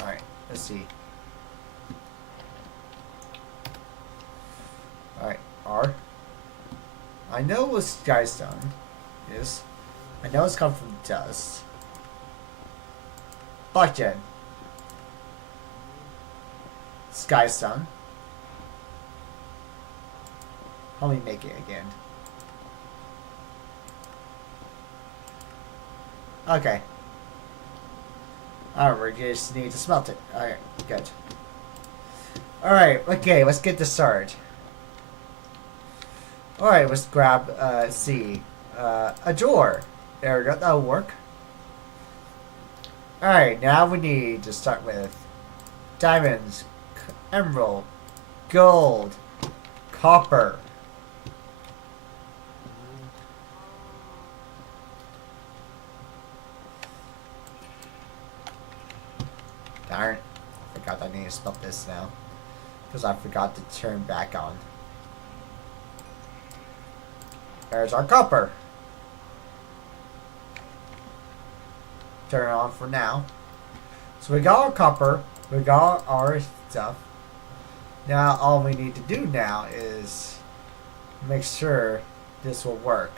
Alright, let's see. Alright, R. I know what Skystone is. I know it's come from dust. Blockchain. Skystone. How do we make it again? Okay. Alright, we just need to smelt it. Alright, good. Alright, okay, let's get this started. Alright, let's grab, C. A drawer. There we go, that'll work. Alright, now we need to start with diamonds, emerald, gold, copper. Darn. I forgot I need to stop this now. Because I forgot to turn back on. There's our copper. Turn it on for now. So we got our copper. We got our stuff. Now all we need to do now is make sure this will work.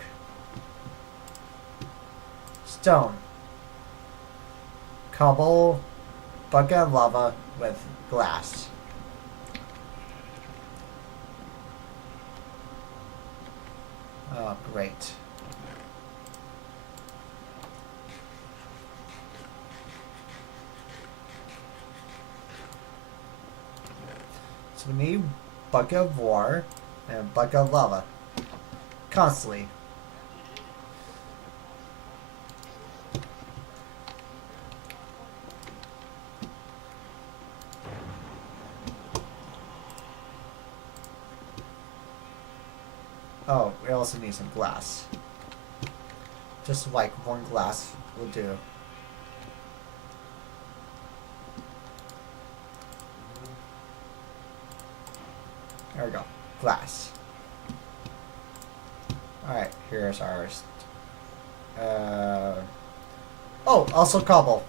Stone. Cobble. Bucket of lava with glass. Oh, great. So we need bucket of water and bucket of lava. Constantly. Oh, we also need some glass. Just like one glass will do. There we go. Glass. Alright, here's ours. Oh, also cobble.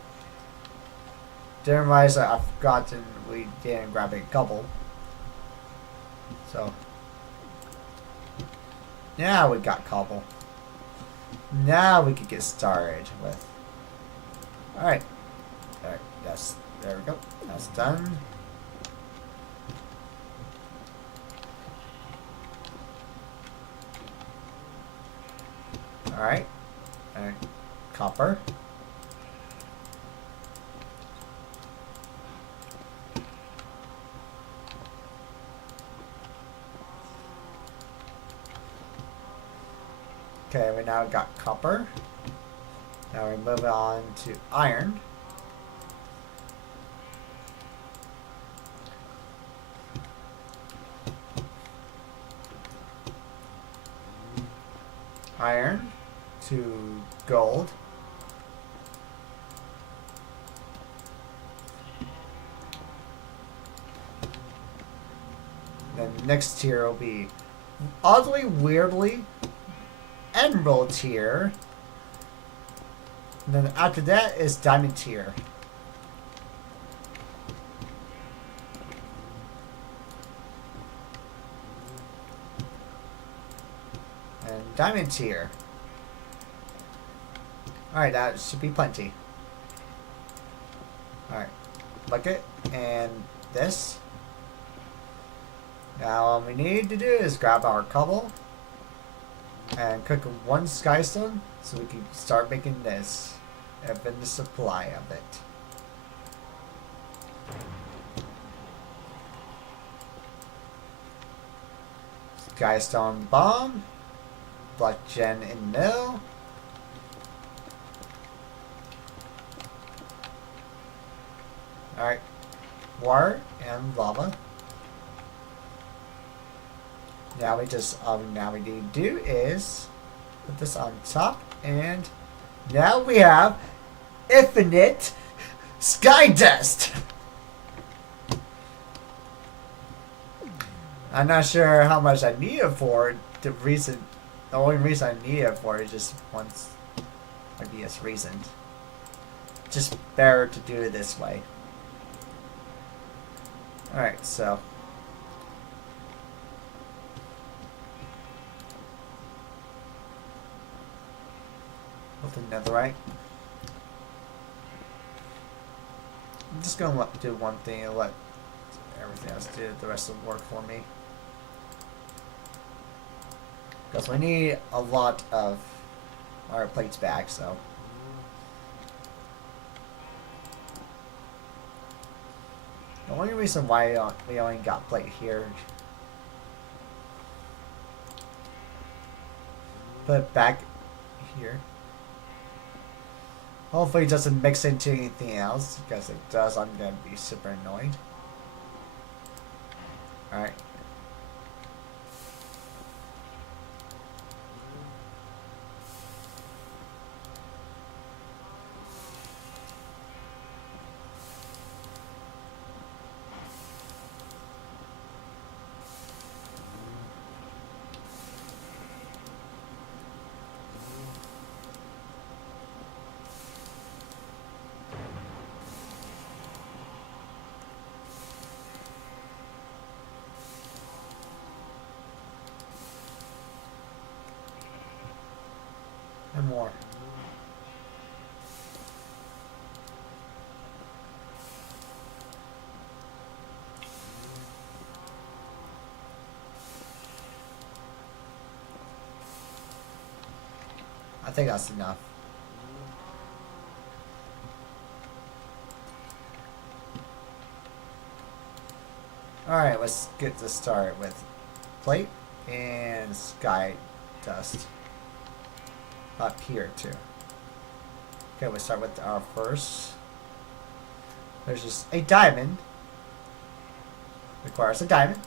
Didn't realize that I forgot we didn't grab a cobble. So. Now we got cobble. Now we can get started with. Alright. There we go. That's done. Alright. Copper. Okay, we now got copper. Now we move on to iron. Iron to gold. Then the next tier will be, oddly, weirdly, emerald tier. And then after that is diamond tier. And diamond tier. Alright, that should be plenty. Alright. Bucket and this. Now all we need to do is grab our cobble and cook one skystone so we can start making this. Infinite supply of it. Skystone bomb. Black gen in mill. Alright. Water and lava. Now we just now we need to do is put this on top, and now we have infinite sky dust. I'm not sure how much I need it for. The only reason I need it for is just once obvious reason. Just better to do it this way. Alright, so with the netherite. I'm just gonna do one thing and let everything else do the rest of the work for me. Because we need a lot of our plates back, so. The only reason why we only got plate here. Put it back here. Hopefully it doesn't mix into anything else, because if it does, I'm going to be super annoyed. Alright. think that's enough. Alright, let's get to start with plate and sky dust. Up here too. Okay, we'll start with our first. There's just a diamond. Requires a diamond.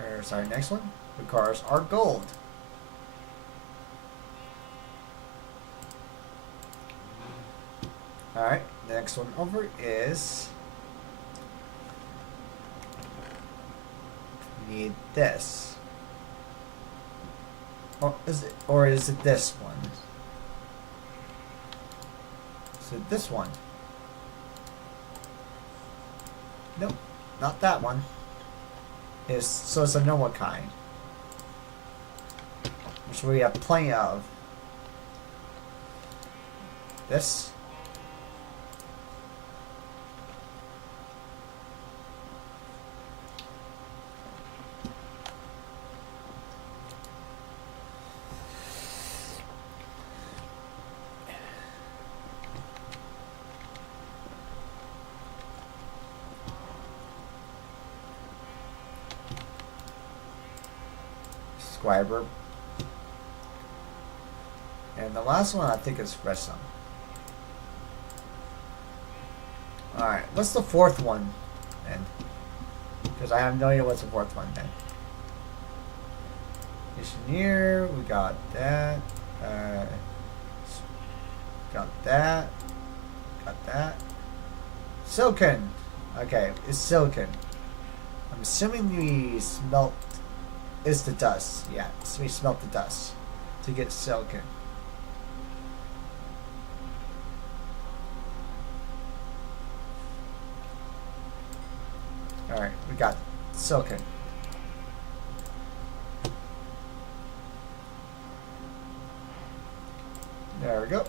There's our next one. Requires our gold. Alright, the next one over is need this. Or is it this one? Is it this one? Nope, not that one. So it's a normal kind. Which we have plenty of. This. Scriber. And the last one I think is redstone. Alright, what's the fourth one then? Because I have no idea what's the fourth one then. Engineer, we got that. Got that. Got that. Silicon. Okay, it's silicon. I'm assuming we smelt. It's the dust. Yeah, so we smelt the dust to get silicon. Alright, we got silicon. There we go.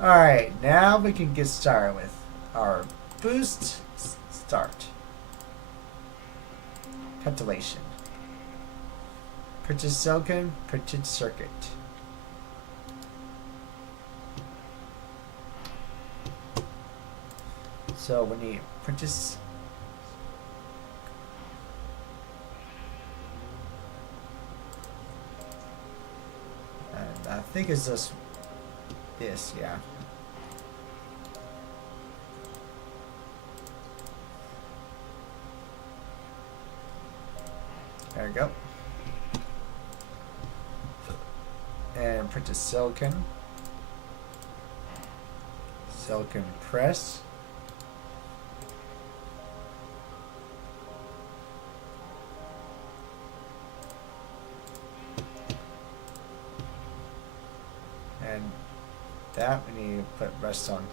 Alright, now we can get started with our boost start. Ventilation. Printed silicon, printed circuit. So we need printed. And I think it's just this, yeah. There we go. And printed silicon. Silicon press. And that we need to put rest on.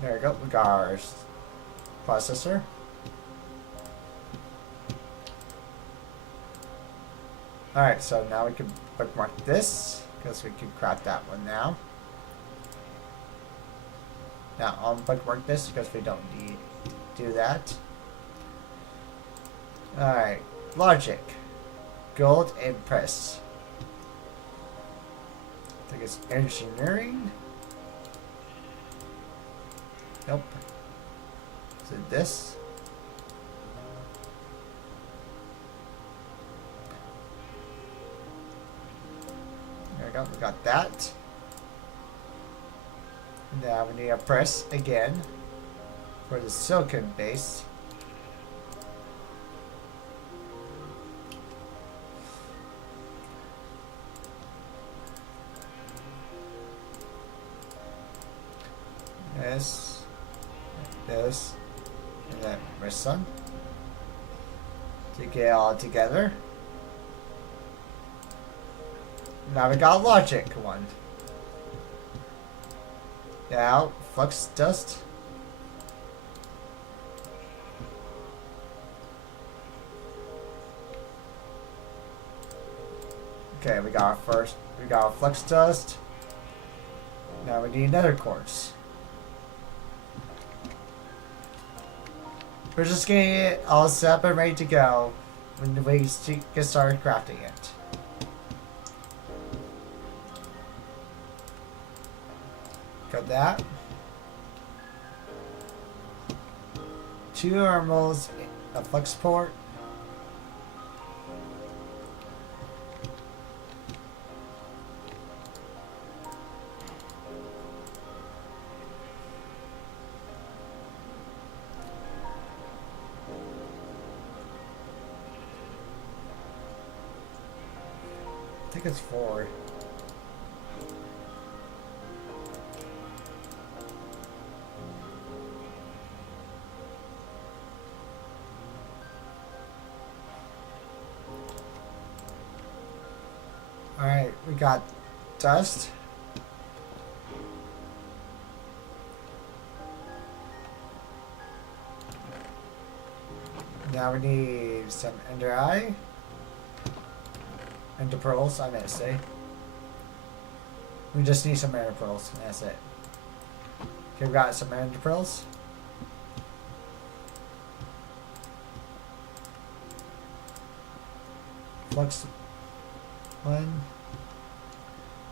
There we go, we got our processor. Alright, so now we can bookmark this, because we can craft that one now. Now, I'll bookmark this because we don't need to do that. Alright, logic. Gold and press. I think it's engineering. Nope. Is it this? There we go, we got that. Now we need a press again for the silicon base. This, and then press on to get it all together. Now we got a logic one. Now, flux dust. Okay, we got our flux dust. Now we need nether quartz. We're just getting it all set up and ready to go when we get started crafting it. Got that. 2 normals, a flux port. I think it's 4. Alright, we got dust. Now we need some ender eye. Ender pearls, I meant to say. We just need some ender pearls, and that's it. Okay, we got some ender pearls. Flux 1.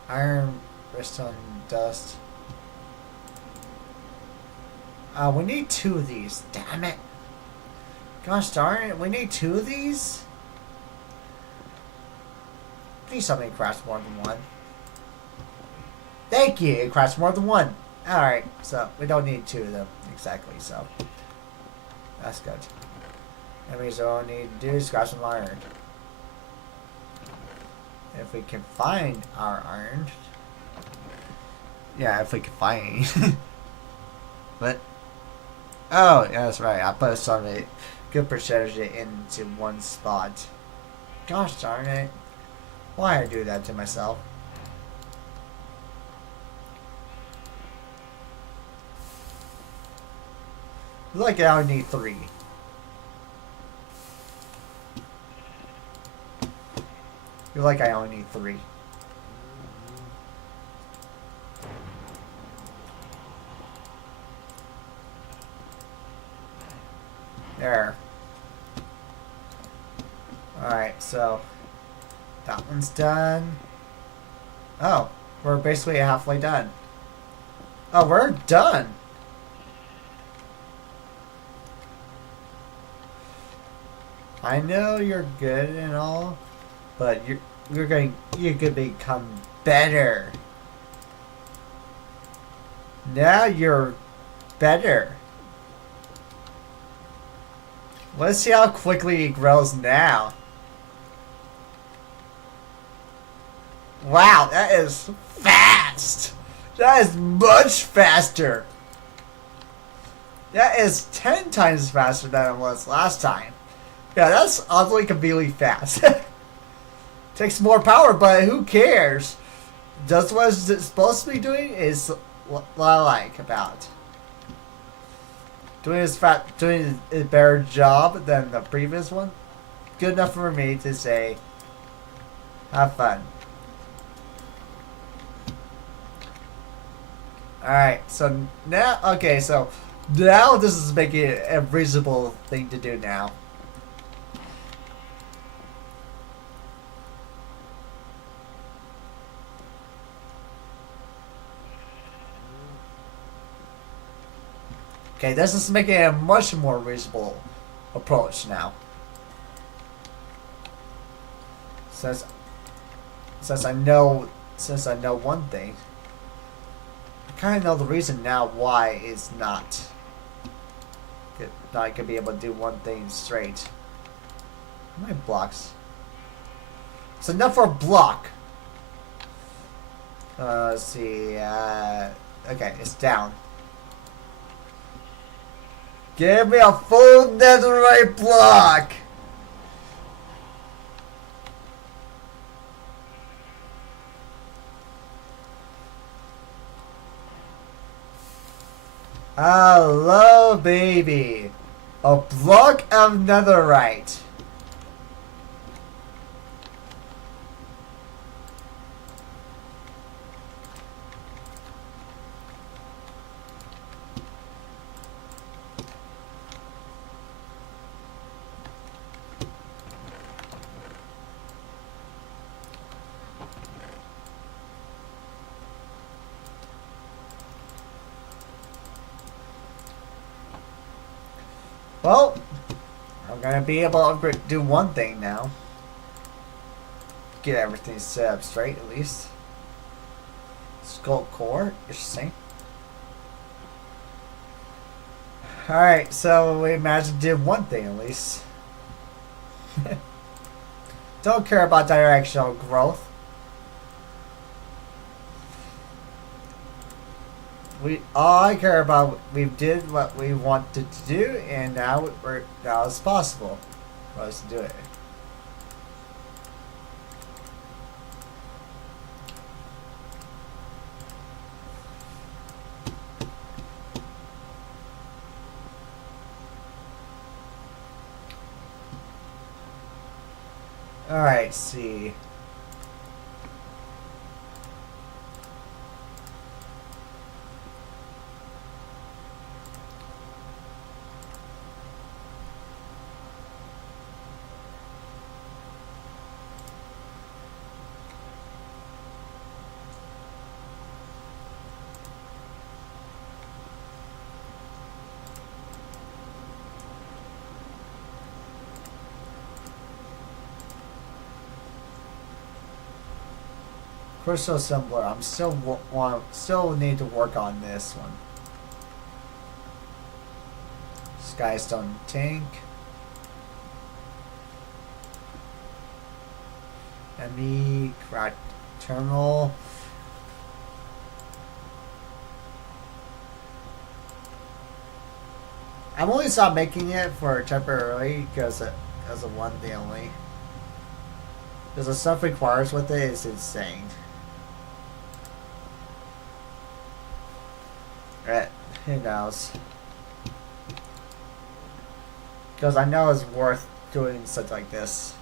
Iron, redstone, dust. We need 2 of these. Damn it. Gosh darn it, we need 2 of these? Please somebody craft more than 1. Thank you, it crafts more than 1. Alright, so we don't need 2 of them. Exactly, so. That's good. That means all we need to do is scratch some iron. If we can find our iron. Yeah, if we can find any. But oh, yeah, that's right. I put some of it, good percentage into one spot. Gosh darn it. Why I do that to myself? Like I only need 3. You're like I only need 3. There. Alright, so that one's done. Oh, we're basically halfway done. Oh, we're done. I know you're good and all, but you're gonna become better. Now you're better. Let's see how quickly it grows now. Wow, that is fast. That is much faster. That is 10 times faster than it was last time. Yeah, that's oddly conveniently fast. Takes more power, but who cares? Does what it's supposed to be doing is what I like about. Doing a better job than the previous one. Good enough for me to say, have fun. Alright, so now, okay, so now this is making it a reasonable thing to do now. Okay, this is making a much more reasonable approach now. Since I know one thing, I kind of know the reason now why it's not gonna be able to do one thing straight. How many blocks? It's enough for a block. Let's see. Okay, it's down. Give me a full netherite block! Hello, baby! A block of netherite. Well, I'm gonna be able to do one thing now. Get everything set up straight, at least. Skull core, interesting. Alright, so we managed to do one thing at least. Don't care about directional growth. All I care about, we did what we wanted to do, and now it's possible for us to do it. Alright, see. Crystal assembler. I'm still need to work on this one. Skystone tank. ME crack terminal. I'm only stopped making it for temporarily because of one thing only. Because the stuff requires with it is insane. Who knows? Because I know it's worth doing stuff like this.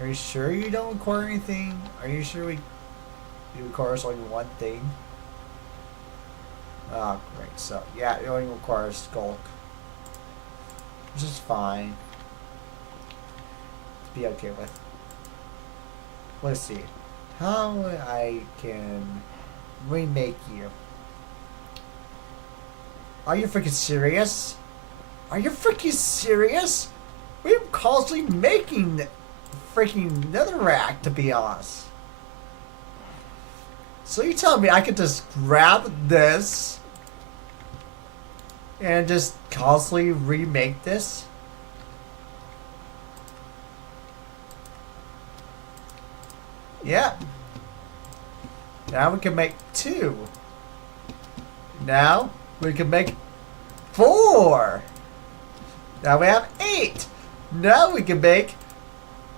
Are you sure you don't require anything? Are you sure you require only one thing? Oh, great. So, yeah, it only requires Skulk. Which is fine. To be okay with. Let's see. How I can remake you. Are you freaking serious? Are you freaking serious? We're constantly making freaking Netherrack, to be honest. So you telling me I could just grab this and just constantly remake this? Yeah. Now we can make 2. Now we can make 4. Now we have 8. Now we can make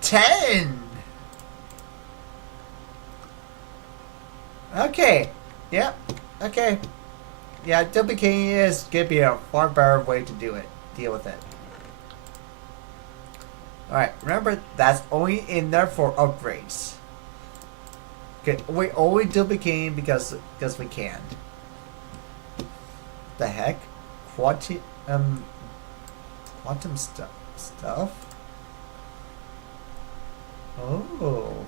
10. Okay. Yep. Okay. Yeah, duplicating is gonna be a far better way to deal with it. Alright, remember that's only in there for upgrades. Okay, we only duplicating because we can. The heck? Quantum stuff? Oh,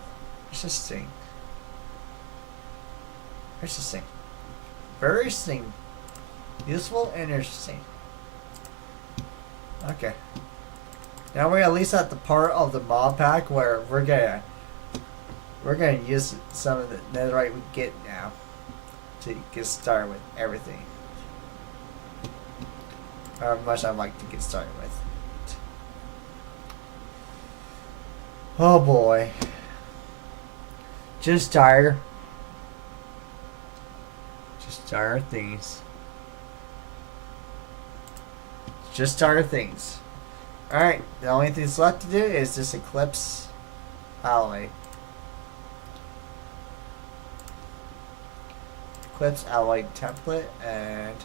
interesting. Interesting. Very interesting. Useful and interesting. Okay. Now we're at least at the part of the mod pack where we're gonna use some of the netherite we get now to get started with everything. However much I'd like to get started with. Oh boy. Just tired. Just tired of things. Just tired of things. Alright, the only thing that's left to do is this Eclipse Alloy. Eclipse Alloy template and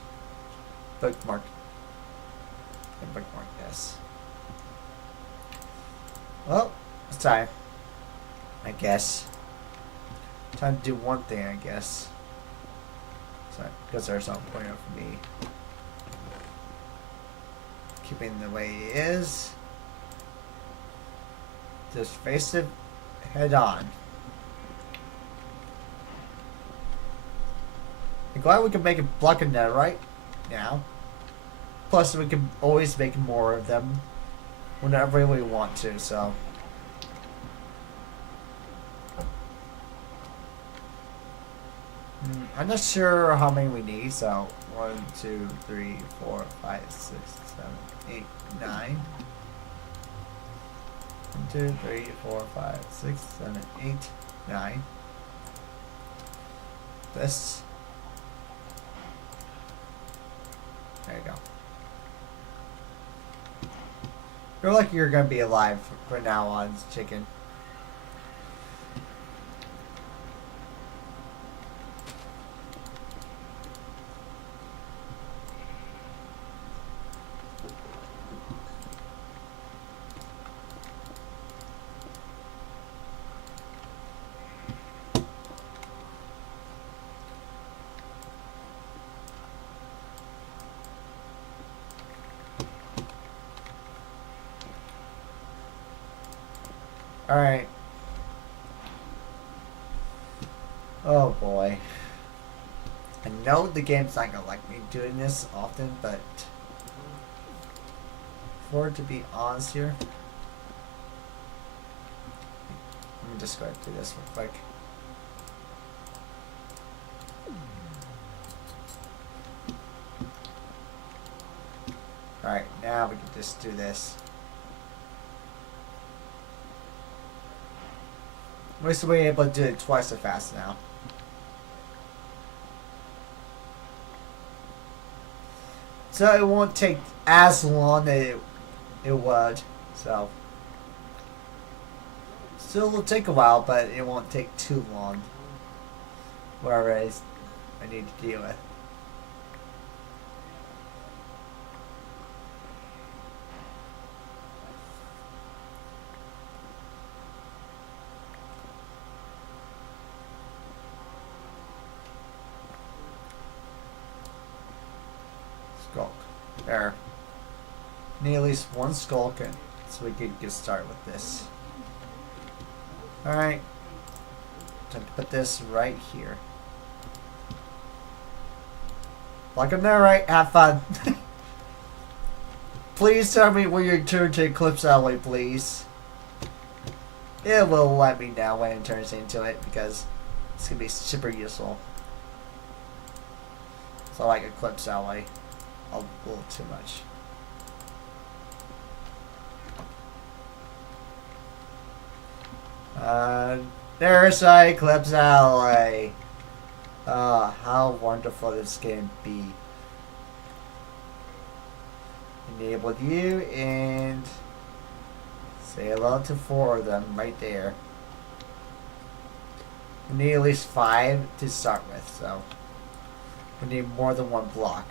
bookmark. And bookmark this. Well, it's time. I guess. Time to do one thing, I guess. Sorry, because there's no point for me keeping the way it is. Just face it. head on. I'm glad we can make a block of net right now. Plus, we can always make more of them whenever we want to, so. I'm not sure how many we need, so 1, 2, 3, 4, 5, 6, 7, 8, 9. 1, 2, 3, 4, 5, 6, 7, 8, 9. This. There you go. You're lucky you're gonna be alive from now on, chicken. Alright. Oh boy. I know the game's not gonna like me doing this often, but for it to be honest here, let me just go through this real quick. Alright, now we can just do this. We're still able to do it twice as fast now. So it won't take as long as it would. So still will take a while, but it won't take too long. Whereas I need to deal with. Skulk. There. Need at least one skulk in, so we can get started with this. Alright. Time to put this right here. Like I'm there, right? Have fun. Please tell me when you turn to Eclipse Alloy, please. It will let me know when it turns into it because it's gonna be super useful. So I like Eclipse Alloy a little too much. There's Eclipse Alloy. How wonderful this can be. Enabled you and say hello to 4 of them right there. We need at least 5 to start with, so we need more than 1 block.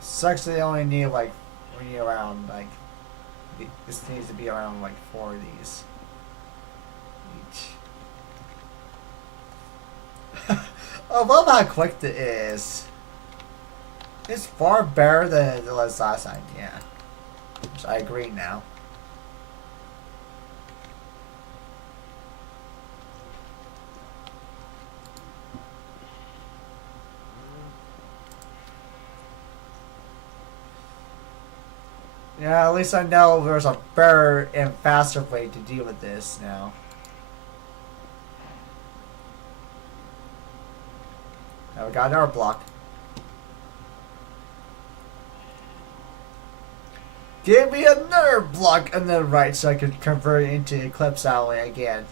Sucks they only need like around like this needs to be around like 4 of these each. I love how quick it is. It's far better than the last time, yeah. Which I agree now. Yeah, at least I know there's a better and faster way to deal with this now. Now we got another block. Give me another block on the right so I can convert it into Eclipse Alley again.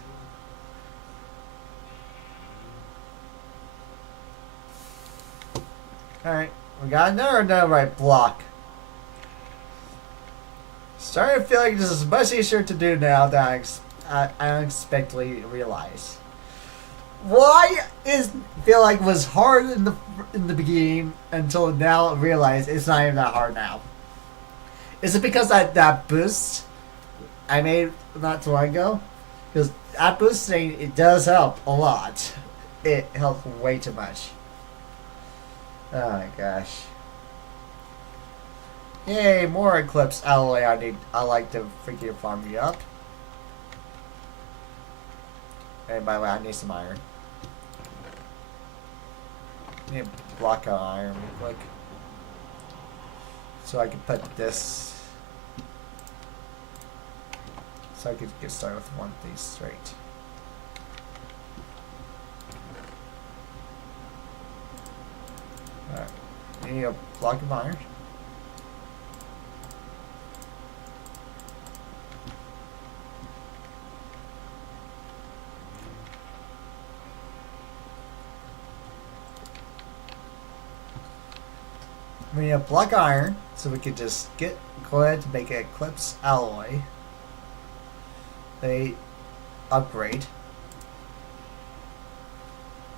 Alright, we got another right block. Starting to feel like this is much easier to do now than I unexpectedly realized. Why is feel like it was hard in the beginning until now I realize it's not even that hard now? Is it because that boost I made not too long ago? Because that boost thing, it does help a lot. It helps way too much. Oh my gosh. Yay, more Eclipse Alloy. I like to freaking farm you up. And by the way, I need some iron. I need a block of iron real quick. So I can put this. So I could get started with one of these straight. Alright. Need a block of iron. We need a block of iron, so we could just go ahead and make an Eclipse Alloy. They upgrade.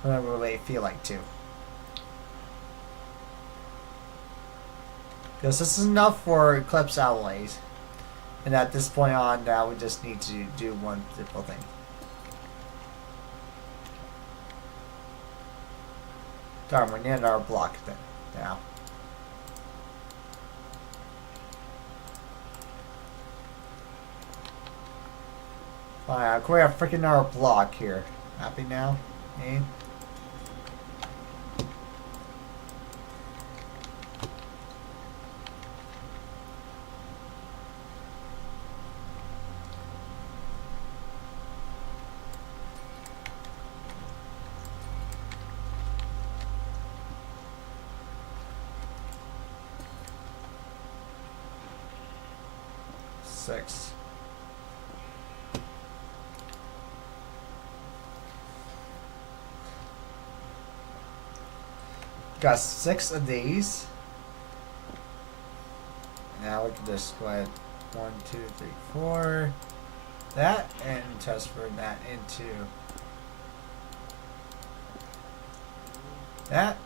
Whenever we feel like to. Because this is enough for Eclipse Alloys. And at this point on, now we just need to do one simple thing. Darn, we need our block then. Now. Fine, we have freaking our block here. Happy now? Eh? Six. Got 6 of these. Now we can just go ahead 1, 2, 3, 4. That and transfer that into that.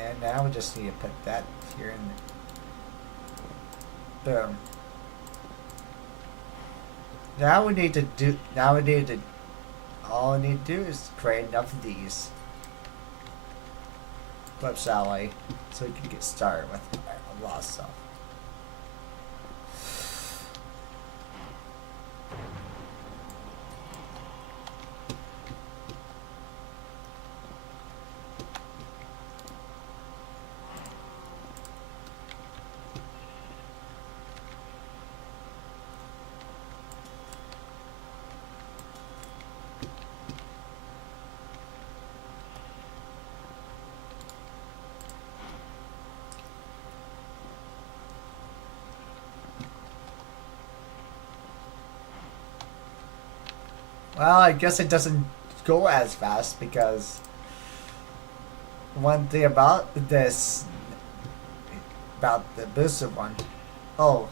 And now we just need to put that here in the boom. All we need to do is create enough of these. Eclipse Alloy, so we can get started with a lot of stuff. Well, I guess it doesn't go as fast because one thing about this, about the booster one. Oh.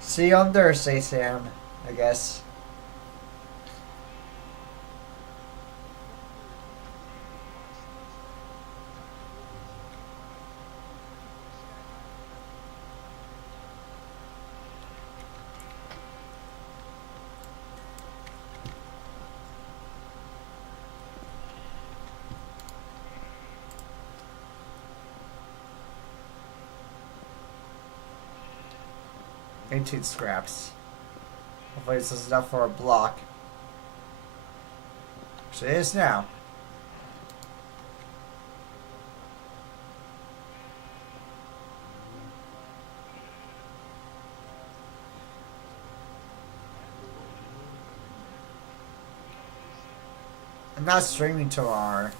See you on Thursday, Sam, I guess. Ancient scraps. Hopefully this is enough for a block. Which it is now. I'm not streaming tomorrow.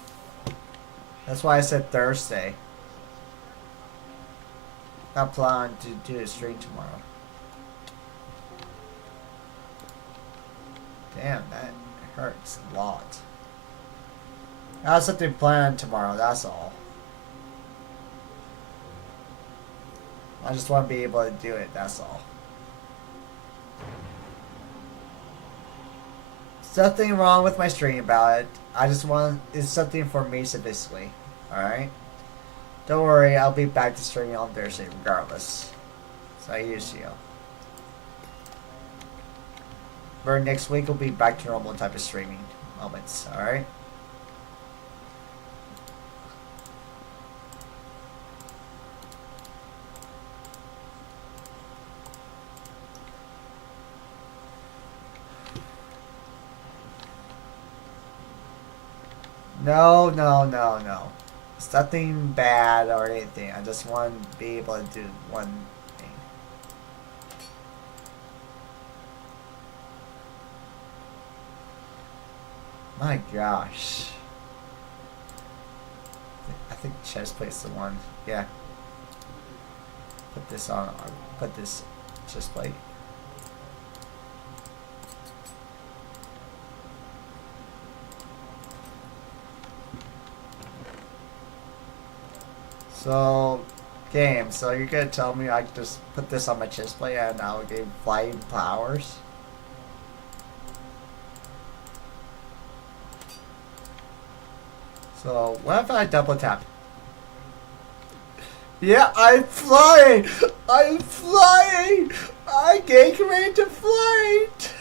That's why I said Thursday. I plan to do a stream tomorrow. Damn, that hurts a lot. I have something planned tomorrow, that's all. I just want to be able to do it, that's all. There's nothing wrong with my stream about it. I just want, it's something for me specifically. Alright? Don't worry, I'll be back to streaming on Thursday regardless. So I usually am. But next week will be back to normal type of streaming moments, alright? No, no, no, no. It's nothing bad or anything. I just want to be able to do one thing. My gosh. I think chest plate's the one. Yeah. Put this on. Put this chest plate. So, game, so you're gonna tell me I can just put this on my chest plate and I'll get flying powers? So, what if I double tap? Yeah, I'm flying! I'm flying! I get great to flight!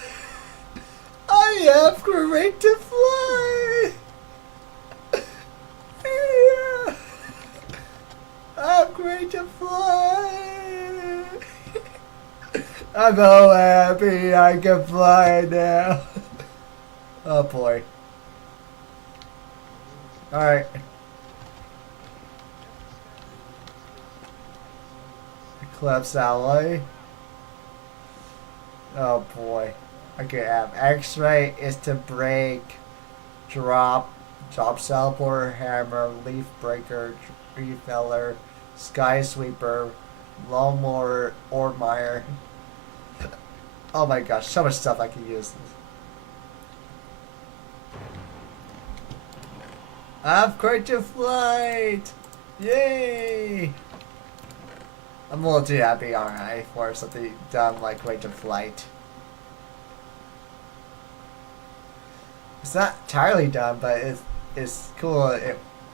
I am great to fly! Yeah! I'm great to fly! I'm so happy I can fly now. Oh boy. Alright. Eclipse alloy. Oh boy. Okay, X-ray is to break, drop teleporter, hammer, leaf breaker, tree feller, sky sweeper, lawnmower, ore mire. Oh my gosh, so much stuff I can use. Upgrade to flight! Yay! I'm a little too happy, aren't I, for something done like Great to Flight. It's not entirely done, but it's cool.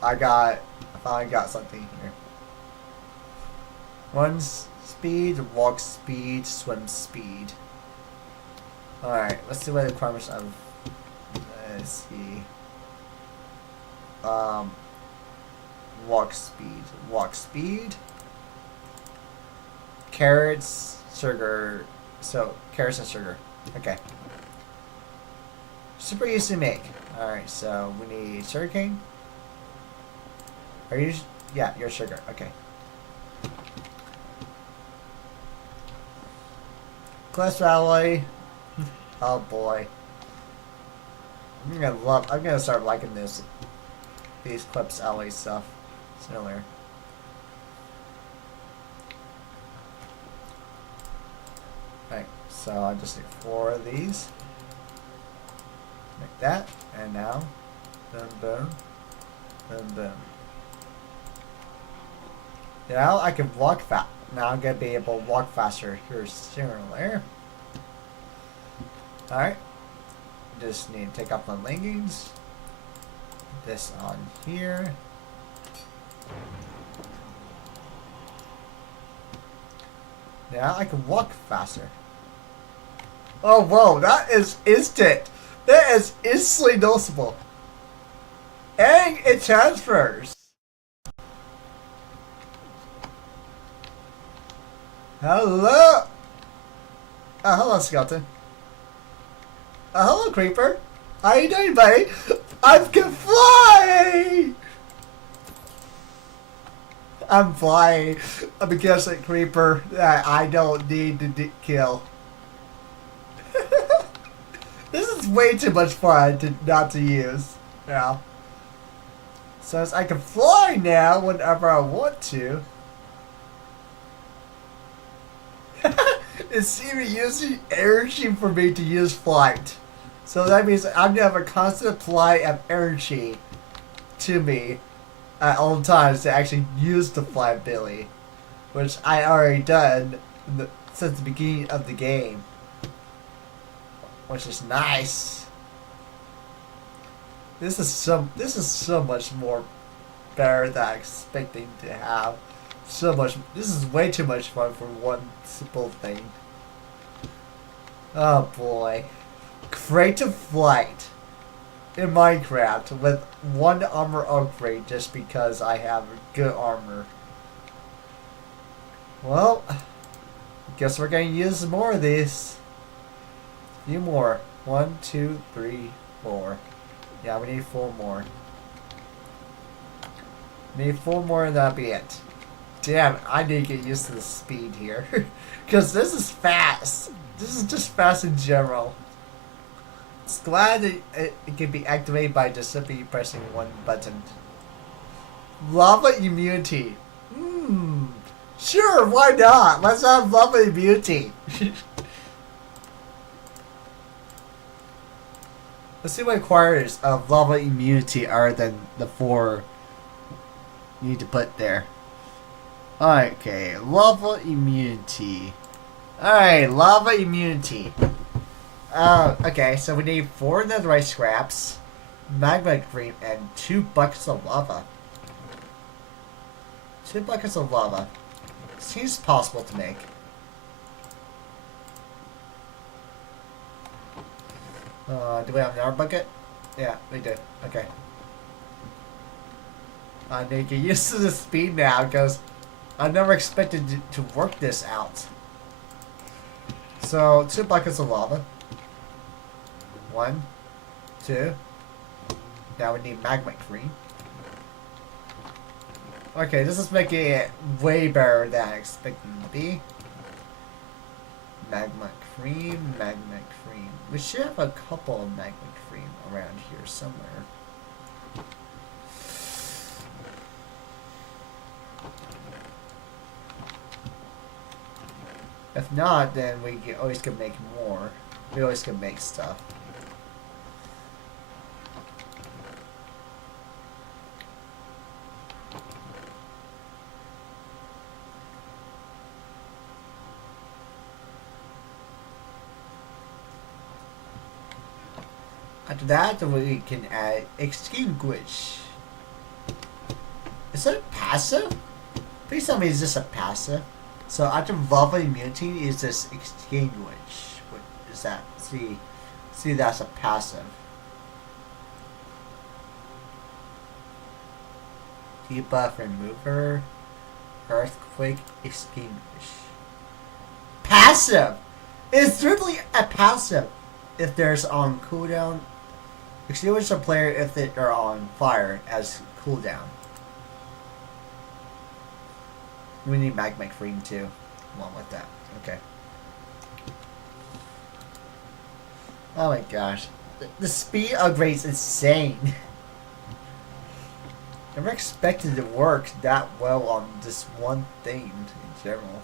I finally got something here. Run speed, walk speed, swim speed. Alright, let's see what the requirements of. Let's see. Walk speed. Walk speed. Carrots, sugar. So, carrots and sugar. Okay. Super easy to make. Alright, so we need sugar cane. Are you? Yeah, you're sugar. Okay. Class alloy. Oh boy. I'm gonna start liking these Clips alloy stuff sooner. Right, so I just need 4 of these. Like that, and now, boom, boom, boom, boom. Now I can walk fast. Now I'm gonna be able to walk faster here sooner. Alright. Just need to take off my leggings. Put this on here. Now I can walk faster. Oh whoa, that is instant. That is instantly noticeable. And it transfers. Hello. Hello, Skeleton. Hello, Creeper. How you doing, buddy? I can fly. I'm flying. I'm a guessing Creeper that I don't need to kill. This is way too much fun not to use. Yeah. Says I can fly now whenever I want to. It's even using energy for me to use flight. So that means I'm gonna have a constant supply of energy to me at all times to actually use the fly ability. Which I already done since the beginning of the game. Which is nice. This is so much more better than I expecting to have. So much. This is way too much fun for one simple thing. Oh boy. Creative flight in Minecraft with 1 armor upgrade just because I have good armor. Well, guess we're gonna use more of these. A few more. 1, 2, 3, 4. Yeah, we need 4 more. We need 4 more and that'll be it. Damn, I need to get used to the speed here. Because this is fast. This is just fast in general. It's glad that it can be activated by just simply pressing 1 button. Lava immunity. Sure, why not? Let's have lava immunity. Let's see what requires of lava immunity other than the 4 you need to put there. Okay, lava immunity. Alright, lava immunity. Okay, so we need 4 netherite scraps, magma cream, and 2 buckets of lava. 2 buckets of lava. Seems possible to make. Do we have another bucket? Yeah, we do. Okay. I need to get used to the speed now because I never expected to work this out. So, 2 buckets of lava. 1, 2. Now we need magma cream. Okay, this is making it way better than I expected it to be. Magma cream, magma cream. We should have a couple of magma cream around here somewhere. If not, then we always can make more. We always can make stuff. After that, we can add extinguish. Is that passive? Please tell me it's just a passive. So after lava immunity is this extinguish. What is that? See that's a passive. Debuff remover. Earthquake extinguish. Passive! It's literally a passive. If there's on cooldown. Extinguish a player if they are on fire as cooldown. We need magma cream too, along with that. Okay. Oh my gosh. The speed upgrade's insane. Never expected it to work that well on this one thing in general.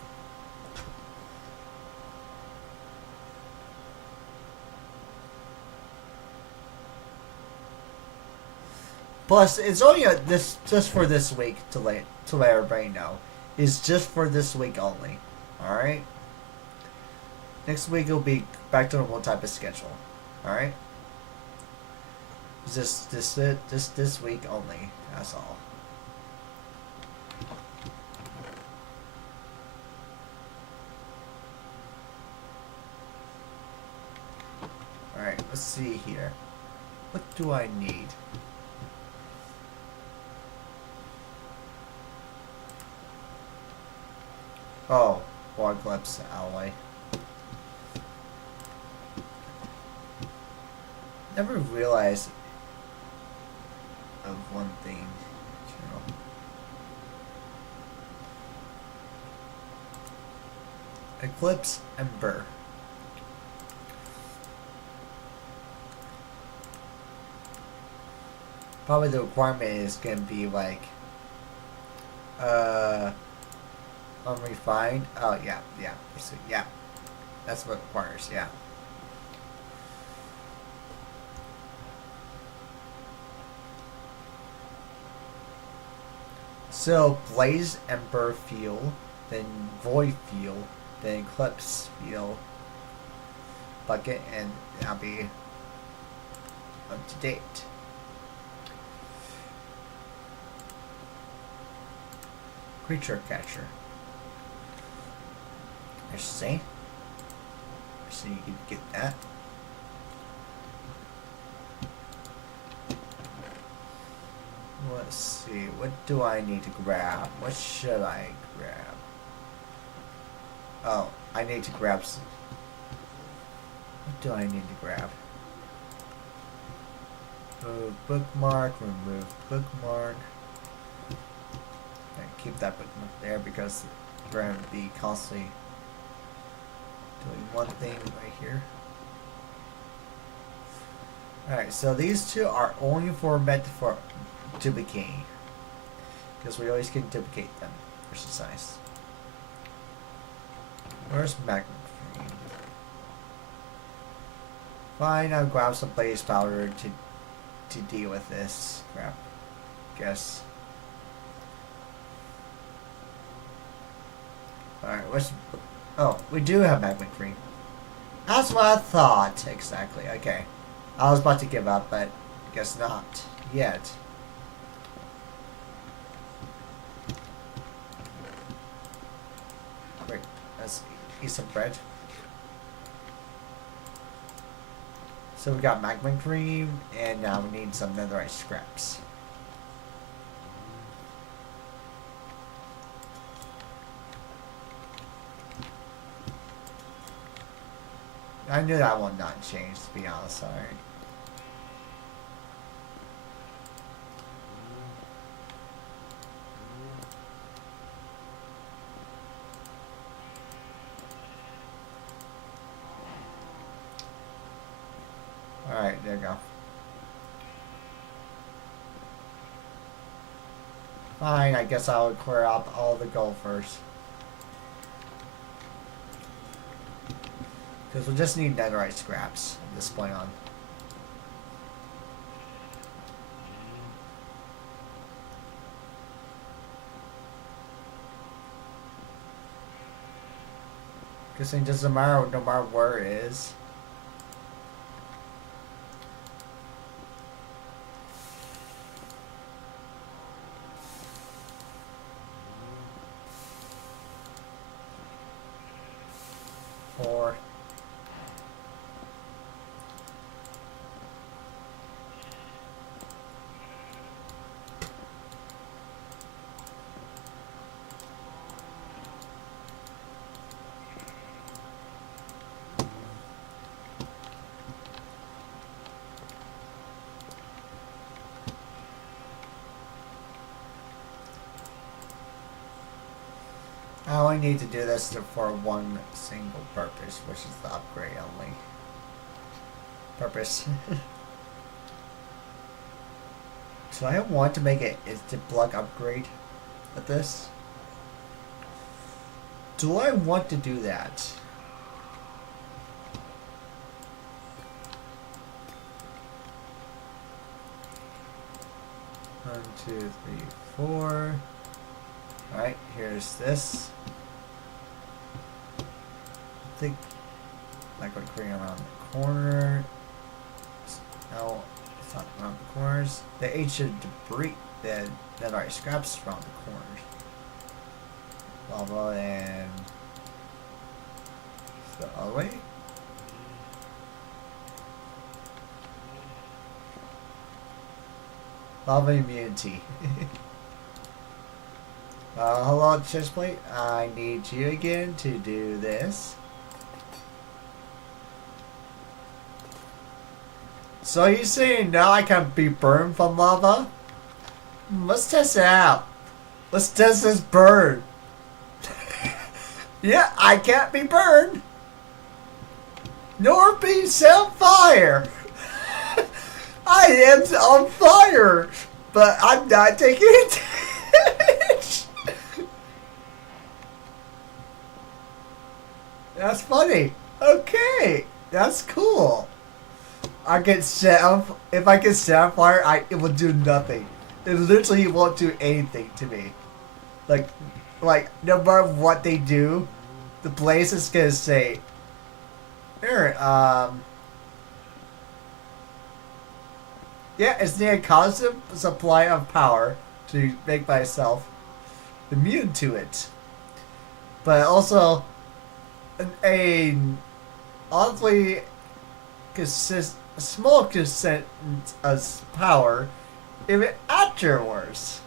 Plus, it's only just for this week to let everybody know. It's just for this week only. Alright? Next week it'll be back to normal type of schedule. Alright? Just this week only. That's all. Alright, let's see here. What do I need? Oh, Warglep's alloy. Never realized of one thing. Eclipse Ember. Probably the requirement is gonna be like unrefined. Oh yeah, yeah, yeah. That's what it requires, yeah. So Blaze Ember Fuel, then Void Fuel, then Eclipse Fuel bucket, and that'll be up to date. Creature Catcher. I should say. So you can get that. Let's see. What do I need to grab? What should I grab? Oh, I need to grab some. What do I need to grab? Remove bookmark. Remove bookmark. And keep that bookmark there because we're going to be constantly doing one thing right here. Alright, so these two are only meant for duplicating. Because we always can duplicate them, which is nice. Where's Magma Cream? Fine, I'll grab some blaze powder to deal with this crap. Guess. Alright, what's... Oh, we do have Magma Cream. That's what I thought. Exactly, okay. I was about to give up, but I guess not yet. Great. Let's eat some bread. So we got Magma Cream, and now we need some netherite scraps. I knew that would not change, to be honest, sorry. Alright, there you go. Fine, I guess I'll clear out all the gold first. Because we'll just need netherite scraps from this point on. Because it doesn't matter no matter where it is. Or I only need to do this for one single purpose, which is the upgrade only. Purpose. So I want to make it instant block upgrade with this. Do I want to do that? One, two, three, four. Alright, here's this. I think like we're creating around the corner. No, it's not around the corners. The ancient debris, the netherite scraps around the corners. Lava and the other way. Lava immunity. Hello, chestplate. I need you again to do this. So you saying now I can be burned from lava? Let's test it out. Let's test this burn. Yeah, I can't be burned. Nor be set on fire. I am on fire, but I'm not taking it. That's funny. Okay, that's cool. I get set up. If I get set on fire, it will do nothing. It literally won't do anything to me. Like, no matter what they do, the blaze is gonna say, "Here, yeah, it's near a constant supply of power to make myself immune to it." But also, a oddly small consent of power even afterwards.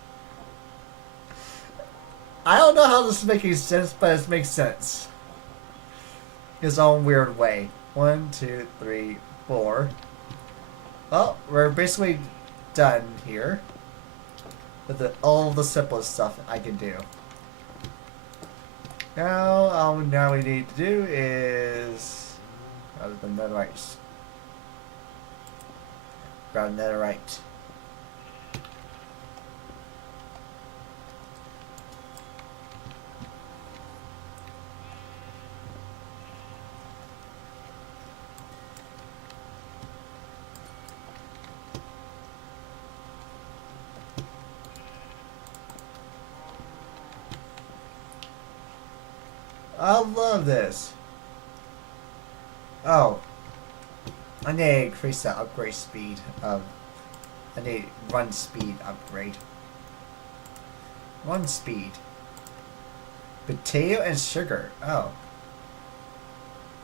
I don't know how this is making sense, but it makes sense. Its own weird way. 1, 2, 3, 4. Well, we're basically done here with all the simplest stuff I can do. Now, now we need to do is grab the netherite. Grab netherite. I love this. Oh, I need to increase the upgrade speed of. I need run speed upgrade. Run speed. Potato and sugar. Oh.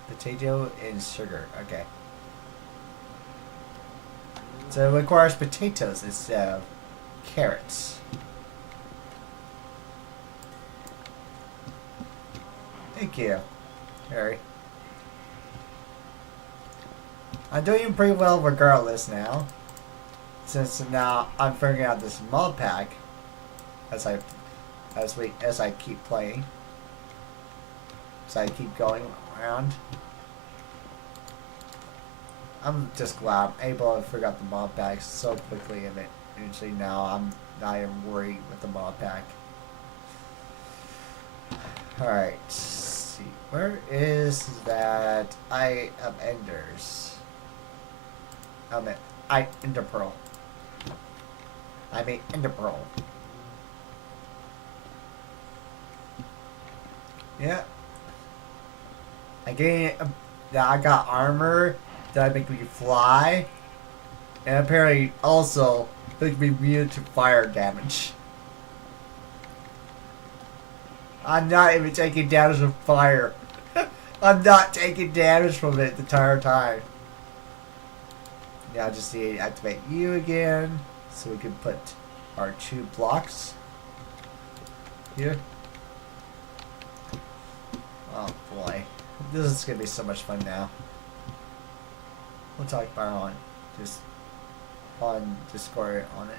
Potato and sugar. Okay. So it requires potatoes instead of carrots. Thank you, Harry. I'm doing pretty well regardless now. Since now I'm figuring out this mod pack as I keep playing. As I keep going around. I'm just glad I'm able to figure out the mod pack so quickly and eventually now I'm not even worried with the mod pack. Alright, let's see. Where is that Eye of Enders? Ender Pearl. I mean Ender Pearl. Yeah. I got armor that make me fly. And apparently also make me immune to fire damage. I'm not even taking damage from fire. I'm not taking damage from it the entire time. Now I just need to activate you again. So we can put our 2 blocks here. Oh boy. This is going to be so much fun now. We'll talk about it on just on Discord on it.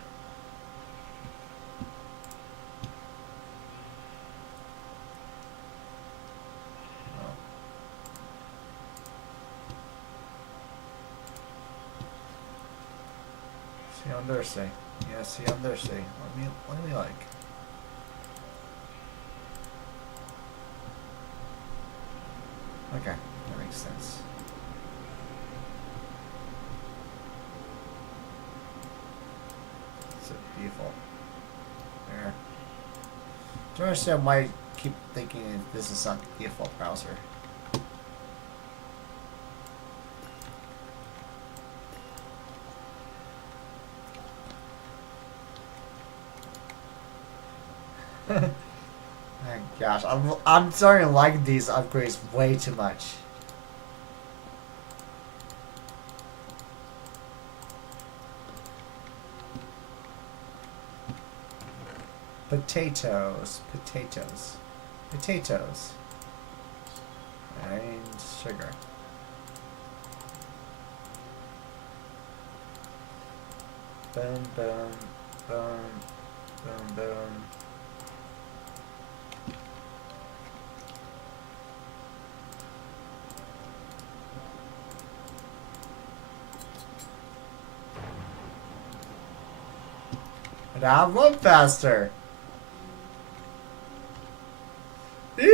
See on Thursday. Yeah, see on Thursday. What do we like? Okay, that makes sense. So beautiful. There. Do you understand why I keep thinking this is not the default browser? Oh gosh, I'm starting to like these upgrades way too much. Potatoes, potatoes, potatoes, and sugar. Boom, boom, boom, boom, boom. And I'll run faster. Yeah!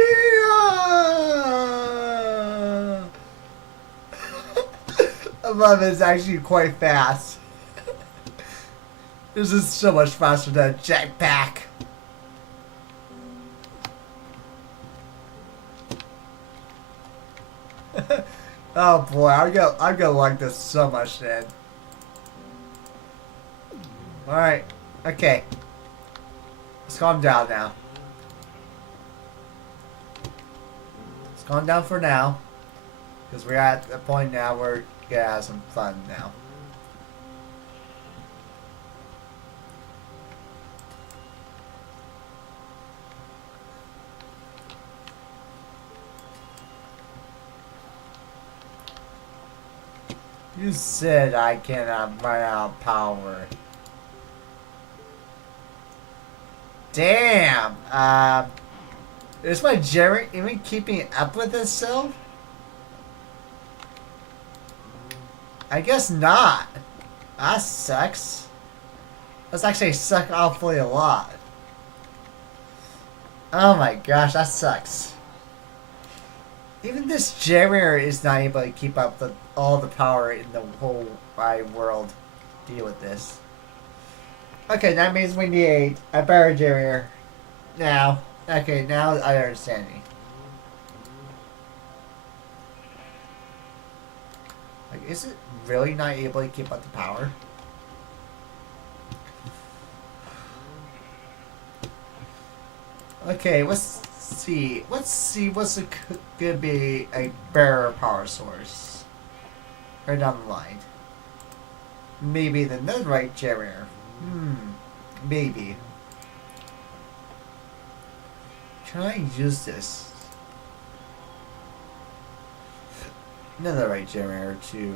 I love it. It's actually quite fast. This is so much faster than a jetpack. Oh boy, I'm gonna like this so much, then. All right, okay. Let's calm down now. Let's calm down for now, because we're at the point now where we're gonna have some fun now. You said I cannot run out of power. Damn. Is my Jerry even keeping up with itself? I guess not. That sucks. That's actually suck awfully a lot. Oh my gosh, that sucks. Even this generator is not able to keep up with all the power in the whole wide world to deal with this. Okay, that means we need a better generator. Now. Okay, now I understand me. Like, is it really not able to keep up the power? Okay, let's see. Let's see what's gonna be a better power source. Right down the line. Maybe the netherite generator. Maybe. Can I use this netherite generator to...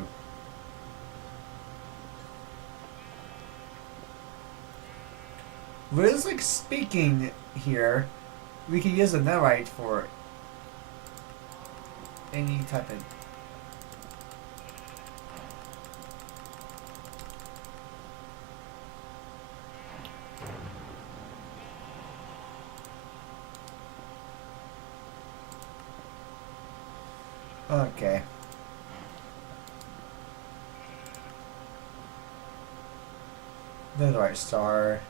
Realistically speaking here, we can use a netherite for any type of... Okay. Netherite star.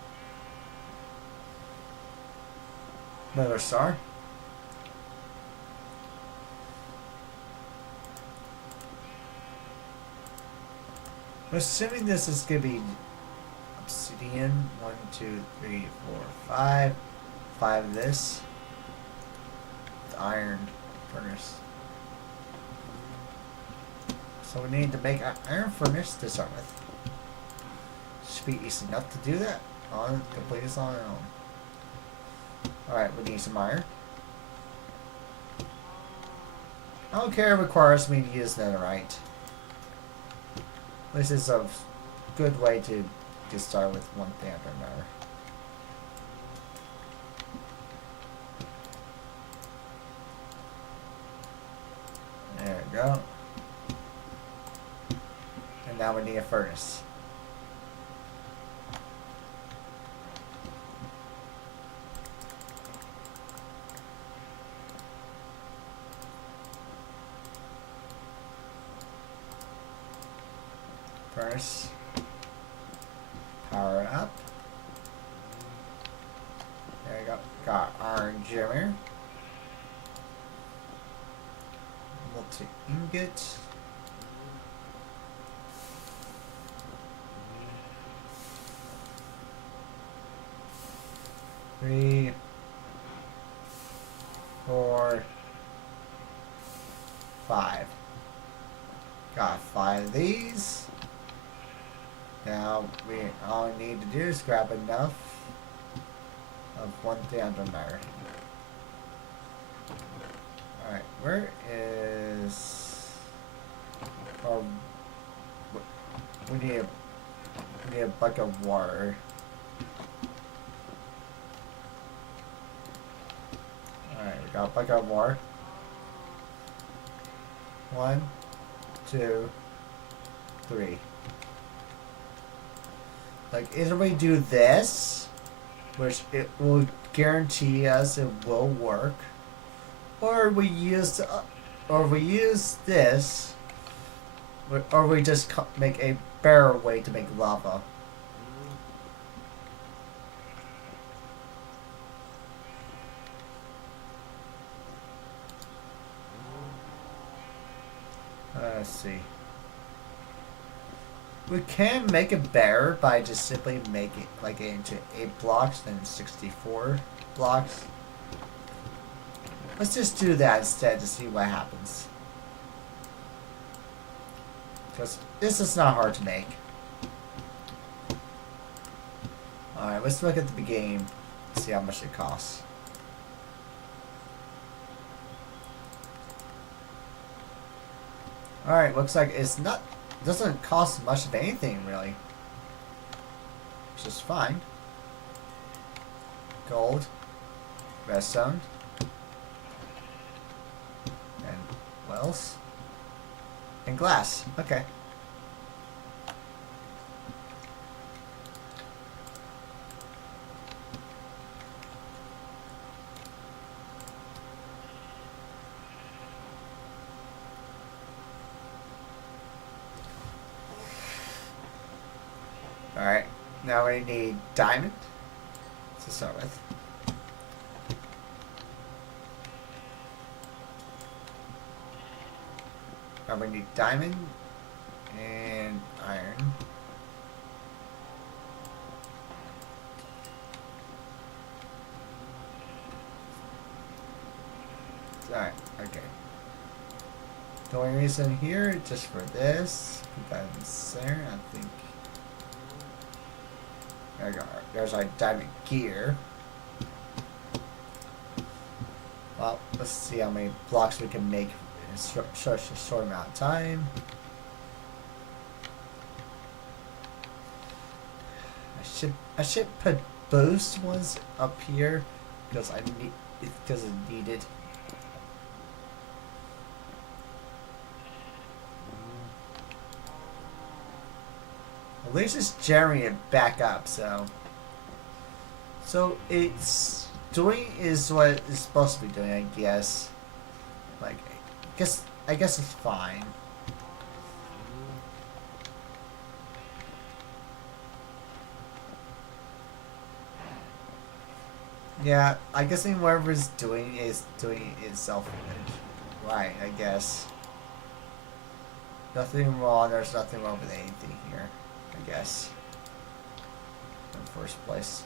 Nether star. I'm assuming this is gonna be obsidian. 1, 2, 3, 4, 5. 5 of this. The iron furnace. So we need to make an iron furnace to start with. Should be easy enough to do that. Complete this on our own. Alright, we need some iron. I don't care if it requires me to use netherite. This is a good way to just start with one thing after another. There we go. And now we need a furnace. Furnace. Power up. There we go. Got iron generator. Multi ingot. Three, 4, 5. Got 5 of these. Now all we need to do is grab enough of one thing under another. Alright, where is... we need a bucket of water. Alright, we got a bucket of water. 1, 2, 3. Like, either we do this, which it will guarantee us it will work, or we use, this, or we just make a better way to make lava. Let's see. We can make it better by just simply making like it into 8 blocks then 64 blocks. Let's just do that instead to see what happens. Because this is not hard to make. Alright, let's look at the beginning, see how much it costs. Alright, looks like it's not, doesn't cost much of anything really. Which is fine. Gold, redstone, and what else? And glass. Okay. Alright, now we need diamond to start with. Now we need diamond and iron. Alright, okay. The only reason here, just for this, put that in there, I think. There we go. There's our diamond gear. Well, let's see how many blocks we can make in such a short amount of time. I should put boost ones up here because it's needed. At least it's generating it back up, so it's doing is what it's supposed to be doing, I guess. Like, I guess it's fine. Yeah, I guess whatever it's doing is doing itself right, I guess. Nothing wrong, there's nothing wrong with anything here, I guess. In the first place.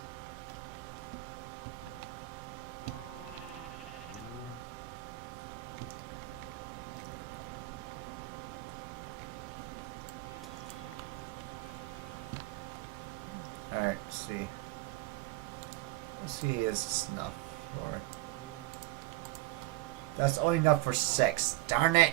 Alright, let's see. Let's see, is this enough for... That's only enough for 6. Darn it!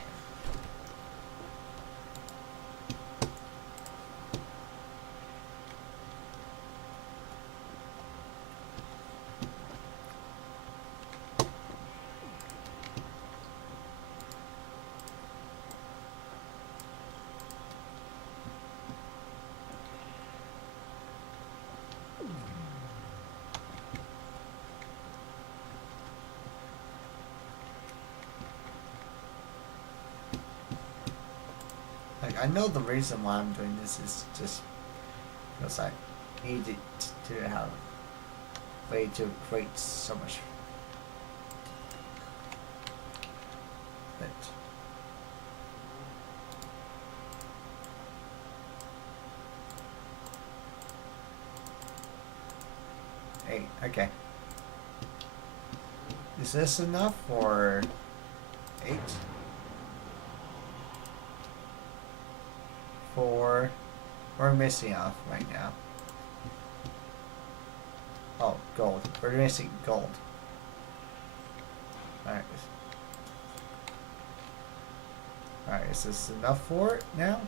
I know the reason why I'm doing this is just because I needed to have a way to create so much. But hey, okay. Is this enough for 8? 4. We're missing off right now. Oh, gold. We're missing gold. Alright. Alright, is this enough for it now?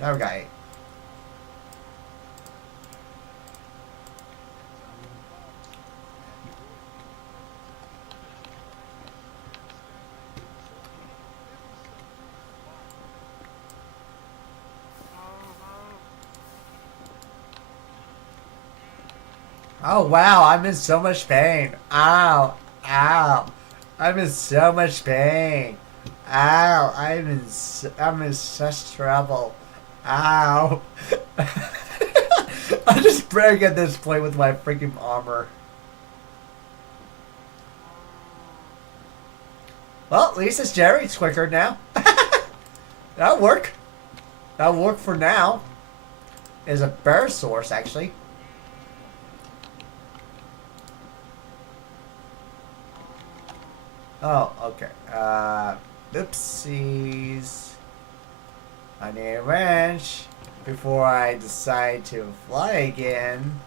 Now we got 8. Oh wow, I'm in so much pain. Ow, ow. I'm in so much pain. Ow, I'm in such trouble. Ow. I'm just breaking at this point with my freaking armor. Well, at least it's Jerry. It's quicker now. That'll work. That'll work for now. Is a bear source actually. Oh, okay. Oopsies. I need a wrench before I decide to fly again.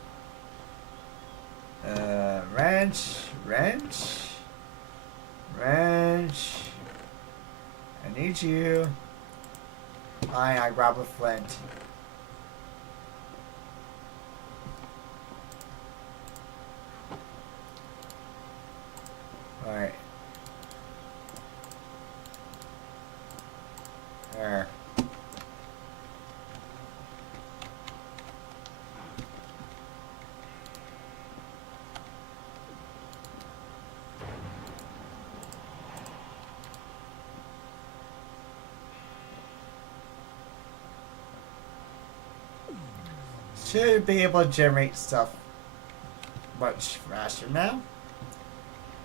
Wrench, wrench, wrench. I need you. Fine, I grab a flint. Alright. There. Should be able to generate stuff much faster now.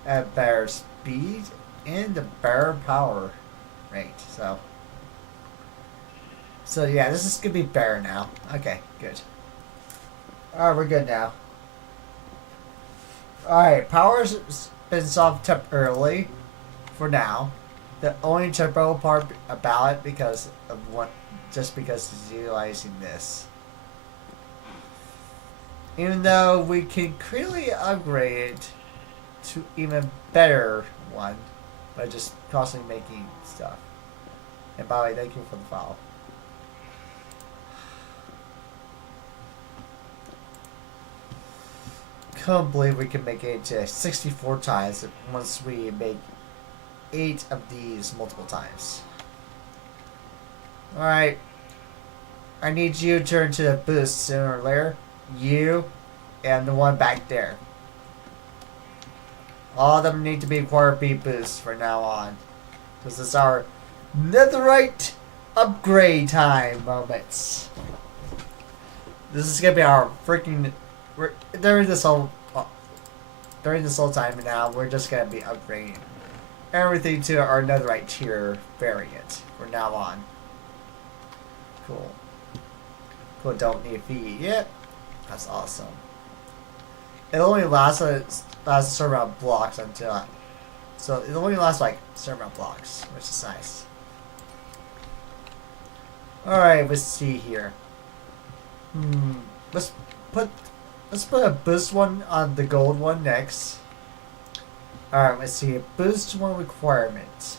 At better speed and a better power rate. So yeah, this is gonna be better now. Okay, good. Alright, we're good now. Alright, power's been solved temporarily for now. The only temporal part about it because of what just because it's utilizing this. Even though we can clearly upgrade it to even better one by just constantly making stuff. And by the way, thank you for the follow. Can't believe we can make it to 64 times once we make 8 of these multiple times. Alright. I need you to turn to the boost sooner or later. You and the one back there. All of them need to be required B boosts from now on. This is our netherite upgrade time moments. This is gonna be our freaking during this whole time now we're just gonna be upgrading everything to our netherite tier variant from now on. Cool. Cool, don't need a feed yet. That's awesome. It only lasts a certain amount of blocks until... So it only lasts like a certain amount of blocks, which is nice. Alright, let's see here. Let's put a boost one on the gold one next. Alright, let's see. Boost one requirement.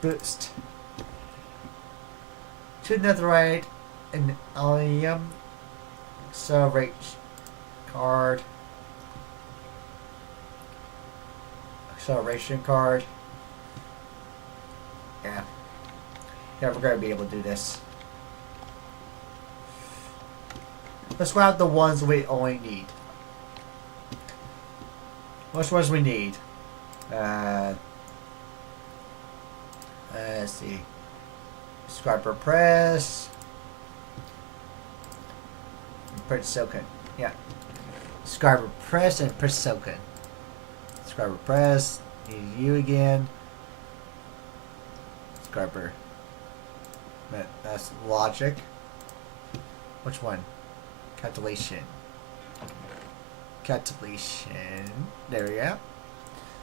Boost. 2 netherite and aluminium. Accelerate card. Acceleration card. Yeah. Yeah, we're gonna be able to do this. Let's grab the ones we only need. Which ones we need? Let's see. Scriber press. Press Silken. Yeah. Scriber press and press Silken. Scriber press. Need you again. Scriber. That's logic. Which one? Calculation. Calculation. There we go.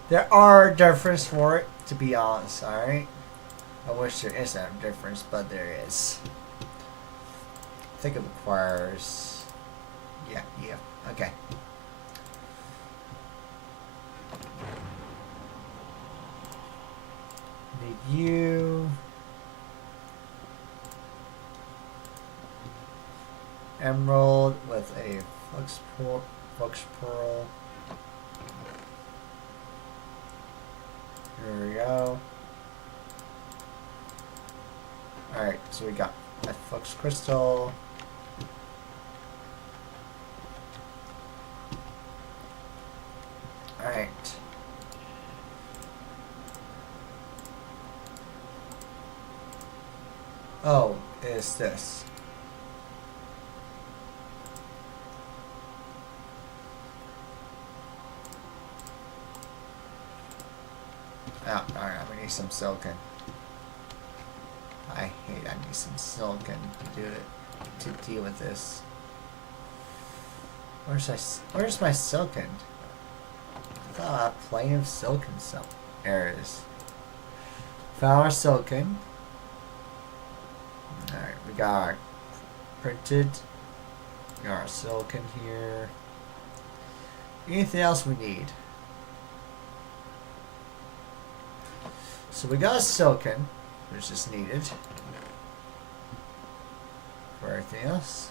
There are differences for it, to be honest, alright? I wish there isn't a difference, but there is. I think it requires... Yeah, okay. Need you. Emerald with a flux pearl. Here we go. Alright, so we got a flux crystal. Oh, is this. Oh, alright, I'm gonna need some silicon. I need some silicon to do it, to deal with this. Where's my silicon? I thought I had plenty of silicon stuff. There it is. Found our silicon. Alright, we got our printed. We got our silicon here. Anything else we need? So we got a silicon, which is needed for everything else.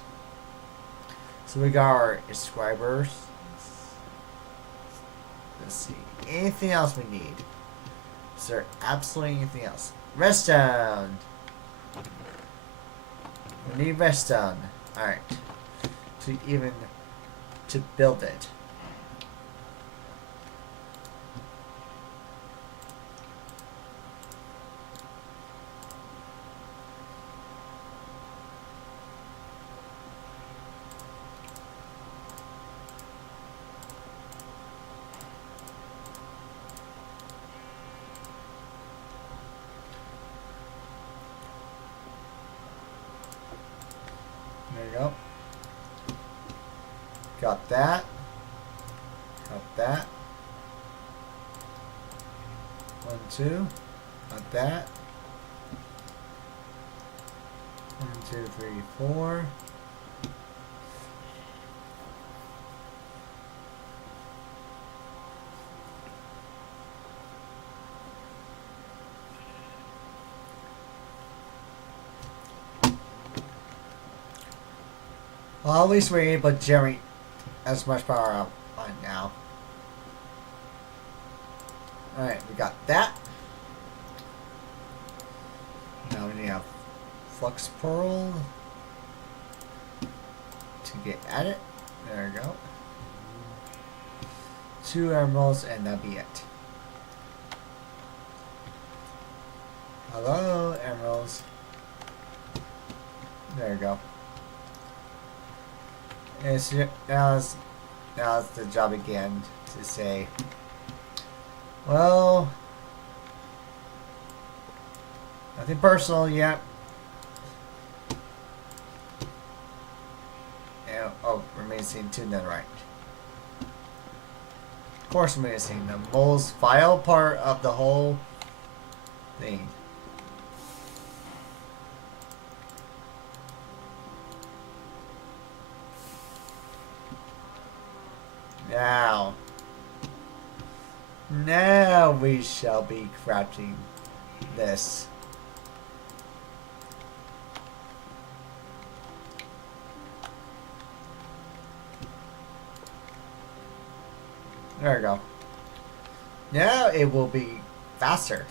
So we got our inscribers. Let's see. Anything else we need? Is there absolutely anything else? Redstone! We need redstone. Alright. To build it. There you go. Got that. Got that. 1, 2. Got that. 1, 2, 3, 4. Well, at least we're able to generate as much power out on now. Alright, we got that. Now we need a flux pearl to get at it. There we go. 2 emeralds and that'll be it. Hello, emeralds. There you go. And now it's the job again to say, well, nothing personal yet. And, oh, we're missing 2 netherite. Of course we're missing the most vital part of the whole thing. Now we shall be crafting this. There we go. Now it will be faster.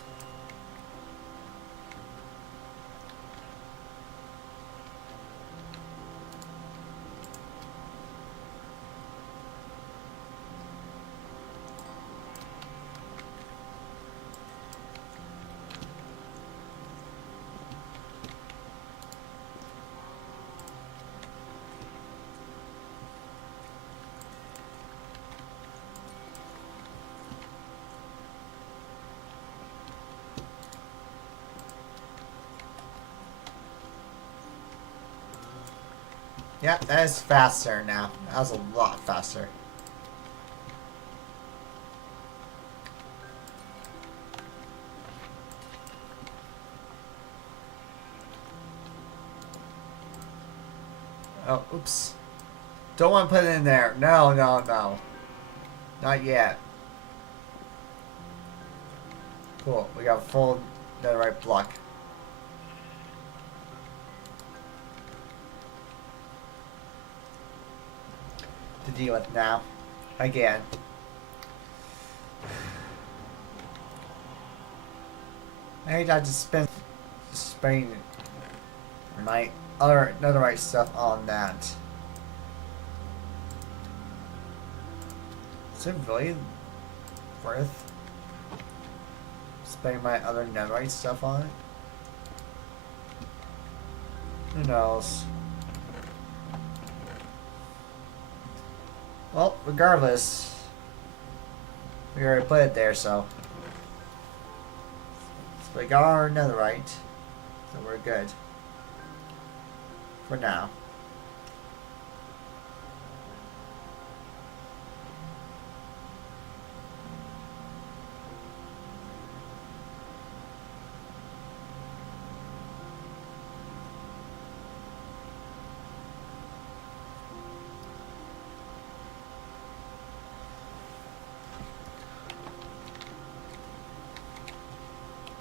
Yeah, that is faster now. That was a lot faster. Oh, oops. Don't want to put it in there. No, no, no. Not yet. Cool. We got a full netherite block. To deal with now. Again. I hate I just spending my other netherite stuff on that. Is it really worth spending my other netherite stuff on it? Who knows? Well, regardless, we already put it there, so we got our netherite, so we're good for now.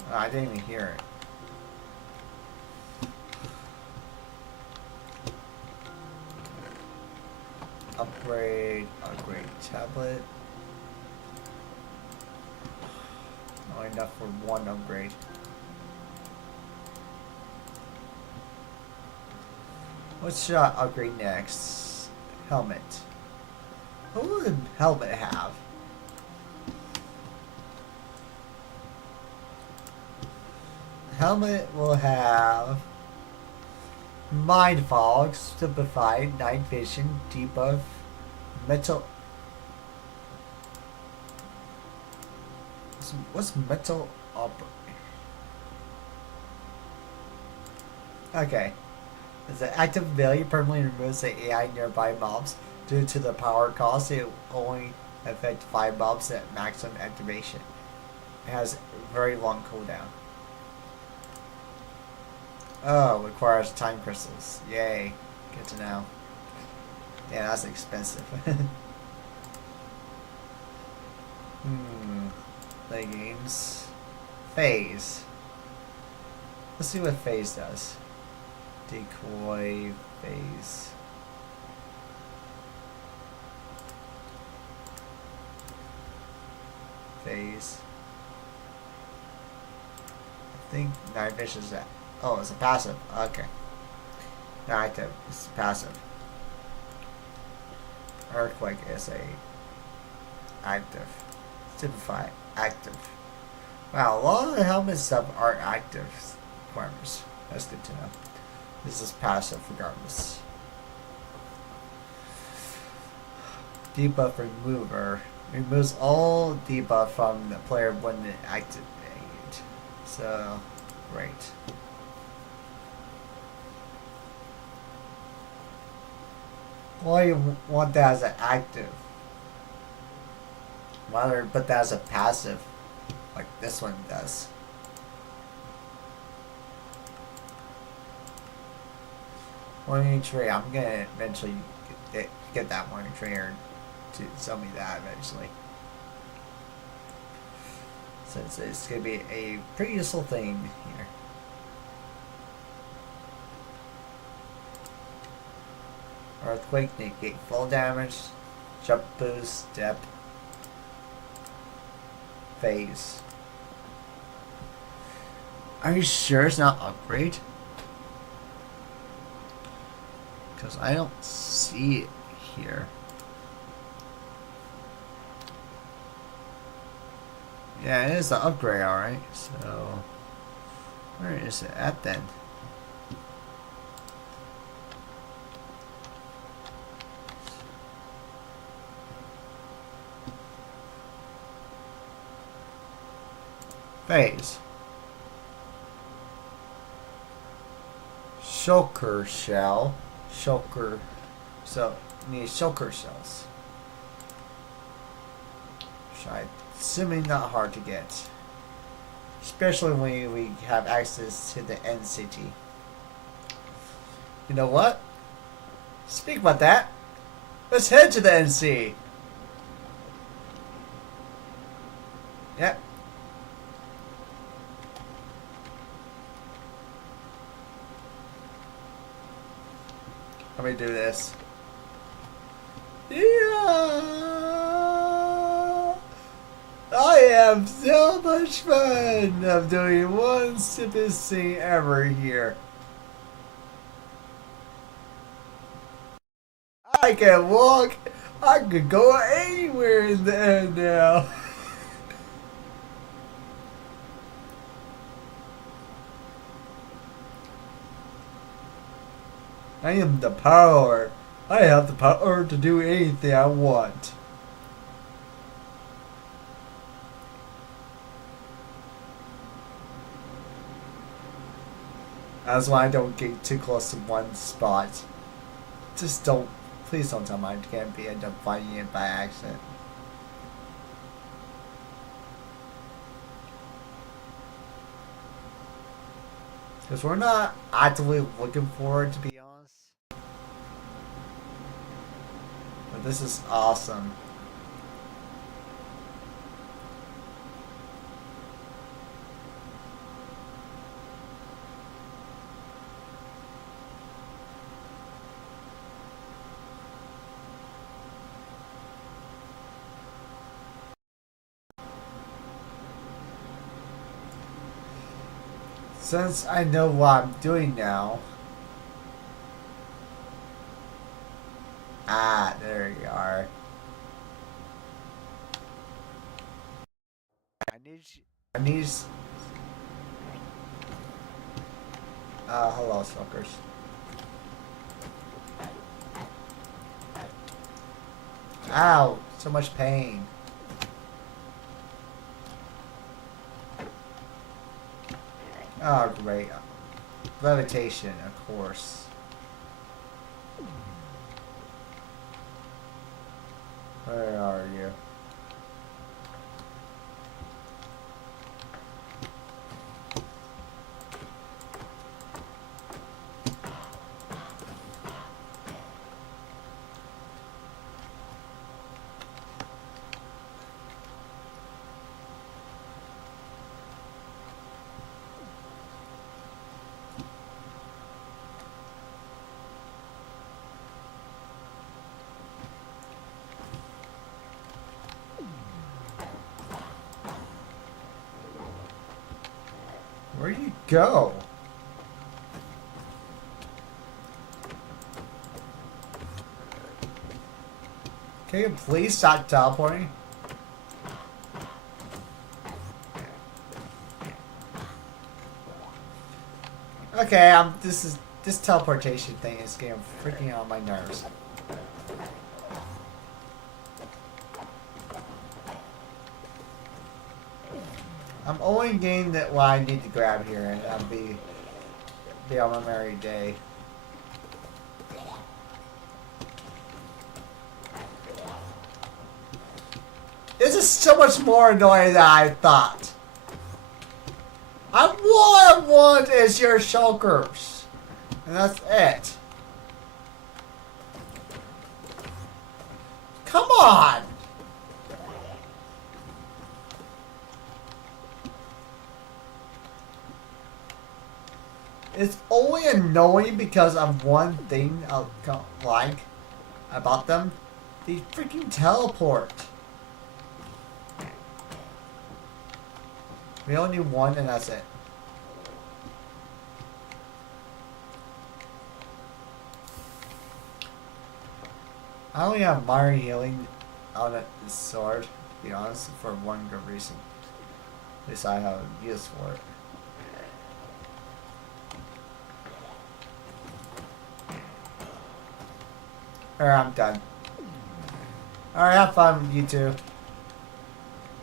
I didn't even hear it. Upgrade tablet. Not enough for one upgrade. What should I upgrade next? Helmet. What will the helmet have? Helmet will have Mind Fog, Simplified, Night Vision, Debuff, Metal. What's Metal Opera? Okay. As an active ability permanently removes the AI nearby mobs. Due to the power cost, it only affects 5 mobs at maximum activation. It has a very long cooldown. Oh, requires time crystals. Yay. Good to know. Yeah, that's expensive. Leggings. Phase. Let's see what phase does. Decoy phase. Phase. I think Night Vision is that. Oh, it's a passive. Okay. Not active. It's passive. Earthquake is a active. Simplify active. Wow, a lot of the helmet stuff are active requirements. That's good to know. This is passive regardless. Debuff remover removes all debuff from the player when it activated. So, great. Why do you want that as an active? Why don't you put that as a passive, like this one does? Morning tree. I'm gonna eventually get that morning trainer to sell me that eventually. So it's gonna be a pretty useful thing here. Earthquake, negate full damage, jump boost, step, phase. Are you sure it's not upgrade? Because I don't see it here. Yeah, it is the upgrade, alright. So, where is it at then? Phase. Shulker shell. Shulker. So, need shulker shells. Assuming not hard to get. Especially when we have access to the end city. You know what? Speak about that. Let's head to the NC. Yep. Let me do this. Yeah. I have so much fun of doing one stupidest thing ever here. I can walk. I could go anywhere in the end now. I am the power. I have the power to do anything I want. That's why I don't get too close to one spot. Just don't. Please don't tell me I can't end up finding it by accident. Because we're not actively looking for it, to be honest. But this is awesome. Since I know what I'm doing now. Ah, there you are. I need. Hello, suckers. Ow, so much pain. Oh, great. Levitation, of course. Where are you? Where do you go? Can you please stop teleporting? Okay, this teleportation thing is getting freaking on my nerves. I'm only getting that what I need to grab here, and I'll be on my merry day. This is so much more annoying than I thought. All I want is your shulkers, and that's it. Come on! It's only annoying because of one thing I like about them. They freaking teleport. We only need one and that's it. I only have minor healing on this sword, to be honest, for one good reason. At least I have a use for it. Alright, I'm done. Alright, have fun, you two.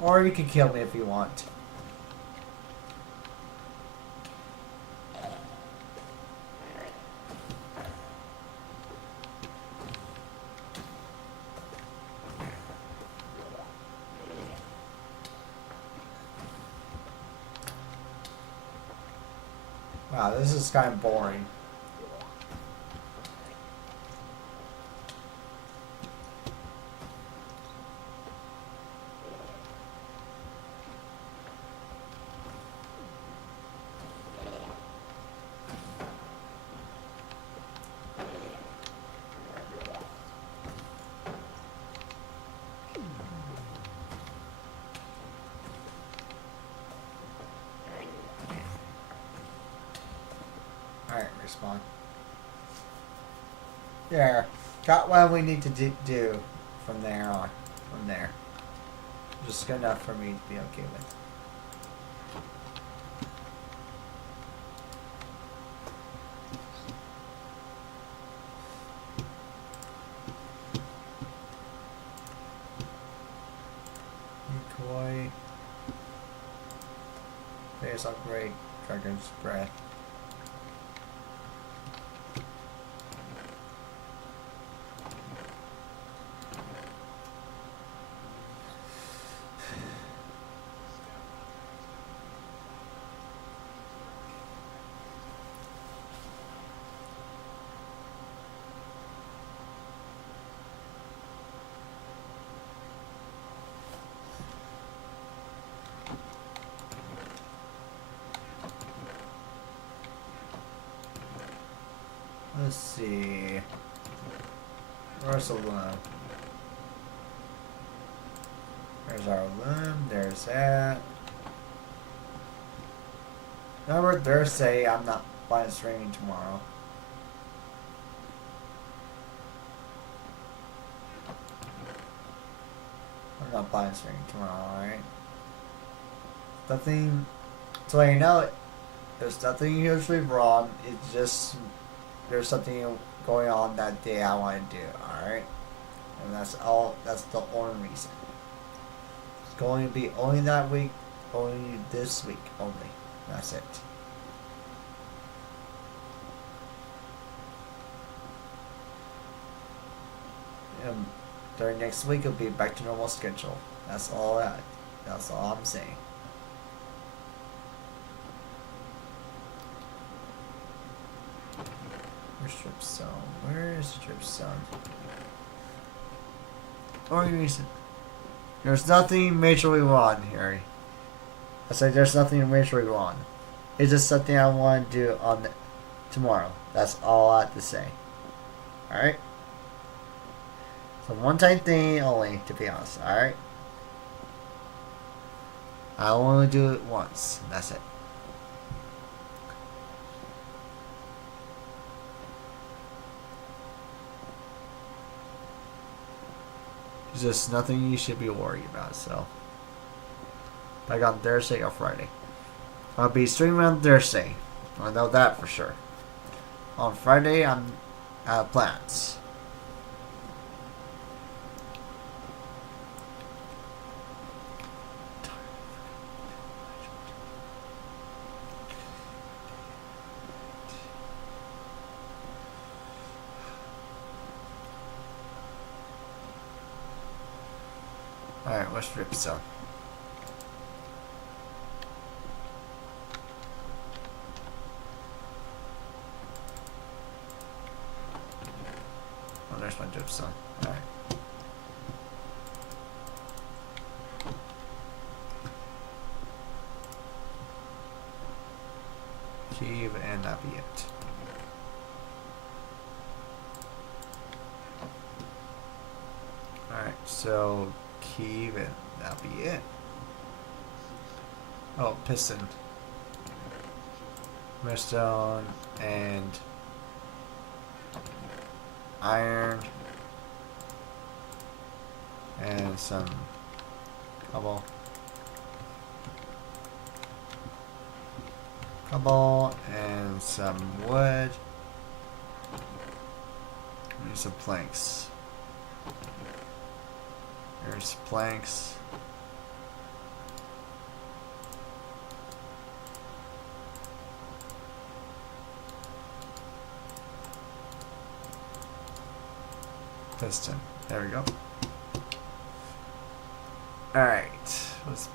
Or you can kill me if you want. Wow, this is kind of boring. Alright, respawn. There. Got what we need to do from there on. From there. Just good enough for me to be okay with. Please upgrade Dragon's Breath. Let's see. Where's the loom? There's our loom. There's that. Remember Thursday, I'm not buying streaming tomorrow. I'm not buying streaming tomorrow, alright? Nothing. So you know, there's nothing usually wrong. It's just there's something going on that day I want to do, alright? And that's all. That's the only reason. It's going to be only that week, only this week, only. That's it. During next week, it'll be back to normal schedule. That's all that. That's all I'm saying. Where's Drip Zone? Where is Drip Zone? Organization. There's nothing majorly wrong, Harry. I said there's nothing majorly wrong. It's just something I want to do on tomorrow. That's all I have to say. Alright? It's a one-time thing only, to be honest, alright? I only do it once. That's it. There's just nothing you should be worried about, so. Like on Thursday or Friday. I'll be streaming on Thursday. I know that for sure. On Friday, I'm out of plans. Alright, what's Drip Zone? Oh, there's my Drip Zone. Alright. Kiev, and that be it. Alright, so Kiev, and that'll be it. Oh, Piston. Redstone and iron and some cobble. Cobble and some wood. And some planks. There's planks. Piston. There we go. Alright. Let's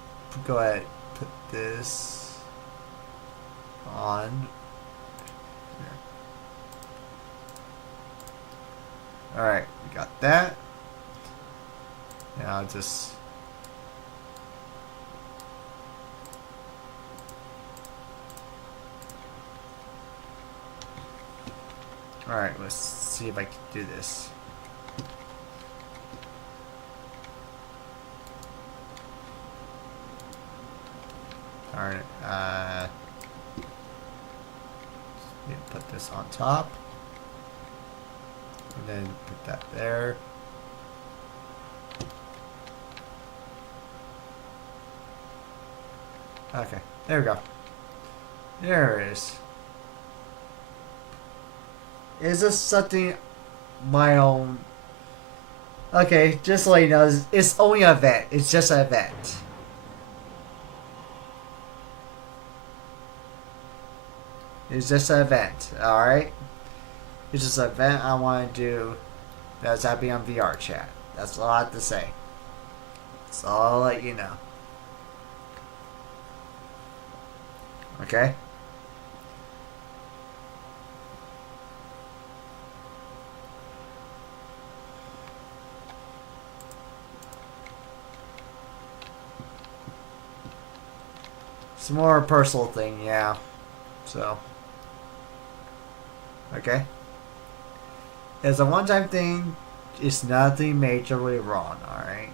go ahead and put this on. Alright, we got that. Now just alright, let's see if I can do this. Alright, put this on top. And then put that there. Okay, there we go. There it is. Is this something my own? Okay, just so you know, it's only an event. It's just an event. It's just an event, alright? It's just an event I want to do that's happening on VR chat. That's all I have to say. That's all I'll let you know. Okay? It's more a personal thing, yeah. So. Okay? It's a one-time thing. It's nothing majorly wrong, alright?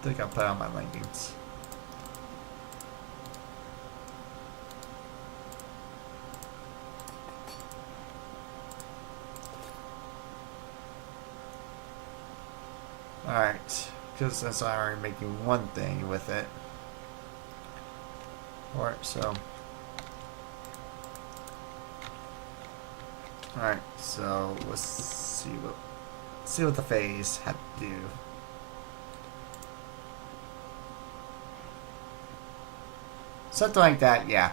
I think I'll put on my leggings. Alright, because since I'm already making one thing with it. Alright, so. Alright, so let's see what the phase had to do. Something like that, yeah.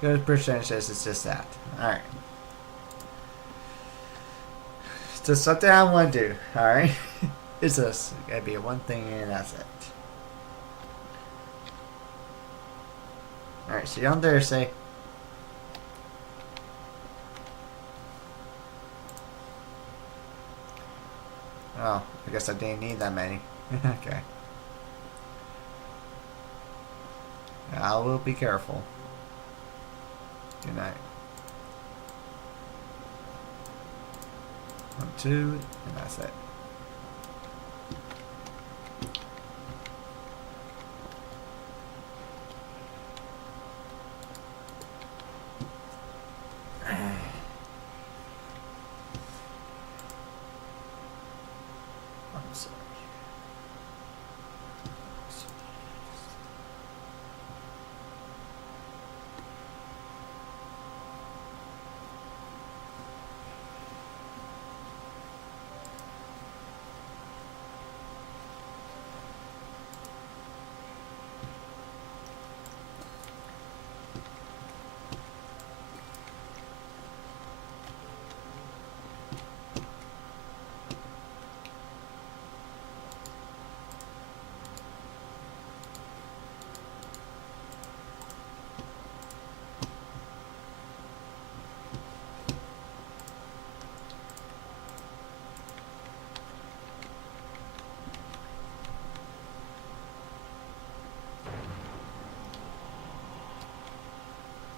Good percentages, it's just that. Alright. It's just something I want to do, alright? It's just gotta be one thing and that's it. Alright, see you on Thursday. Oh, I guess I didn't need that many. Okay. I will be careful. Good night. 1, 2, and that's it. I'm sorry.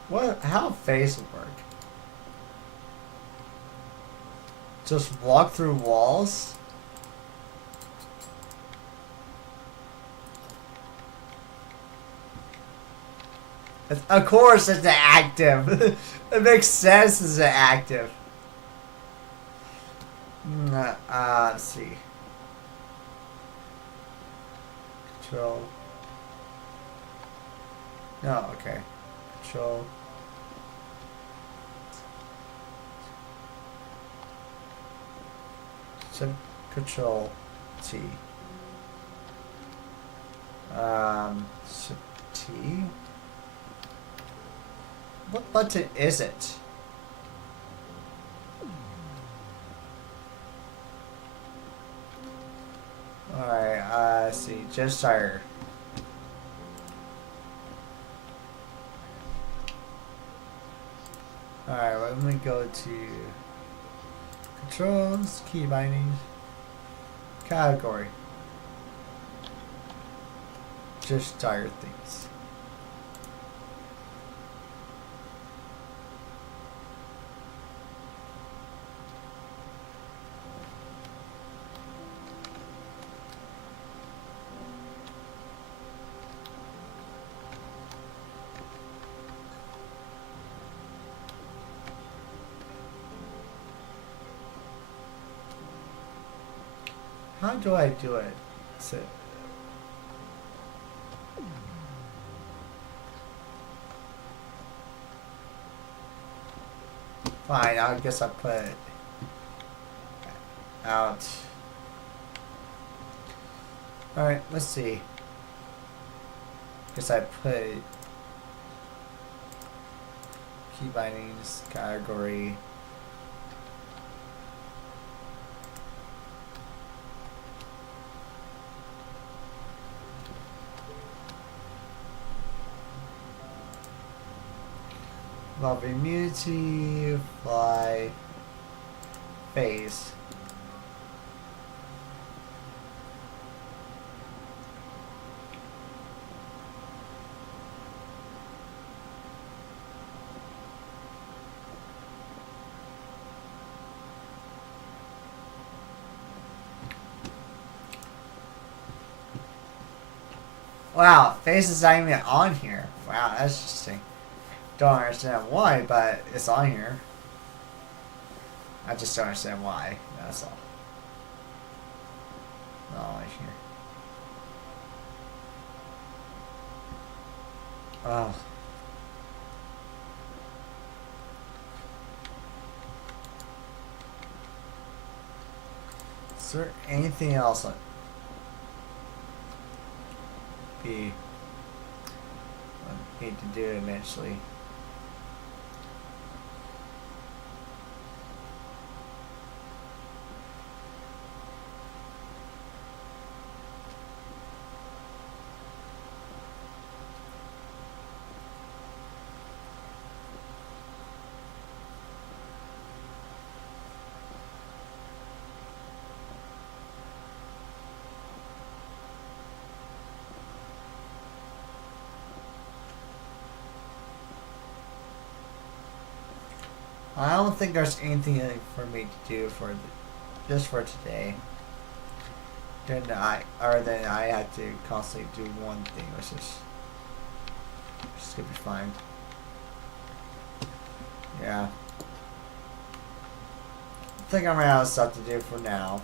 What? How face work? Just walk through walls? Of course it's active. It makes sense as an active. Let's see. Control. No, okay. Control. Control T. T. What button is it? Alright, let's see. Just fire. Alright, well, let me go to controls, key binding, category. Just tire things. How do I do it? Fine, I guess I put out. Alright, let's see. Guess I put key bindings category. Love immunity, fly, phase. Wow, phase is not even on here. Wow, that's interesting. Don't understand why, but it's on here. I just don't understand why. That's all. Not on here. Oh. Is there anything else I'd need to do eventually? I don't think there's anything for me to do for just for today. Then I have to constantly do one thing, which is gonna be fine. Yeah. I think I'm out of stuff to do for now.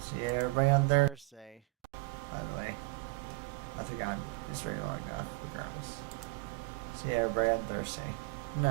See everybody on Thursday. By the way, I think it's very long enough, regardless. See everybody on Thursday.